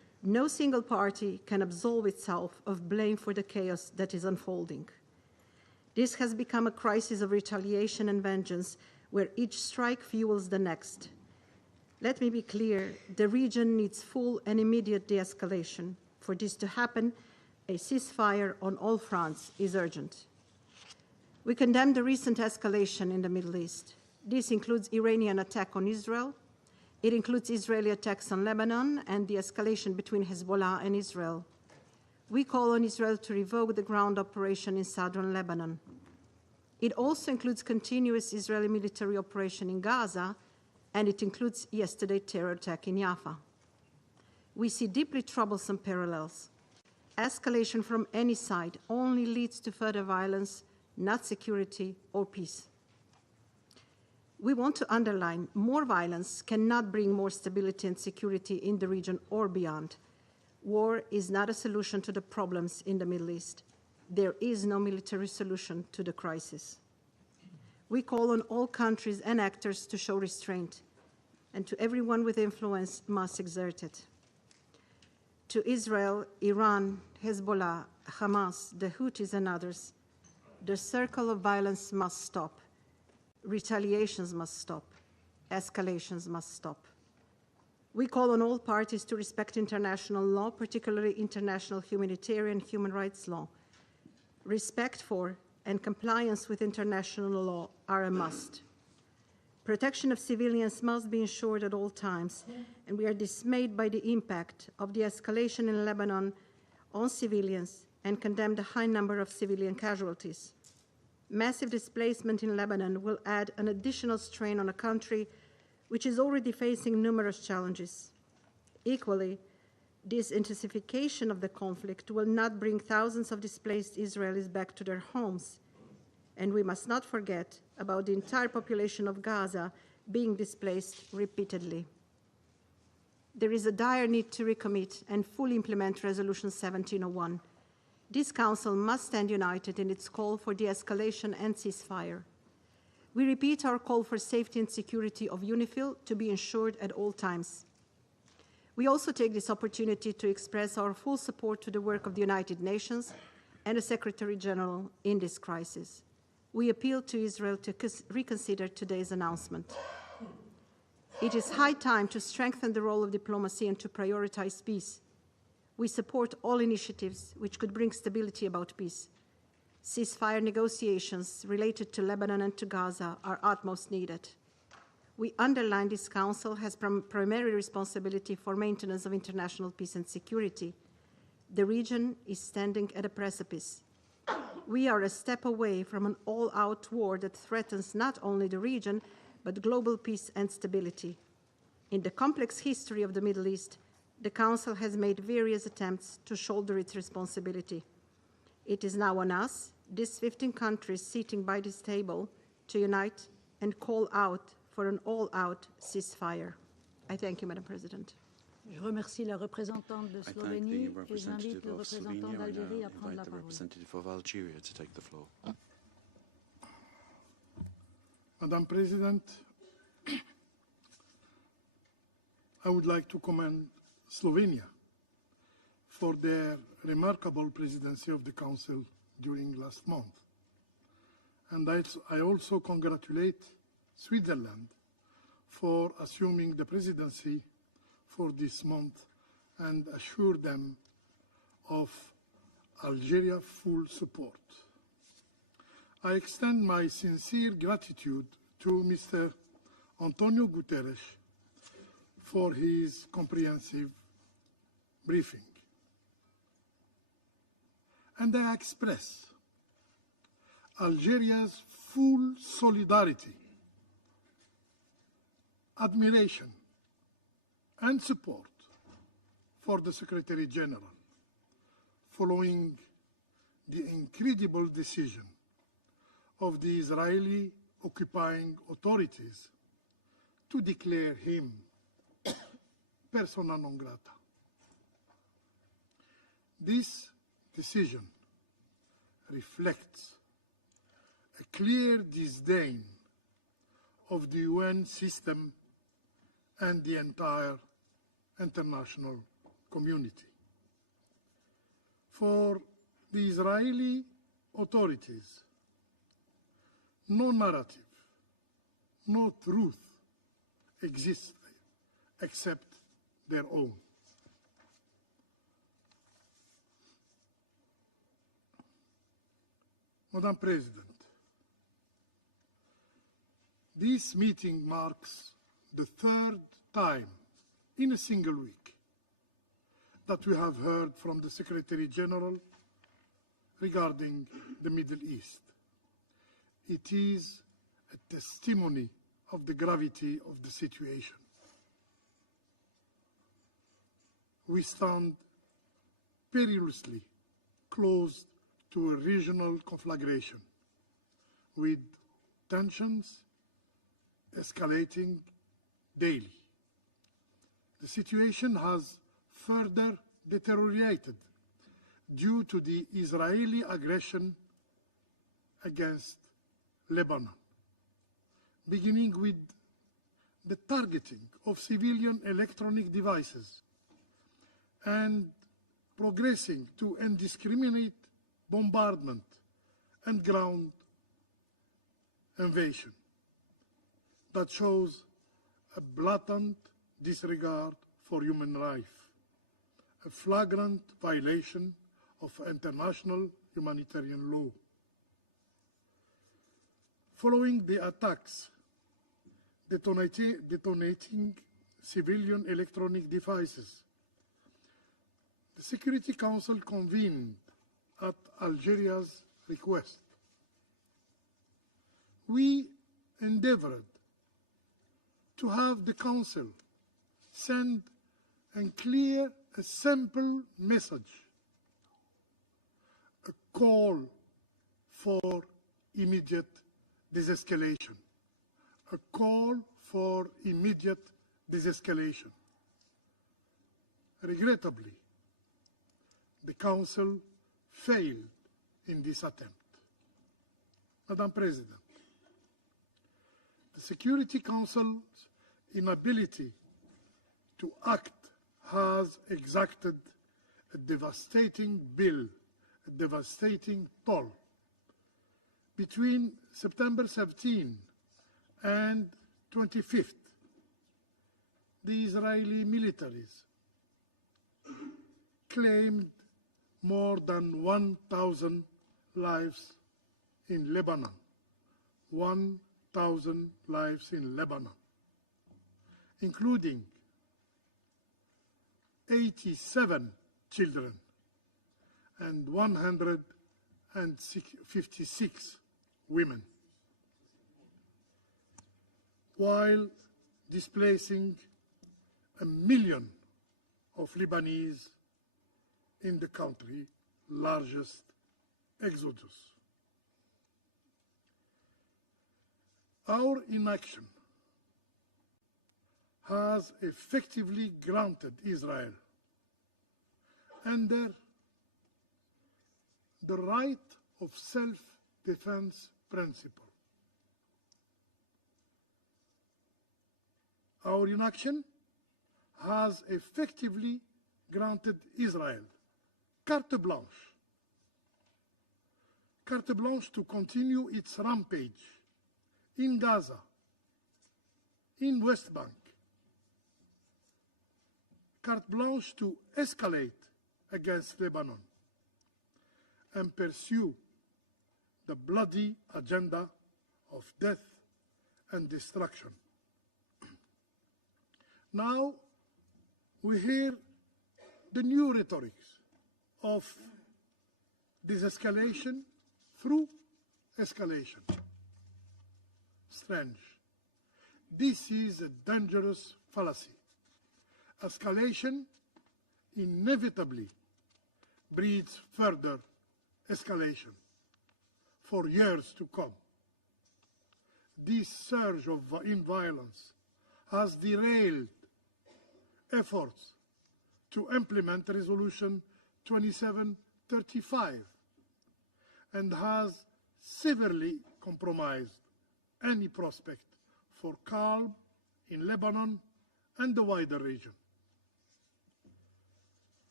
No single party can absolve itself of blame for the chaos that is unfolding. This has become a crisis of retaliation and vengeance, where each strike fuels the next. Let me be clear, the region needs full and immediate de-escalation. For this to happen, a ceasefire on all fronts is urgent. We condemn the recent escalation in the Middle East. This includes Iranian attack on Israel. It includes Israeli attacks on Lebanon and the escalation between Hezbollah and Israel. We call on Israel to revoke the ground operation in southern Lebanon. It also includes continuous Israeli military operation in Gaza, and it includes yesterday's terror attack in Jaffa. We see deeply troublesome parallels. Escalation from any side only leads to further violence, not security or peace. We want to underline more violence cannot bring more stability and security in the region or beyond. War is not a solution to the problems in the Middle East. There is no military solution to the crisis. We call on all countries and actors to show restraint, and to everyone with influence must exert it. To Israel, Iran, Hezbollah, Hamas, the Houthis, and others, the circle of violence must stop. Retaliations must stop. Escalations must stop. We call on all parties to respect international law, particularly international humanitarian human rights law. Respect for and compliance with international law are a must. Protection of civilians must be ensured at all times, and we are dismayed by the impact of the escalation in Lebanon on civilians and condemn the high number of civilian casualties. Massive displacement in Lebanon will add an additional strain on a country which is already facing numerous challenges. Equally, this intensification of the conflict will not bring thousands of displaced Israelis back to their homes. And we must not forget about the entire population of Gaza being displaced repeatedly. There is a dire need to recommit and fully implement Resolution 1701. This Council must stand united in its call for de-escalation and ceasefire. We repeat our call for safety and security of UNIFIL to be ensured at all times. We also take this opportunity to express our full support to the work of the United Nations and the Secretary General in this crisis. We appeal to Israel to reconsider today's announcement. It is high time to strengthen the role of diplomacy and to prioritize peace. We support all initiatives which could bring stability about peace. Ceasefire negotiations related to Lebanon and to Gaza are utmost needed. We underline this Council has primary responsibility for maintenance of international peace and security. The region is standing at a precipice. We are a step away from an all-out war that threatens not only the region, but global peace and stability. In the complex history of the Middle East, the Council has made various attempts to shoulder its responsibility. It is now on us, these 15 countries sitting by this table, to unite and call out for an all-out ceasefire. I thank you, Madam President. Je remercie la représentante de Slovénie et j'invite le représentant d'Algérie à prendre la parole. Representative of Algeria to take the floor. Madam President, I would like to commend Slovenia for their remarkable presidency of the Council during last month. And I also congratulate Switzerland for assuming the presidency for this month and assure them of Algeria's full support. I extend my sincere gratitude to Mr. Antonio Guterres for his comprehensive briefing. And I express Algeria's full solidarity, admiration, and support for the Secretary General following the incredible decision of the Israeli occupying authorities to declare him persona non grata. This decision reflects a clear disdain of the UN system and the entire international community. For the Israeli authorities, no narrative, no truth exists except their own. Madam President, this meeting marks the third time in a single week that we have heard from the Secretary General regarding the Middle East. It is a testimony of the gravity of the situation. We stand perilously close to a regional conflagration, with tensions escalating daily. The situation has further deteriorated due to the Israeli aggression against Lebanon, beginning with the targeting of civilian electronic devices and progressing to indiscriminate bombardment and ground invasion that shows a blatant disregard for human life, a flagrant violation of international humanitarian law. Following the attacks detonating civilian electronic devices, the Security Council convened at Algeria's request. We endeavored to have the Council send and clear a simple message, a call for immediate desescalation, a call for immediate desescalation. Regrettably, the Council failed in this attempt. Madam President, the Security Council's inability to act has exacted a devastating bill, a devastating toll. Between September 17 and 25th, the Israeli militaries claimed more than 1,000 lives in Lebanon. 1,000 lives in Lebanon, including 87 children and 156 women, while displacing 1 million of Lebanese in the country's largest exodus. Our inaction has effectively granted Israel under the right of self-defense principle. Our inaction has effectively granted Israel carte blanche to continue its rampage in Gaza, in West Bank, carte blanche to escalate against Lebanon and pursue the bloody agenda of death and destruction. Now we hear the new rhetoric of desescalation through escalation. Strange. This is a dangerous fallacy. Escalation inevitably breeds further escalation for years to come. This surge in violence has derailed efforts to implement Resolution 2735 and has severely compromised any prospect for calm in Lebanon and the wider region.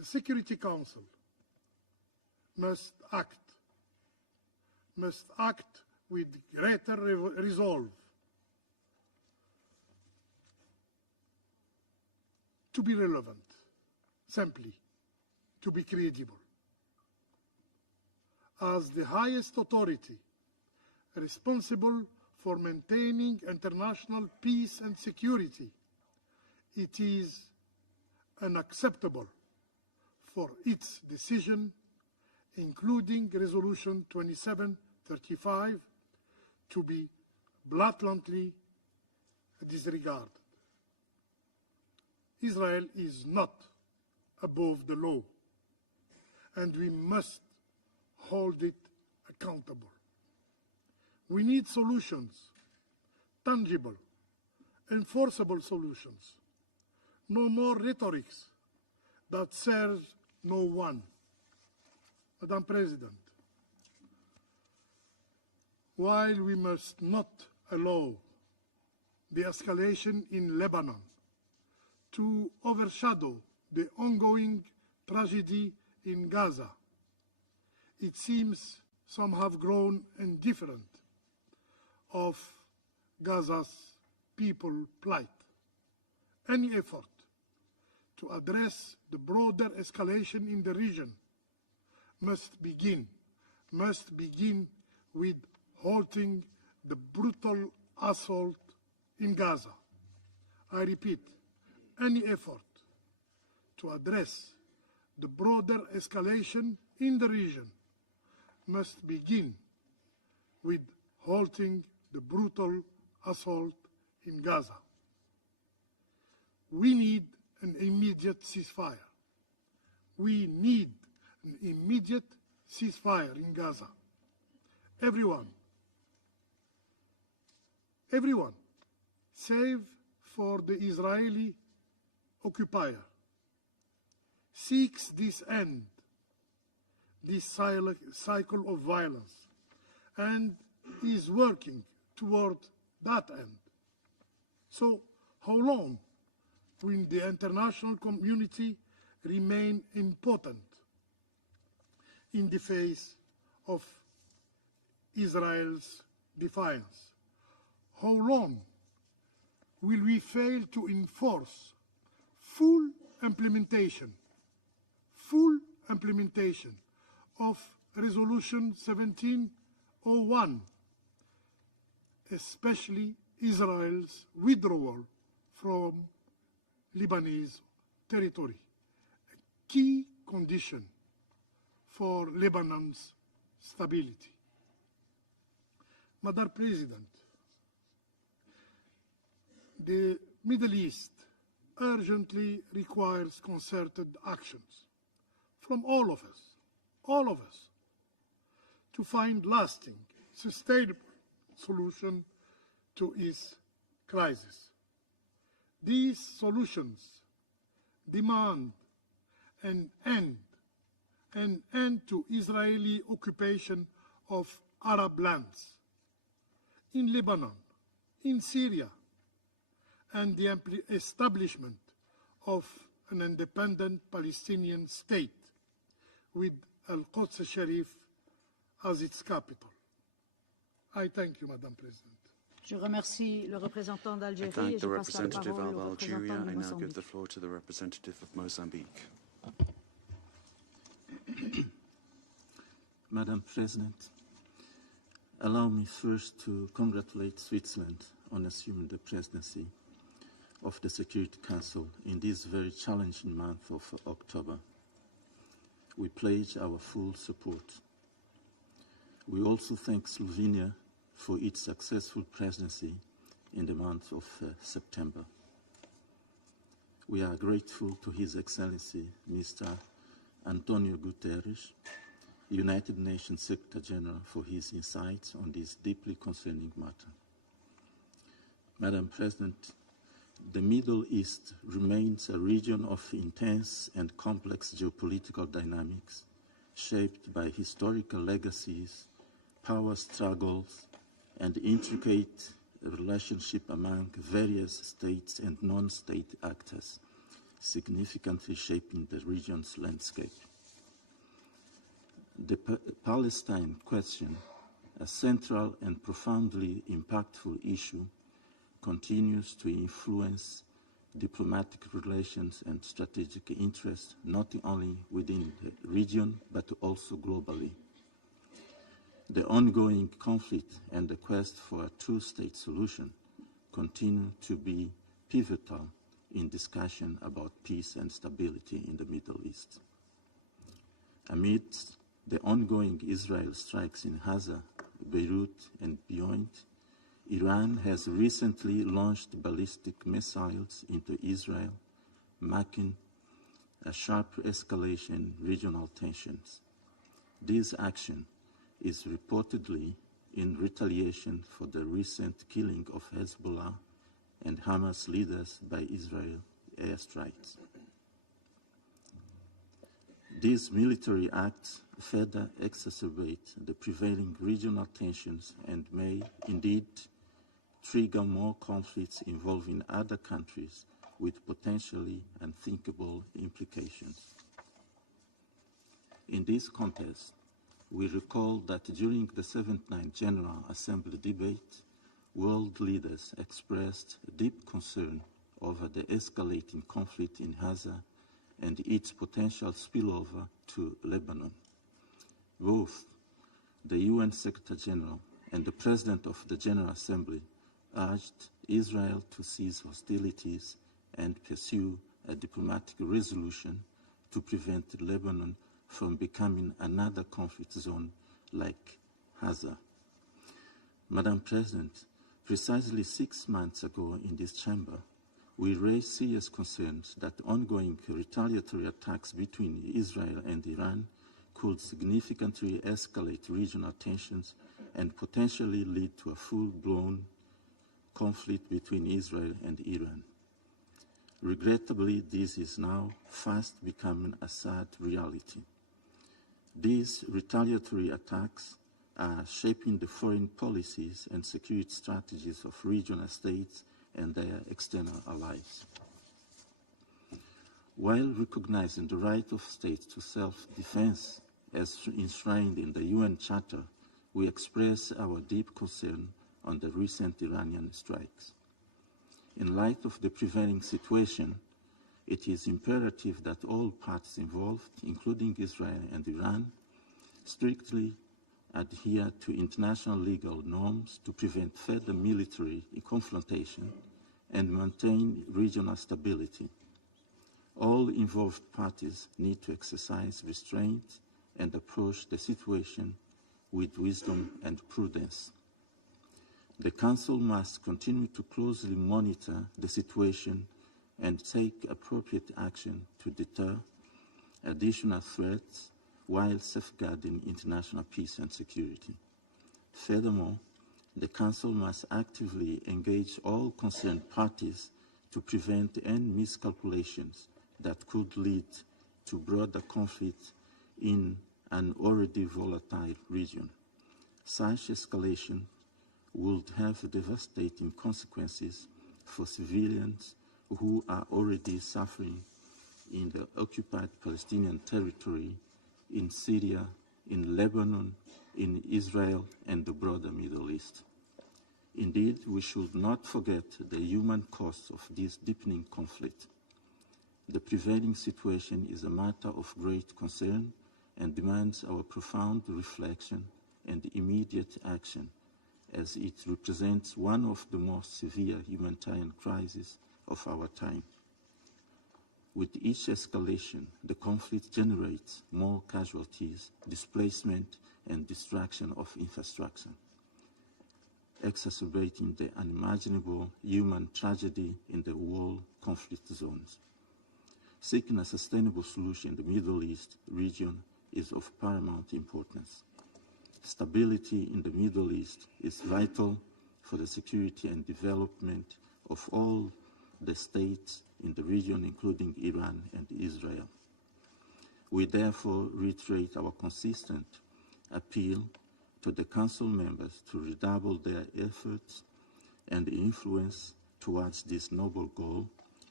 The Security Council must act with greater resolve to be relevant, simply to be credible. As the highest authority responsible for maintaining international peace and security, it is unacceptable for its decision, including Resolution 2735, to be blatantly disregarded. Israel is not above the law, and we must hold it accountable. We need solutions, tangible, enforceable solutions, no more rhetorics that serves no one. Madam President, while we must not allow the escalation in Lebanon to overshadow the ongoing tragedy in Gaza, it seems some have grown indifferent of Gaza's people plight. Any effort to address the broader escalation in the region must begin with halting the brutal assault in Gaza. I repeat, any effort to address the broader escalation in the region must begin with halting the brutal assault in Gaza. We need an immediate ceasefire. We need an immediate ceasefire in Gaza. Everyone, save for the Israeli occupier, seeks this end, this cycle of violence, and is working toward that end. So how long will the international community remain impotent in the face of Israel's defiance? How long will we fail to enforce full implementation of Resolution 1701, especially Israel's withdrawal from Lebanese territory, a key condition for Lebanon's stability? Madam President, the Middle East urgently requires concerted actions from all of us, to find lasting, sustainable solution to its crisis. These solutions demand an end to Israeli occupation of Arab lands in Lebanon, in Syria, and the establishment of an independent Palestinian state with Al-Quds Sharif as its capital. I thank you, Madam President. Je remercie le représentant d'Algérie. I thank the representative of Algeria. I now give the floor to the representative of Mozambique. Madam President, allow me first to congratulate Switzerland on assuming the presidency of the Security Council in this very challenging month of October. We pledge our full support. We also thank Slovenia for its successful presidency in the month of September. We are grateful to His Excellency Mr. Antonio Guterres, United Nations Secretary General, for his insights on this deeply concerning matter. Madam President, the Middle East remains a region of intense and complex geopolitical dynamics, shaped by historical legacies, power struggles, and intricate relationship among various states and non-state actors, significantly shaping the region's landscape. The Palestine question, a central and profoundly impactful issue, continues to influence diplomatic relations and strategic interests not only within the region but also globally. The ongoing conflict and the quest for a two-state solution continue to be pivotal in discussion about peace and stability in the Middle East. Amidst the ongoing Israel strikes in Gaza, Beirut, and beyond, Iran has recently launched ballistic missiles into Israel, marking a sharp escalation in regional tensions. This action is reportedly in retaliation for the recent killing of Hezbollah and Hamas leaders by Israel airstrikes. These military acts further exacerbate the prevailing regional tensions and may indeed trigger more conflicts involving other countries with potentially unthinkable implications. In this context, we recall that during the 79th General Assembly debate, world leaders expressed deep concern over the escalating conflict in Gaza and its potential spillover to Lebanon. Both the UN Secretary General and the President of the General Assembly urged Israel to cease hostilities and pursue a diplomatic resolution to prevent Lebanon from becoming another conflict zone like Gaza. Madam President, precisely 6 months ago in this chamber, we raised serious concerns that ongoing retaliatory attacks between Israel and Iran could significantly escalate regional tensions and potentially lead to a full-blown conflict between Israel and Iran. Regrettably, this is now fast becoming a sad reality. These retaliatory attacks are shaping the foreign policies and security strategies of regional states and their external allies. While recognizing the right of states to self-defense as enshrined in the UN Charter, we express our deep concern on the recent Iranian strikes. In light of the prevailing situation, it is imperative that all parties involved, including Israel and Iran, strictly adhere to international legal norms to prevent further military confrontation and maintain regional stability. All involved parties need to exercise restraint and approach the situation with wisdom and prudence. The Council must continue to closely monitor the situation and take appropriate action to deter additional threats while safeguarding international peace and security. Furthermore, the Council must actively engage all concerned parties to prevent any miscalculations that could lead to broader conflict in an already volatile region. Such escalation would have devastating consequences for civilians who are already suffering in the occupied Palestinian territory, in Syria, in Lebanon, in Israel, and the broader Middle East. Indeed, we should not forget the human cost of this deepening conflict. The prevailing situation is a matter of great concern and demands our profound reflection and immediate action, as it represents one of the most severe humanitarian crises of our time. With each escalation, the conflict generates more casualties, displacement, and destruction of infrastructure, exacerbating the unimaginable human tragedy in the war conflict zones. Seeking a sustainable solution in the Middle East region is of paramount importance. Stability in the Middle East is vital for the security and development of all the states in the region, including Iran and Israel. We therefore reiterate our consistent appeal to the Council members to redouble their efforts and influence towards this noble goal,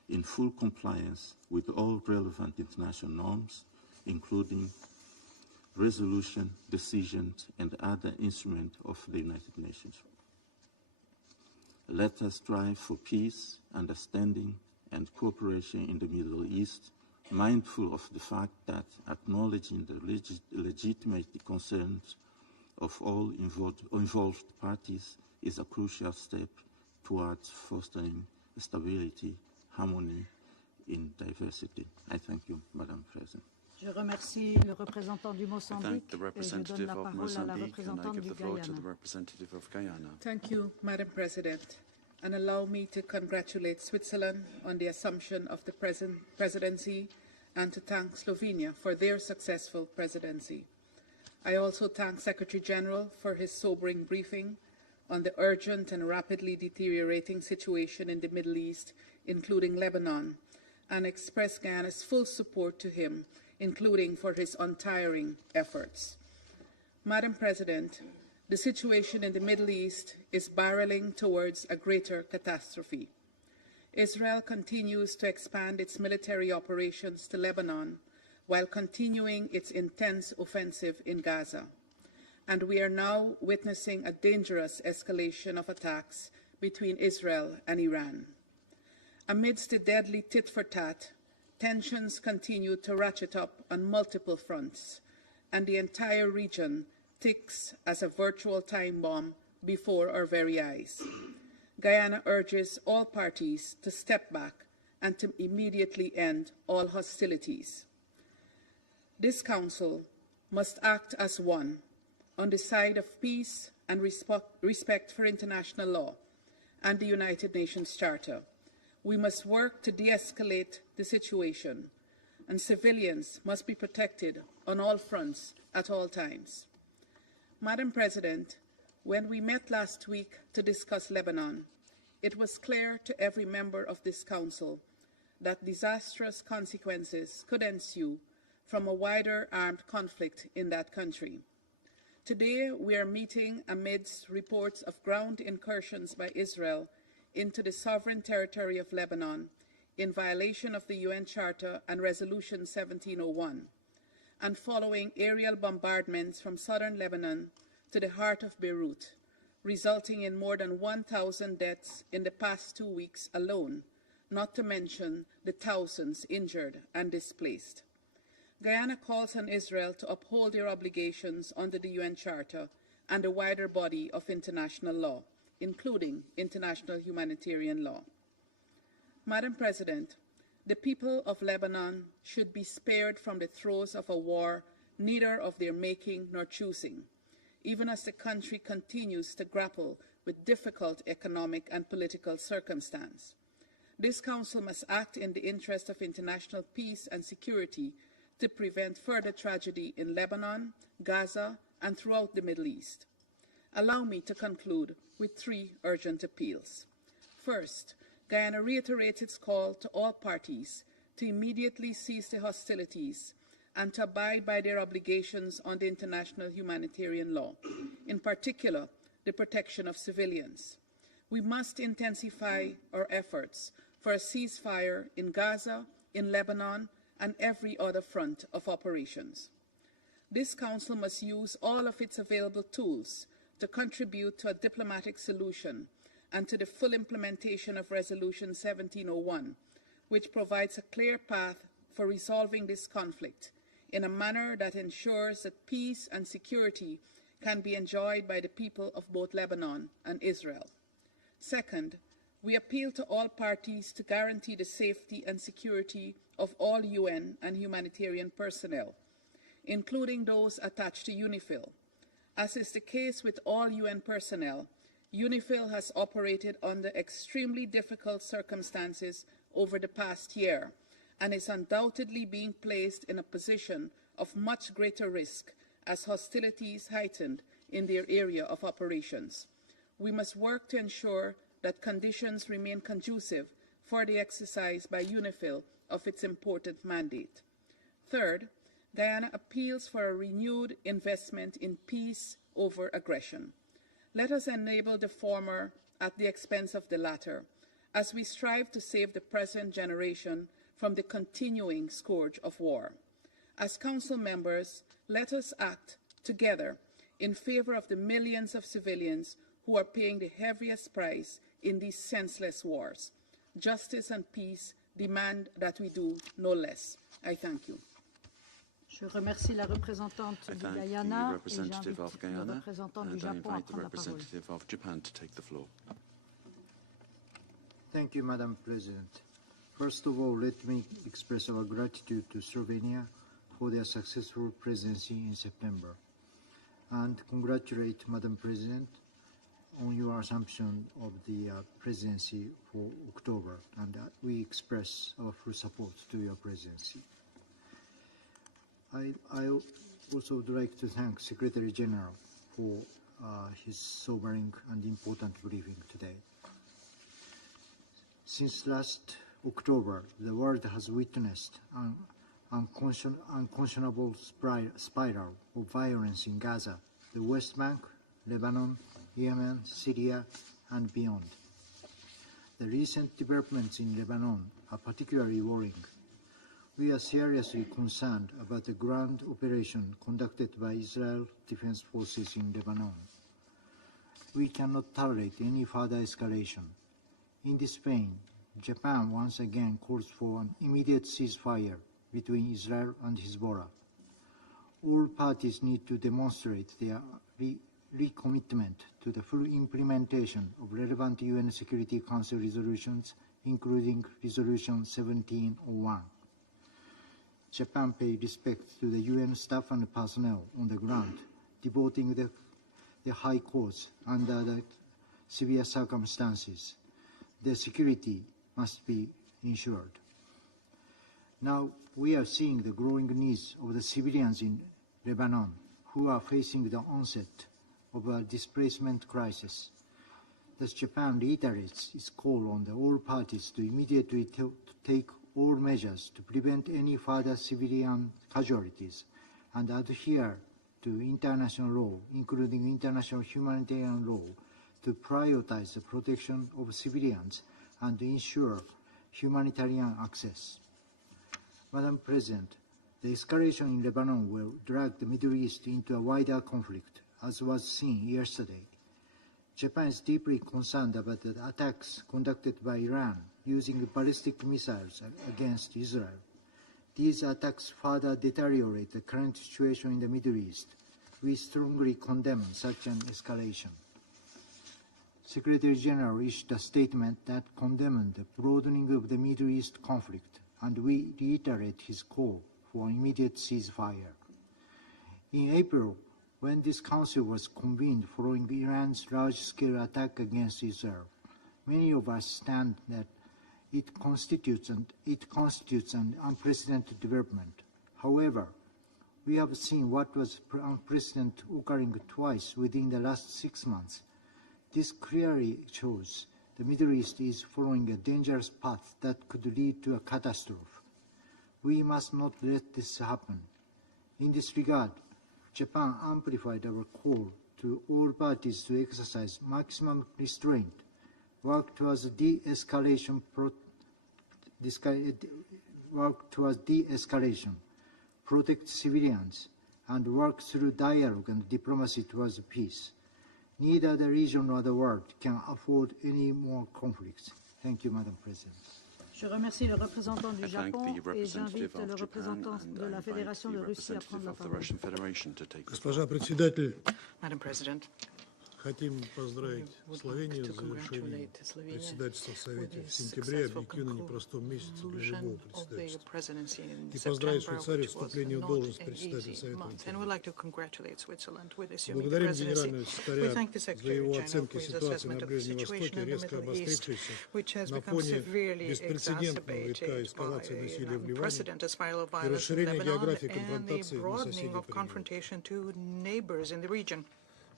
in full compliance with all relevant international norms, including resolution, decisions, and other instruments of the United Nations. Let us strive for peace, understanding, and cooperation in the Middle East, mindful of the fact that acknowledging the legitimate concerns of all involved parties is a crucial step towards fostering stability, harmony in diversity. I thank you, Madam President. Je remercie le représentant du Mozambique et je donne la parole à la représentante du Guyana. Thank you, Madam President, and allow me to congratulate Switzerland on the assumption of the presidency and to thank Slovenia for their successful presidency. I also thank Secretary General for his sobering briefing on the urgent and rapidly deteriorating situation in the Middle East, including Lebanon, and express Guyana's full support to him, including for his untiring efforts. Madam President, the situation in the Middle East is barreling towards a greater catastrophe. Israel continues to expand its military operations to Lebanon while continuing its intense offensive in Gaza. And we are now witnessing a dangerous escalation of attacks between Israel and Iran. Amidst the deadly tit-for-tat, tensions continue to ratchet up on multiple fronts, and the entire region ticks as a virtual time bomb before our very eyes. Guyana urges all parties to step back and to immediately end all hostilities. This Council must act as one, on the side of peace and respect for international law and the United Nations Charter. We must work to de-escalate the situation, and civilians must be protected on all fronts at all times. Madam President, when we met last week to discuss Lebanon, it was clear to every member of this Council that disastrous consequences could ensue from a wider armed conflict in that country. Today, we are meeting amidst reports of ground incursions by Israel into the sovereign territory of Lebanon in violation of the UN Charter and Resolution 1701, and following aerial bombardments from southern Lebanon to the heart of Beirut, resulting in more than 1,000 deaths in the past 2 weeks alone, not to mention the thousands injured and displaced. Guyana calls on Israel to uphold their obligations under the UN Charter and the wider body of international law, including international humanitarian law. Madam President, the people of Lebanon should be spared from the throes of a war neither of their making nor choosing, even as the country continues to grapple with difficult economic and political circumstances. This Council must act in the interest of international peace and security to prevent further tragedy in Lebanon, Gaza, and throughout the Middle East. Allow me to conclude with 3 urgent appeals. First, Guyana reiterates its call to all parties to immediately cease the hostilities and to abide by their obligations under international humanitarian law, in particular, the protection of civilians. We must intensify our efforts for a ceasefire in Gaza, in Lebanon, and every other front of operations. This Council must use all of its available tools to contribute to a diplomatic solution and to the full implementation of Resolution 1701, which provides a clear path for resolving this conflict in a manner that ensures that peace and security can be enjoyed by the people of both Lebanon and Israel. Second, we appeal to all parties to guarantee the safety and security of all UN and humanitarian personnel, including those attached to UNIFIL. As is the case with all UN personnel, UNIFIL has operated under extremely difficult circumstances over the past year and is undoubtedly being placed in a position of much greater risk as hostilities heightened in their area of operations. We must work to ensure that conditions remain conducive for the exercise by UNIFIL of its important mandate. Third, Guyana appeals for a renewed investment in peace over aggression. Let us enable the former at the expense of the latter, as we strive to save the present generation from the continuing scourge of war. As Council members, let us act together in favor of the millions of civilians who are paying the heaviest price in these senseless wars. Justice and peace demand that we do no less. I thank you. Je remercie la représentante du Guyana et j'invite le représentant du Japon à prendre la parole. Of Japan to take the floor. Thank you, Madam President. First of all, let me express our gratitude to Slovenia for their successful presidency in September, and congratulate Madam President on your assumption of the presidency for October, and we express our full support to your presidency. I also would like to thank Secretary General for his sobering and important briefing today. Since last October, the world has witnessed an unconscionable spiral of violence in Gaza, the West Bank, Lebanon, Yemen, Syria, and beyond. The recent developments in Lebanon are particularly worrying. We are seriously concerned about the ground operation conducted by Israel Defense Forces in Lebanon. We cannot tolerate any further escalation. In this vein, Japan once again calls for an immediate ceasefire between Israel and Hezbollah. All parties need to demonstrate their recommitment to the full implementation of relevant UN Security Council resolutions, including Resolution 1701. Japan pays respect to the UN staff and personnel on the ground, devoting the high cause under the severe circumstances. Their security must be ensured. Now, we are seeing the growing needs of the civilians in Lebanon who are facing the onset of a displacement crisis. Thus, Japan reiterates its call on all parties to immediately take all measures to prevent any further civilian casualties and adhere to international law, including international humanitarian law, to prioritize the protection of civilians and ensure humanitarian access. Madam President, the escalation in Lebanon will drag the Middle East into a wider conflict, as was seen yesterday. Japan is deeply concerned about the attacks conducted by Iran using ballistic missiles against Israel. These attacks further deteriorate the current situation in the Middle East. We strongly condemn such an escalation. Secretary General issued a statement that condemned the broadening of the Middle East conflict, and we reiterate his call for an immediate ceasefire. In April, when this council was convened following Iran's large-scale attack against Israel, many of us stand that it constitutes an unprecedented development. However, we have seen what was unprecedented occurring twice within the last 6 months. This clearly shows the Middle East is following a dangerous path that could lead to a catastrophe. We must not let this happen. In this regard, Japan amplified our call to all parties to exercise maximum restraint, work towards de-escalation, protect civilians, and work through dialogue and diplomacy towards peace. Neither the region nor the world can afford any more conflicts. Thank you, Madam President. Je remercie le représentant du Japon et j'invite le représentant de la Fédération de Russie à prendre la parole. Госпожа председатель, Madam President, хотим поздравить Словению с завершением председательства в Совете в сентябре, объективно непростом месяце для любого председательства. И поздравить Швейцарию с вступлением в должность председателя Совета. Благодарим генерального секретаря за его оценки ситуации на Ближнем Востоке, резко обострившейся на фоне беспрецедентного витка эскалации насилия в Ливане и расширения географии конфронтации на соседних регионах.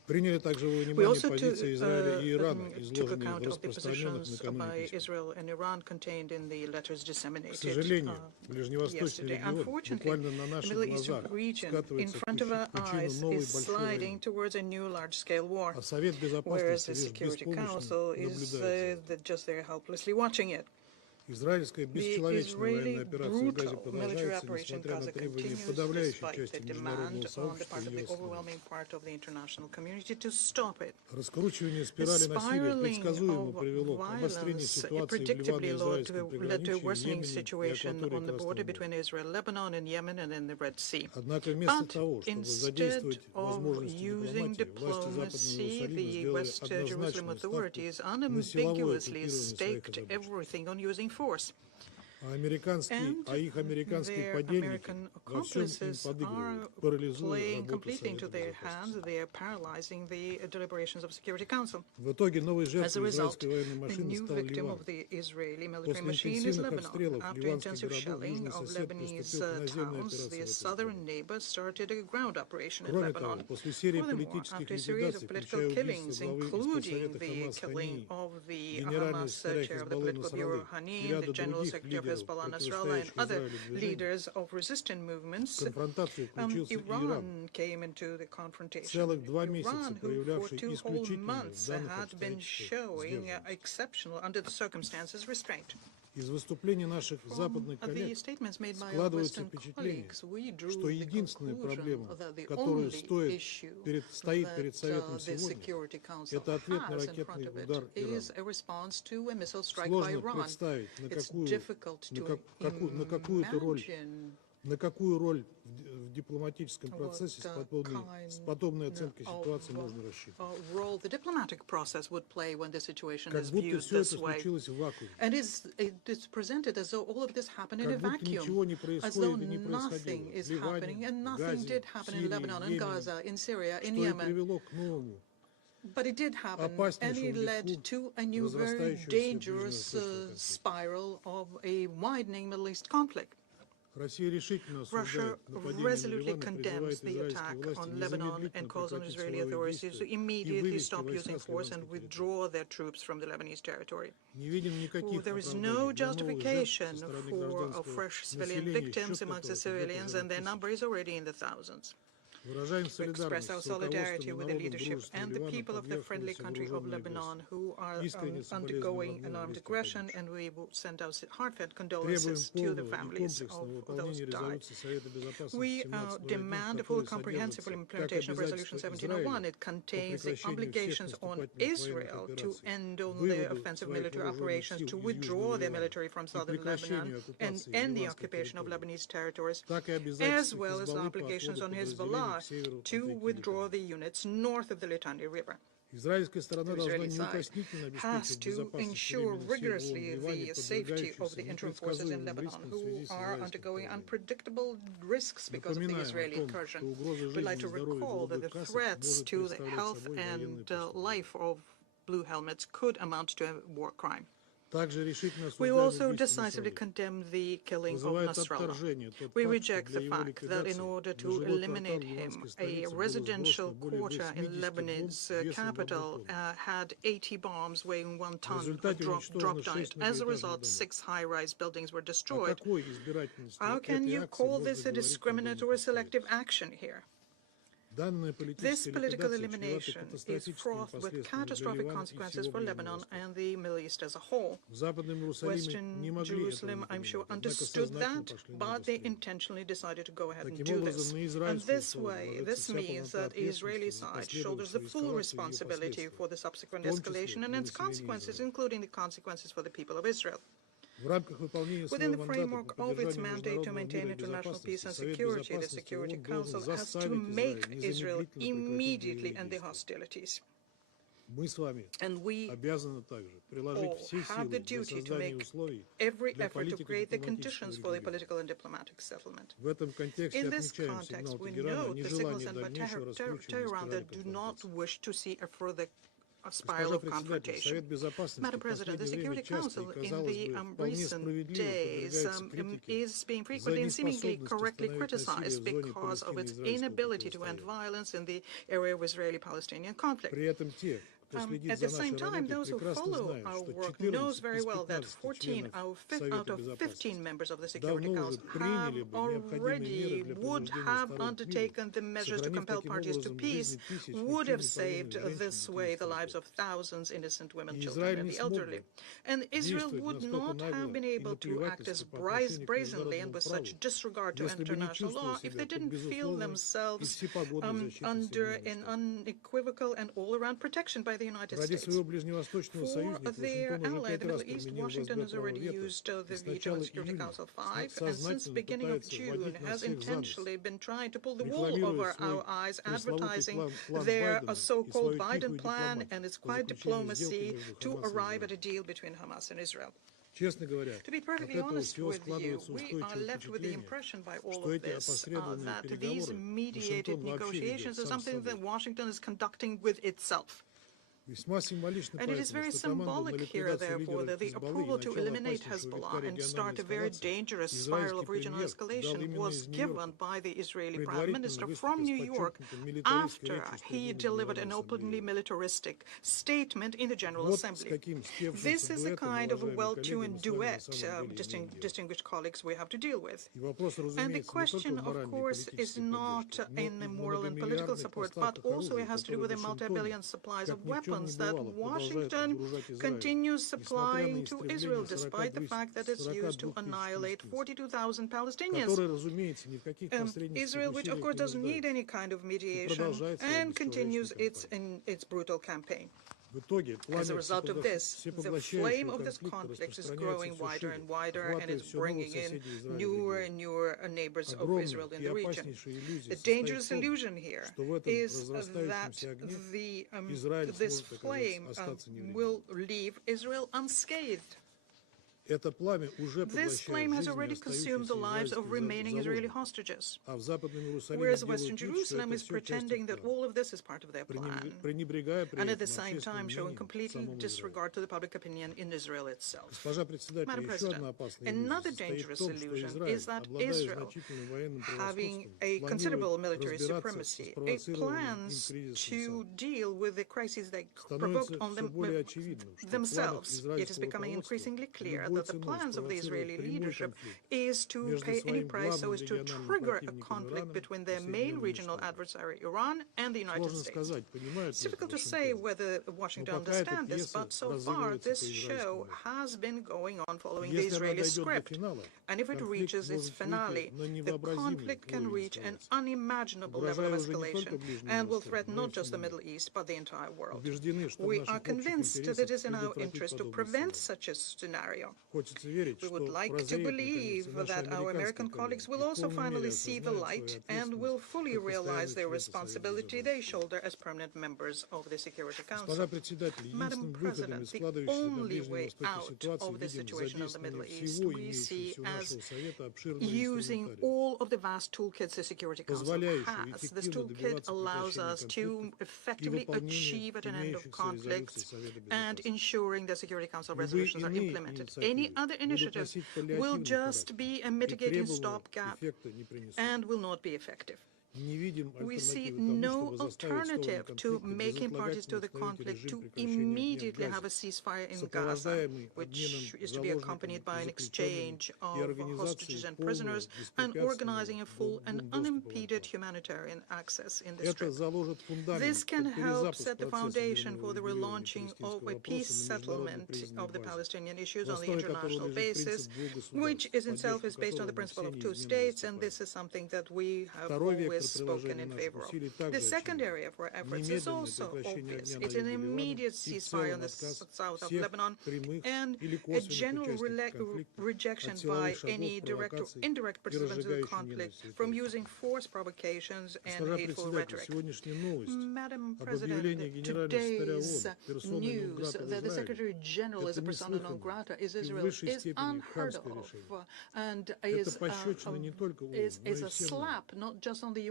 We also took account of the positions by Israel and Iran contained in the letters disseminated yesterday. Unfortunately, the Middle Eastern region in front of our eyes is sliding towards a new large-scale war, whereas the Security Council is just there helplessly watching it. The Israeli brutal military operation in Gaza continues despite the demand on the part of the overwhelming part of the international community to stop it. The spiraling of violence predictably led to a worsening situation on the border between Israel, Lebanon, and Yemen, and in the Red Sea. But instead of using diplomacy, the West Jerusalem authorities unambiguously staked everything on using force. And their American accomplices are playing completely into their hands. They are paralyzing the deliberations of the Security Council. As a result, the new victim of the Israeli military machine is Lebanon. After intensive shelling of Lebanese towns, the southern neighbor started a ground operation in Lebanon. Furthermore, after a series of political killings, including the killing of the Hamas chair of the Political Bureau, Hani, the General Secretary of Hezbollah, Nasrallah, and other leaders of resistant movements, Iran came into the confrontation. Iran, who for 2 whole months had been showing exceptional, under the circumstances, restraint. From the statements made by our Western colleagues, we drew the conclusion that the only issue that the Security Council has in front of it is a response to a missile strike by Iran. It's difficult to imagine на какую роль в дипломатическом процессе с подобной оценкой ситуации можно рассчитывать. Role the diplomatic process would play when the situation is viewed this way. And it's presented as though all of this happened in a vacuum, as though nothing is happening, and nothing did happen in Lebanon, in Gaza, in Syria, in Yemen. But it did happen, and it led to a new, very dangerous spiral of a widening Middle East conflict. Russia resolutely condemns the attack on Lebanon and calls on Israeli authorities to immediately stop using force and withdraw their troops from the Lebanese territory. There is no justification for fresh civilian victims amongst the civilians, and their number is already in the thousands. We express our solidarity with the leadership and the people of the friendly country of Lebanon who are undergoing an armed aggression, and we will send our heartfelt condolences to the families of those who died. We demand a full comprehensive implementation of Resolution 1701. It contains the obligations on Israel to end on their offensive military operations, to withdraw their military from southern Lebanon and end the occupation of Lebanese territories, as well as obligations on Hezbollah to withdraw the units north of the Litani River. The Israeli side has to ensure rigorously the safety of the interim forces in Lebanon, who are undergoing unpredictable risks because of the Israeli incursion. We'd like to recall that the threats to the health and life of blue helmets could amount to a war crime. We also decisively condemn the killing of Nasrallah. We reject the fact that in order to eliminate him, a residential quarter in Lebanon's capital had 80 bombs weighing 1 ton dropped on it. As a result, 6 high-rise buildings were destroyed. How can you call this a discriminatory selective action here? This political elimination is fraught with catastrophic consequences for Lebanon and the Middle East as a whole. Western Jerusalem, I'm sure, understood that, but they intentionally decided to go ahead and do this. And this means that the Israeli side shoulders the full responsibility for the subsequent escalation and its consequences, including the consequences for the people of Israel. Within the framework of its mandate to maintain international peace and security, the Security Council has to make Israel immediately end the hostilities. And we all have the duty to make every effort to create the conditions for the political and diplomatic settlement. In this context, we note the signals sent by Tehran that do not wish to see a further spiral of confrontation. Madam President, the Security Council in the recent days is being frequently and seemingly correctly criticized because of its inability to end violence in the area of Israeli-Palestinian conflict. At the same time, those who follow our work knows very well that 14 out of 15 members of the Security Council would have undertaken the measures to compel parties to peace, would have saved this way the lives of thousands of innocent women, children, and the elderly. And Israel would not have been able to act as brazenly and with such disregard to international law if they didn't feel themselves under an unequivocal and all-around protection by the United States. For their ally, the Middle East, Washington has already used the Regional Security Council 5, and since the beginning of June has intentionally been trying to pull the wool over our eyes, advertising their so-called Biden plan and its quiet diplomacy to arrive at a deal between Hamas and Israel. To be perfectly honest with you, we are left with the impression by all of this that these mediated negotiations are something that Washington is conducting with itself. And it is very symbolic here, therefore, that the approval to eliminate Hezbollah and start a very dangerous spiral of regional escalation was given by the Israeli Prime Minister from New York after he delivered an openly militaristic statement in the General Assembly. This is the kind of a well-tuned duet, distinguished colleagues, we have to deal with. And the question, of course, is not in the moral and political support, but also it has to do with the multi-billion supplies of weapons that Washington continues supplying to Israel, despite the fact that it's used to annihilate 42,000 Palestinians. Israel, which of course doesn't need any kind of mediation, and continues its brutal campaign. As a result of this, the flame of this conflict is growing wider and wider, and is bringing in newer and newer neighbors of Israel in the region. The dangerous illusion here is that this flame will leave Israel unscathed. This flame has already consumed the lives of remaining Israeli hostages, whereas Western Jerusalem is pretending that all of this is part of their plan, and at the same time showing complete disregard to the public opinion in Israel itself. Madam President, another dangerous illusion is that Israel, having a considerable military supremacy, plans to deal with the crises they provoked on themselves. It is becoming increasingly clear that the plans of the Israeli leadership is to pay any price so as to trigger a conflict between their main regional adversary, Iran, and the United States. It's difficult to say whether Washington understands this, but so far this show has been going on following the Israeli script. And if it reaches its finale, the conflict can reach an unimaginable level of escalation and will threaten not just the Middle East, but the entire world. We are convinced that it is in our interest to prevent such a scenario. We would like to believe that our American colleagues will also finally see the light and will fully realize their responsibility they shoulder as permanent members of the Security Council. Madam President, the only way out of the situation in the Middle East we see as using all of the vast toolkits the Security Council has. This toolkit allows us to effectively achieve an end of conflicts and ensuring that Security Council resolutions are implemented. Any other initiative will just be a mitigating stopgap and will not be effective. We see no alternative to making parties to the conflict to immediately have a ceasefire in Gaza, which is to be accompanied by an exchange of hostages and prisoners, and organizing a full and unimpeded humanitarian access in the Strip. This can help set the foundation for the relaunching of a peace settlement of the Palestinian issues on the international basis, which is itself based on the principle of two states, and this is something that we have always spoken in favor of. The second area for efforts is also obvious. It's an immediate ceasefire on the south of Lebanon and a general rejection by any direct or indirect participants in the conflict from using force, provocations, and hateful rhetoric. Madam President, today's news that the Secretary General is a persona non grata in Israel is unheard of and is a slap not just on the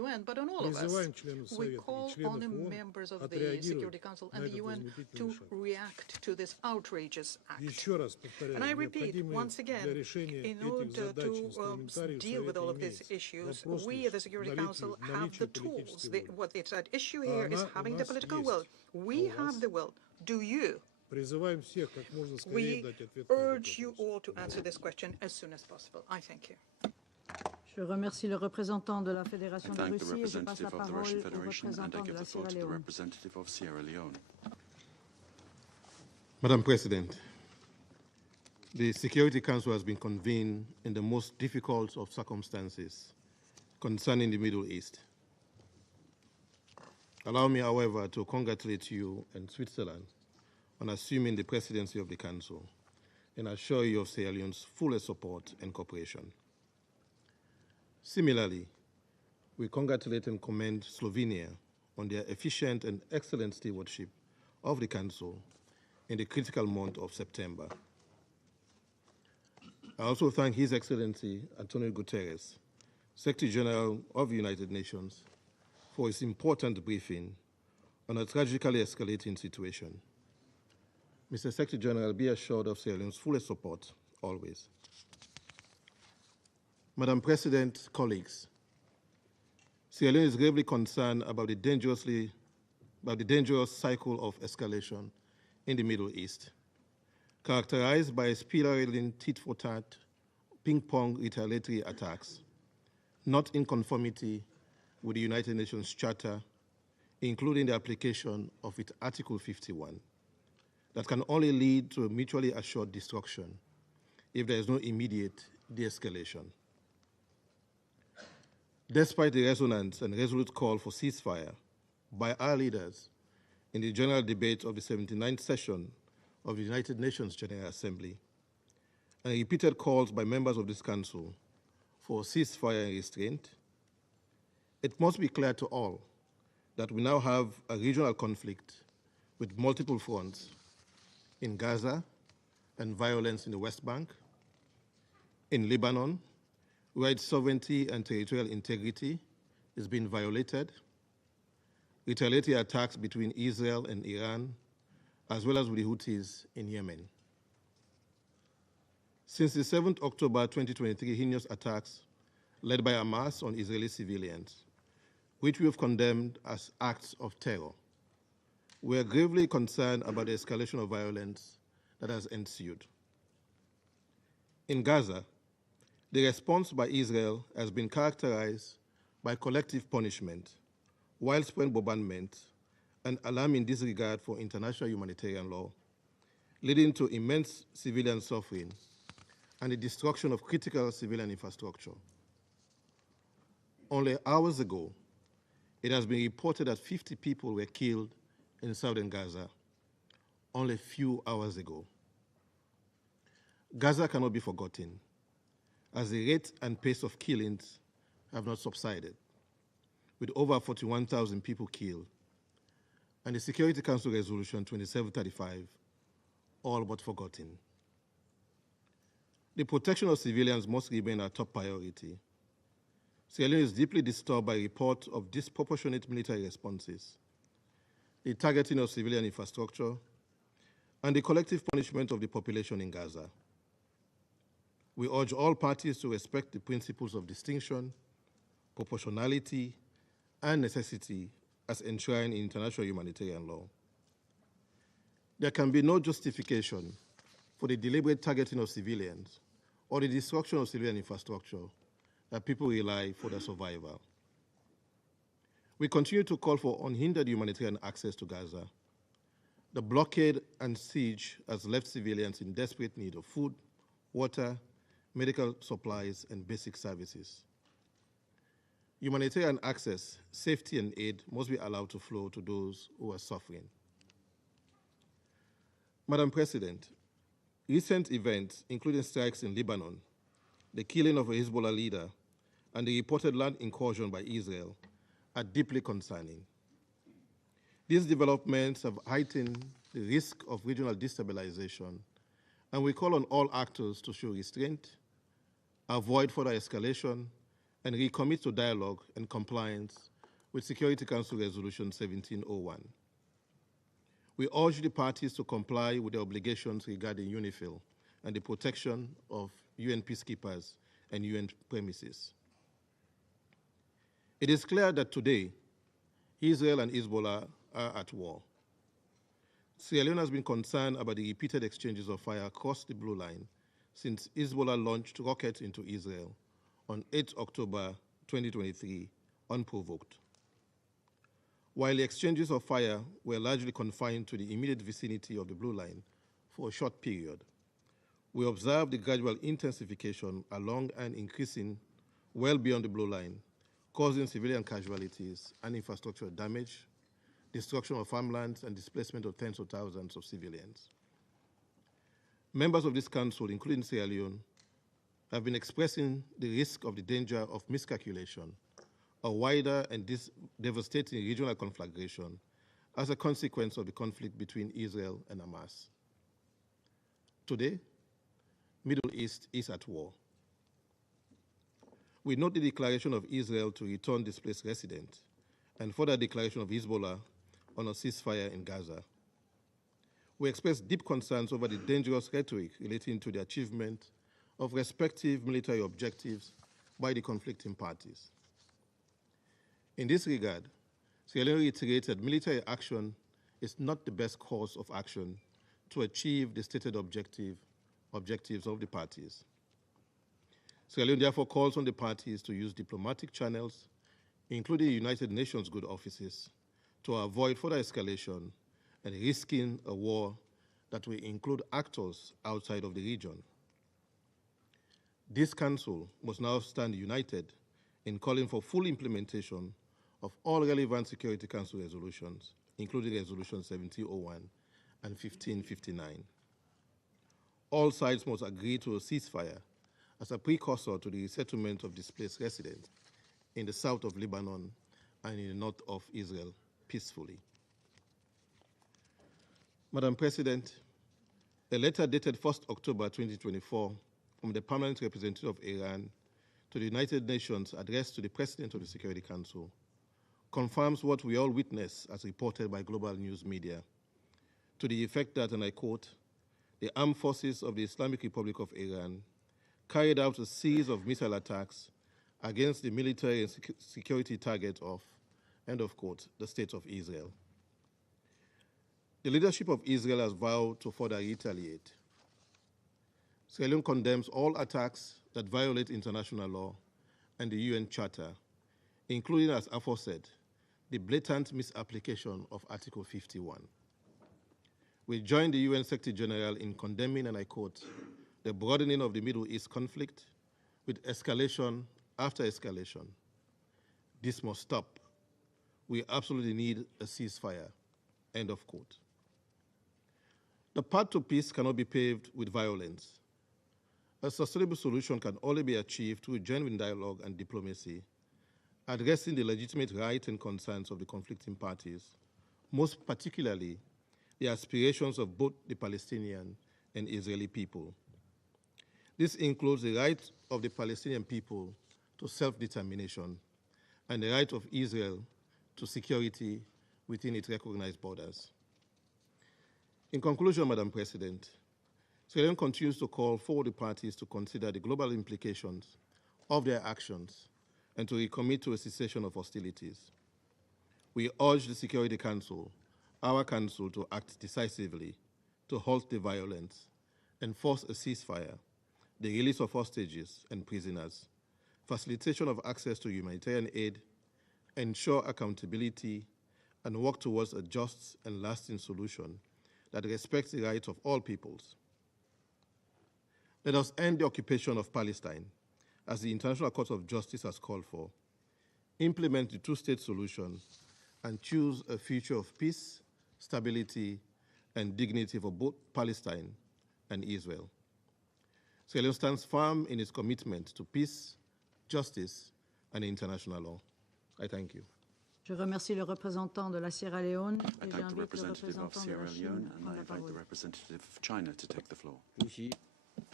UN, but on all of us. We call on the members of the Security Council and the UN to react to this outrageous act. And I repeat once again, in order to deal with all of these issues, we at the Security Council have the tools. What it's at issue here is having the political will. We have the will. Do you? We urge you all to answer this question as soon as possible. I thank you. Je remercie le représentant de la Fédération de Russie et je passe la parole au représentant de la Sierra Leone. Madam President, the Security Council has been convened in the most difficult of circumstances concerning the Middle East. Allow me, however, to congratulate you and Switzerland on assuming the presidency of the Council and assure you of Sierra Leone's fullest support and cooperation. Similarly, we congratulate and commend Slovenia on their efficient and excellent stewardship of the Council in the critical month of September. I also thank His Excellency Antonio Guterres, Secretary General of the United Nations, for his important briefing on a tragically escalating situation. Mr. Secretary General, be assured of Sierra Leone's fullest support, always. Madam President, colleagues, Sierra Leone is gravely concerned about the dangerous cycle of escalation in the Middle East, characterized by spiraling tit-for-tat, ping-pong retaliatory attacks, not in conformity with the United Nations Charter, including the application of its Article 51, that can only lead to a mutually assured destruction if there is no immediate de-escalation. Despite the resonant and resolute call for ceasefire by our leaders in the general debate of the 79th session of the United Nations General Assembly, and repeated calls by members of this Council for ceasefire and restraint, it must be clear to all that we now have a regional conflict with multiple fronts in Gaza and violence in the West Bank, in Lebanon, where its sovereignty and territorial integrity is being violated, retaliatory attacks between Israel and Iran, as well as with the Houthis in Yemen. Since the 7th October 2023 heinous attacks led by Hamas on Israeli civilians, which we have condemned as acts of terror, we are gravely concerned about the escalation of violence that has ensued. In Gaza, the response by Israel has been characterized by collective punishment, widespread bombardment, and alarming disregard for international humanitarian law, leading to immense civilian suffering and the destruction of critical civilian infrastructure. Only hours ago, it has been reported that 50 people were killed in southern Gaza, only a few hours ago. Gaza cannot be forgotten, as the rate and pace of killings have not subsided, with over 41,000 people killed, and the Security Council Resolution 2735 all but forgotten. The protection of civilians must remain our top priority. Sierra Leone is deeply disturbed by reports of disproportionate military responses, the targeting of civilian infrastructure, and the collective punishment of the population in Gaza. We urge all parties to respect the principles of distinction, proportionality, and necessity as enshrined in international humanitarian law. There can be no justification for the deliberate targeting of civilians or the destruction of civilian infrastructure that people rely for their survival. We continue to call for unhindered humanitarian access to Gaza. The blockade and siege has left civilians in desperate need of food, water, medical supplies, and basic services. Humanitarian access, safety, and aid must be allowed to flow to those who are suffering. Madam President, recent events, including strikes in Lebanon, the killing of a Hezbollah leader, and the reported land incursion by Israel, are deeply concerning. These developments have heightened the risk of regional destabilization, and we call on all actors to show restraint, avoid further escalation, and recommit to dialogue and compliance with Security Council Resolution 1701. We urge the parties to comply with their obligations regarding UNIFIL and the protection of UN peacekeepers and UN premises. It is clear that today, Israel and Hezbollah are at war. Sierra Leone has been concerned about the repeated exchanges of fire across the blue line since Hezbollah launched rockets into Israel on 8 October 2023, unprovoked. While the exchanges of fire were largely confined to the immediate vicinity of the blue line for a short period, we observed the gradual intensification along and increasing well beyond the blue line, causing civilian casualties and infrastructure damage, destruction of farmlands, and displacement of tens of thousands of civilians. Members of this council, including Sierra Leone, have been expressing the risk of the danger of miscalculation, a wider and devastating regional conflagration as a consequence of the conflict between Israel and Hamas. Today, Middle East is at war. We note the declaration of Israel to return displaced residents and further declaration of Hezbollah on a ceasefire in Gaza. We express deep concerns over the dangerous rhetoric relating to the achievement of respective military objectives by the conflicting parties. In this regard, Sierra Leone reiterates that military action is not the best course of action to achieve the stated objectives of the parties. Sierra Leone therefore calls on the parties to use diplomatic channels, including the United Nations good offices, to avoid further escalation and risking a war that will include actors outside of the region. This Council must now stand united in calling for full implementation of all relevant Security Council resolutions, including Resolution 1701 and 1559. All sides must agree to a ceasefire as a precursor to the resettlement of displaced residents in the south of Lebanon and in the north of Israel peacefully. Madam President, a letter dated 1st October 2024 from the Permanent Representative of Iran to the United Nations addressed to the President of the Security Council confirms what we all witness as reported by global news media, to the effect that, and I quote, the armed forces of the Islamic Republic of Iran carried out a series of missile attacks against the military and security target of, end of quote, the State of Israel. The leadership of Israel has vowed to further retaliate. Sierra Leone condemns all attacks that violate international law and the UN Charter, including, as aforesaid, the blatant misapplication of Article 51. We join the UN Secretary General in condemning, and I quote, the broadening of the Middle East conflict with escalation after escalation. This must stop. We absolutely need a ceasefire, end of quote. The path to peace cannot be paved with violence. A sustainable solution can only be achieved through genuine dialogue and diplomacy, addressing the legitimate rights and concerns of the conflicting parties, most particularly the aspirations of both the Palestinian and Israeli people. This includes the right of the Palestinian people to self-determination and the right of Israel to security within its recognized borders. In conclusion, Madam President, Sierra Leone continues to call for the parties to consider the global implications of their actions and to recommit to a cessation of hostilities. We urge the Security Council, our council, to act decisively to halt the violence, enforce a ceasefire, the release of hostages and prisoners, facilitation of access to humanitarian aid, ensure accountability, and work towards a just and lasting solution that respects the rights of all peoples. Let us end the occupation of Palestine, as the International Court of Justice has called for, implement the two-state solution, and choose a future of peace, stability, and dignity for both Palestine and Israel. Sierra Leone stands firm in its commitment to peace, justice, and international law. I thank you. Je remercie le représentant de la Sierra Leone et j'invite le représentant de la Chine à prendre la parole.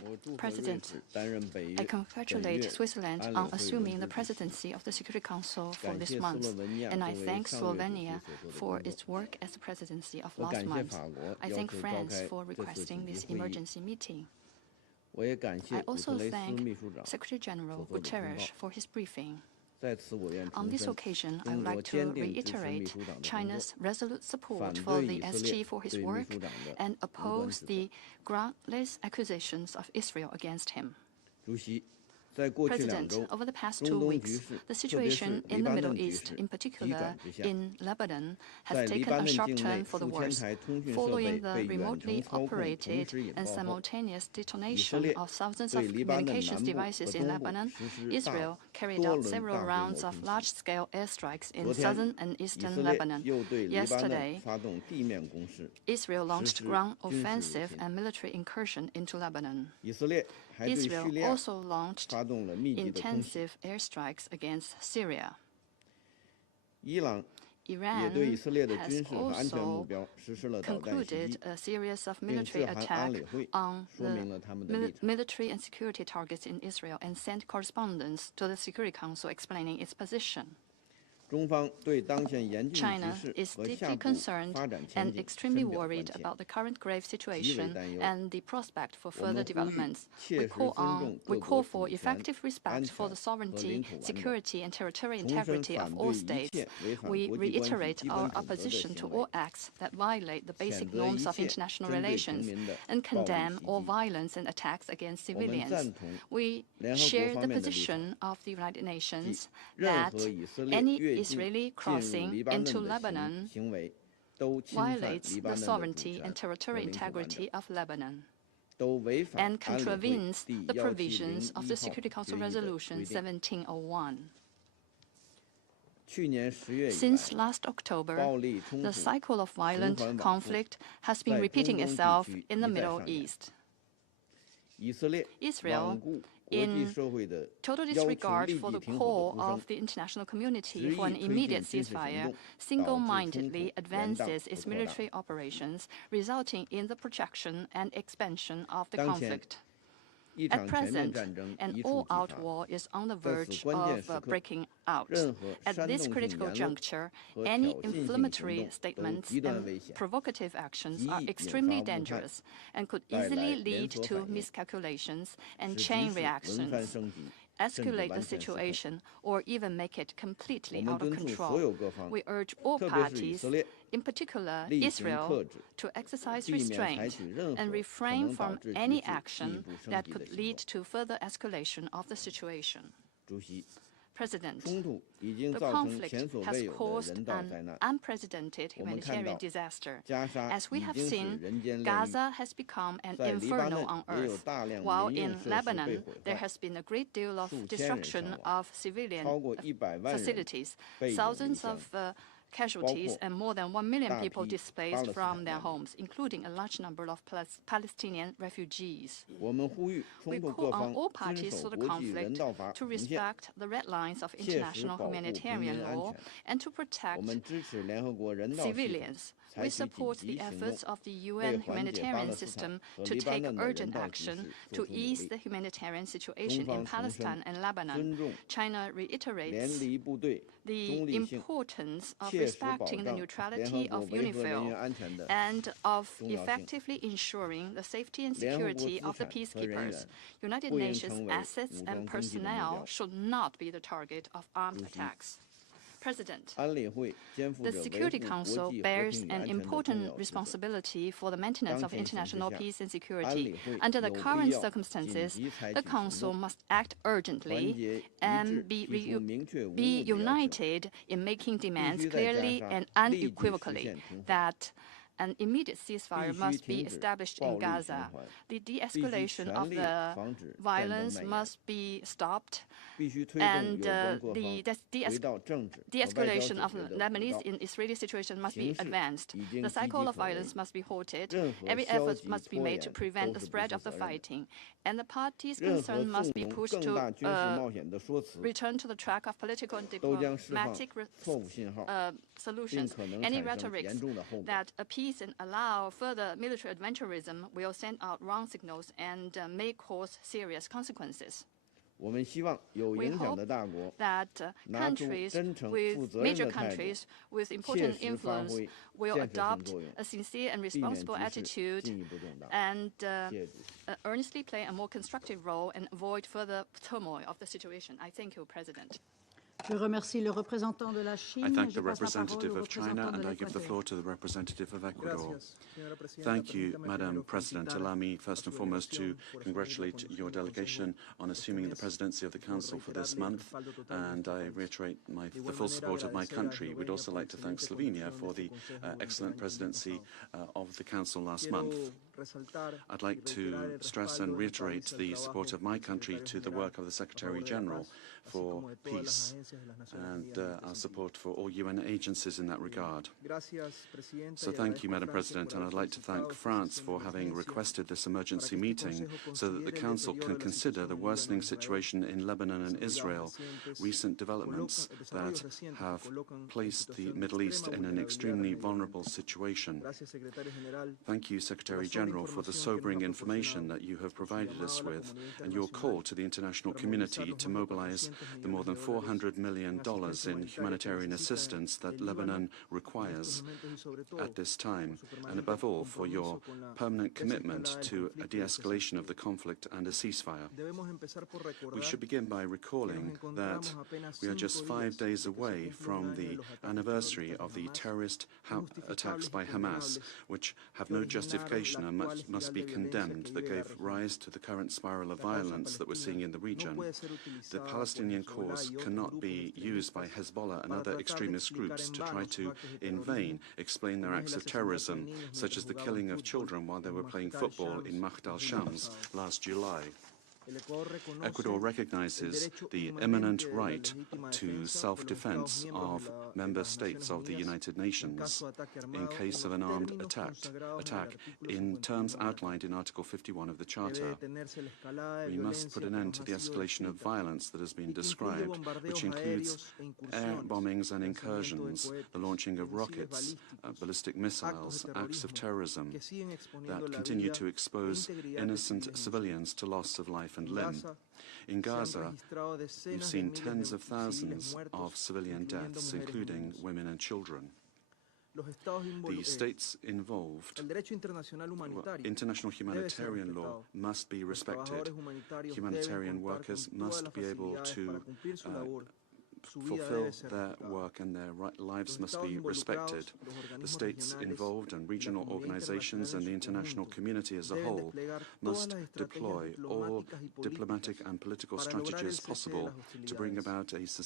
President, I congratulate Switzerland on assuming the presidency of the Security Council for this month, and I thank Slovenia for its work as the presidency of last month. I thank France for requesting this emergency meeting. I also thank Secretary General Guterres for his briefing. On this occasion, I would like to reiterate China's resolute support for the SG for his work and oppose the groundless accusations of Israel against him. President, over the past 2 weeks, the situation in the Middle East, in particular in Lebanon, has taken a sharp turn for the worse. Following the remotely operated and simultaneous detonation of thousands of communications devices in Lebanon, Israel carried out several rounds of large-scale airstrikes in southern and eastern Lebanon. Yesterday, Israel launched ground offensive and military incursion into Lebanon. Israel also launched intensive airstrikes against Syria. Iran has also concluded a series of military attacks on the military and security targets in Israel and sent correspondence to the Security Council explaining its position. China is deeply concerned and extremely worried about the current grave situation and the prospect for further developments. We call for effective respect for the sovereignty, security, and territorial integrity of all states. We reiterate our opposition to all acts that violate the basic norms of international relations and condemn all violence and attacks against civilians. We share the position of the United Nations that any Israeli crossing into Lebanon violates the sovereignty and territorial integrity of Lebanon and contravenes the provisions of the Security Council Resolution 1701. Since last October, the cycle of violent conflict has been repeating itself in the Middle East. Israel, in total disregard for the call of the international community for an immediate ceasefire, single-mindedly advances its military operations, resulting in the projection and expansion of the conflict. At present, an all-out war is on the verge of breaking out. At this critical juncture, any inflammatory statements and provocative actions are extremely dangerous and could easily lead to miscalculations and chain reactions, escalate the situation, or even make it completely out of control. We urge all parties, in particular Israel, to exercise restraint and refrain from any action that could lead to further escalation of the situation. President, the conflict has caused an unprecedented humanitarian disaster. As we have seen, Gaza has become an inferno on earth, while in Lebanon there has been a great deal of destruction of civilian facilities, thousands of casualties, and more than 1 million people displaced from their homes, including a large number of Palestinian refugees. We call on all parties to the conflict to respect the red lines of international humanitarian law and to protect civilians. We support the efforts of the UN humanitarian system to take urgent action to ease the humanitarian situation in Palestine and Lebanon. China reiterates the importance of respecting the neutrality of UNIFIL and of effectively ensuring the safety and security of the peacekeepers. United Nations assets and personnel should not be the target of armed attacks. President, the Security Council bears an important responsibility for the maintenance of international peace and security. Under the current circumstances, the Council must act urgently and be united in making demands clearly and unequivocally that an immediate ceasefire must be established in Gaza. The de-escalation of the violence must be stopped, and the de-escalation of the Lebanese and Israeli situation must be advanced. The cycle of violence must be halted. Every effort must be made to prevent the spread of the fighting, and the parties concerned must be pushed to return to the track of political and diplomatic solutions. Any rhetoric that appeals release and allow further military adventurism will send out wrong signals and may cause serious consequences. We hope that major countries with important influence will adopt a sincere and responsible attitude and earnestly play a more constructive role and avoid further turmoil of the situation. I thank you, President. I thank the representative of China, and I give the floor to the representative of Ecuador. Thank you, Madam President. Allow me first and foremost to congratulate your delegation on assuming the presidency of the Council for this month, and I reiterate the full support of my country. We'd also like to thank Slovenia for the excellent presidency of the Council last month. I'd like to stress and reiterate the support of my country to the work of the Secretary General for peace and our support for all UN agencies in that regard. So thank you, Madam President, and I'd like to thank France for having requested this emergency meeting so that the Council can consider the worsening situation in Lebanon and Israel, recent developments that have placed the Middle East in an extremely vulnerable situation. Thank you, Secretary General, for the sobering information that you have provided us with and your call to the international community to mobilize the more than $400 million in humanitarian assistance that Lebanon requires at this time, and above all for your permanent commitment to a de-escalation of the conflict and a ceasefire. We should begin by recalling that we are just 5 days away from the anniversary of the terrorist attacks by Hamas, which have no justification and must be condemned, that gave rise to the current spiral of violence that we're seeing in the region. The Palestinian cause cannot be used by Hezbollah and other extremist groups to try to, in vain, explain their acts of terrorism, such as the killing of children while they were playing football in Mahd al-Shams last July. Ecuador recognizes the eminent right to self-defense of member states of the United Nations in case of an armed attack in terms outlined in Article 51 of the Charter. We must put an end to the escalation of violence that has been described, which includes air bombings and incursions, the launching of rockets, ballistic missiles, acts of terrorism that continue to expose innocent civilians to loss of life and limb. In Gaza, we've seen tens of thousands of civilian deaths, including women and children. The states involved, international humanitarian law must be respected. Humanitarian workers must be able to fulfill their work, and their lives must be respected. The states involved and regional organizations and the international community as a whole must deploy all diplomatic and political strategies possible to bring about a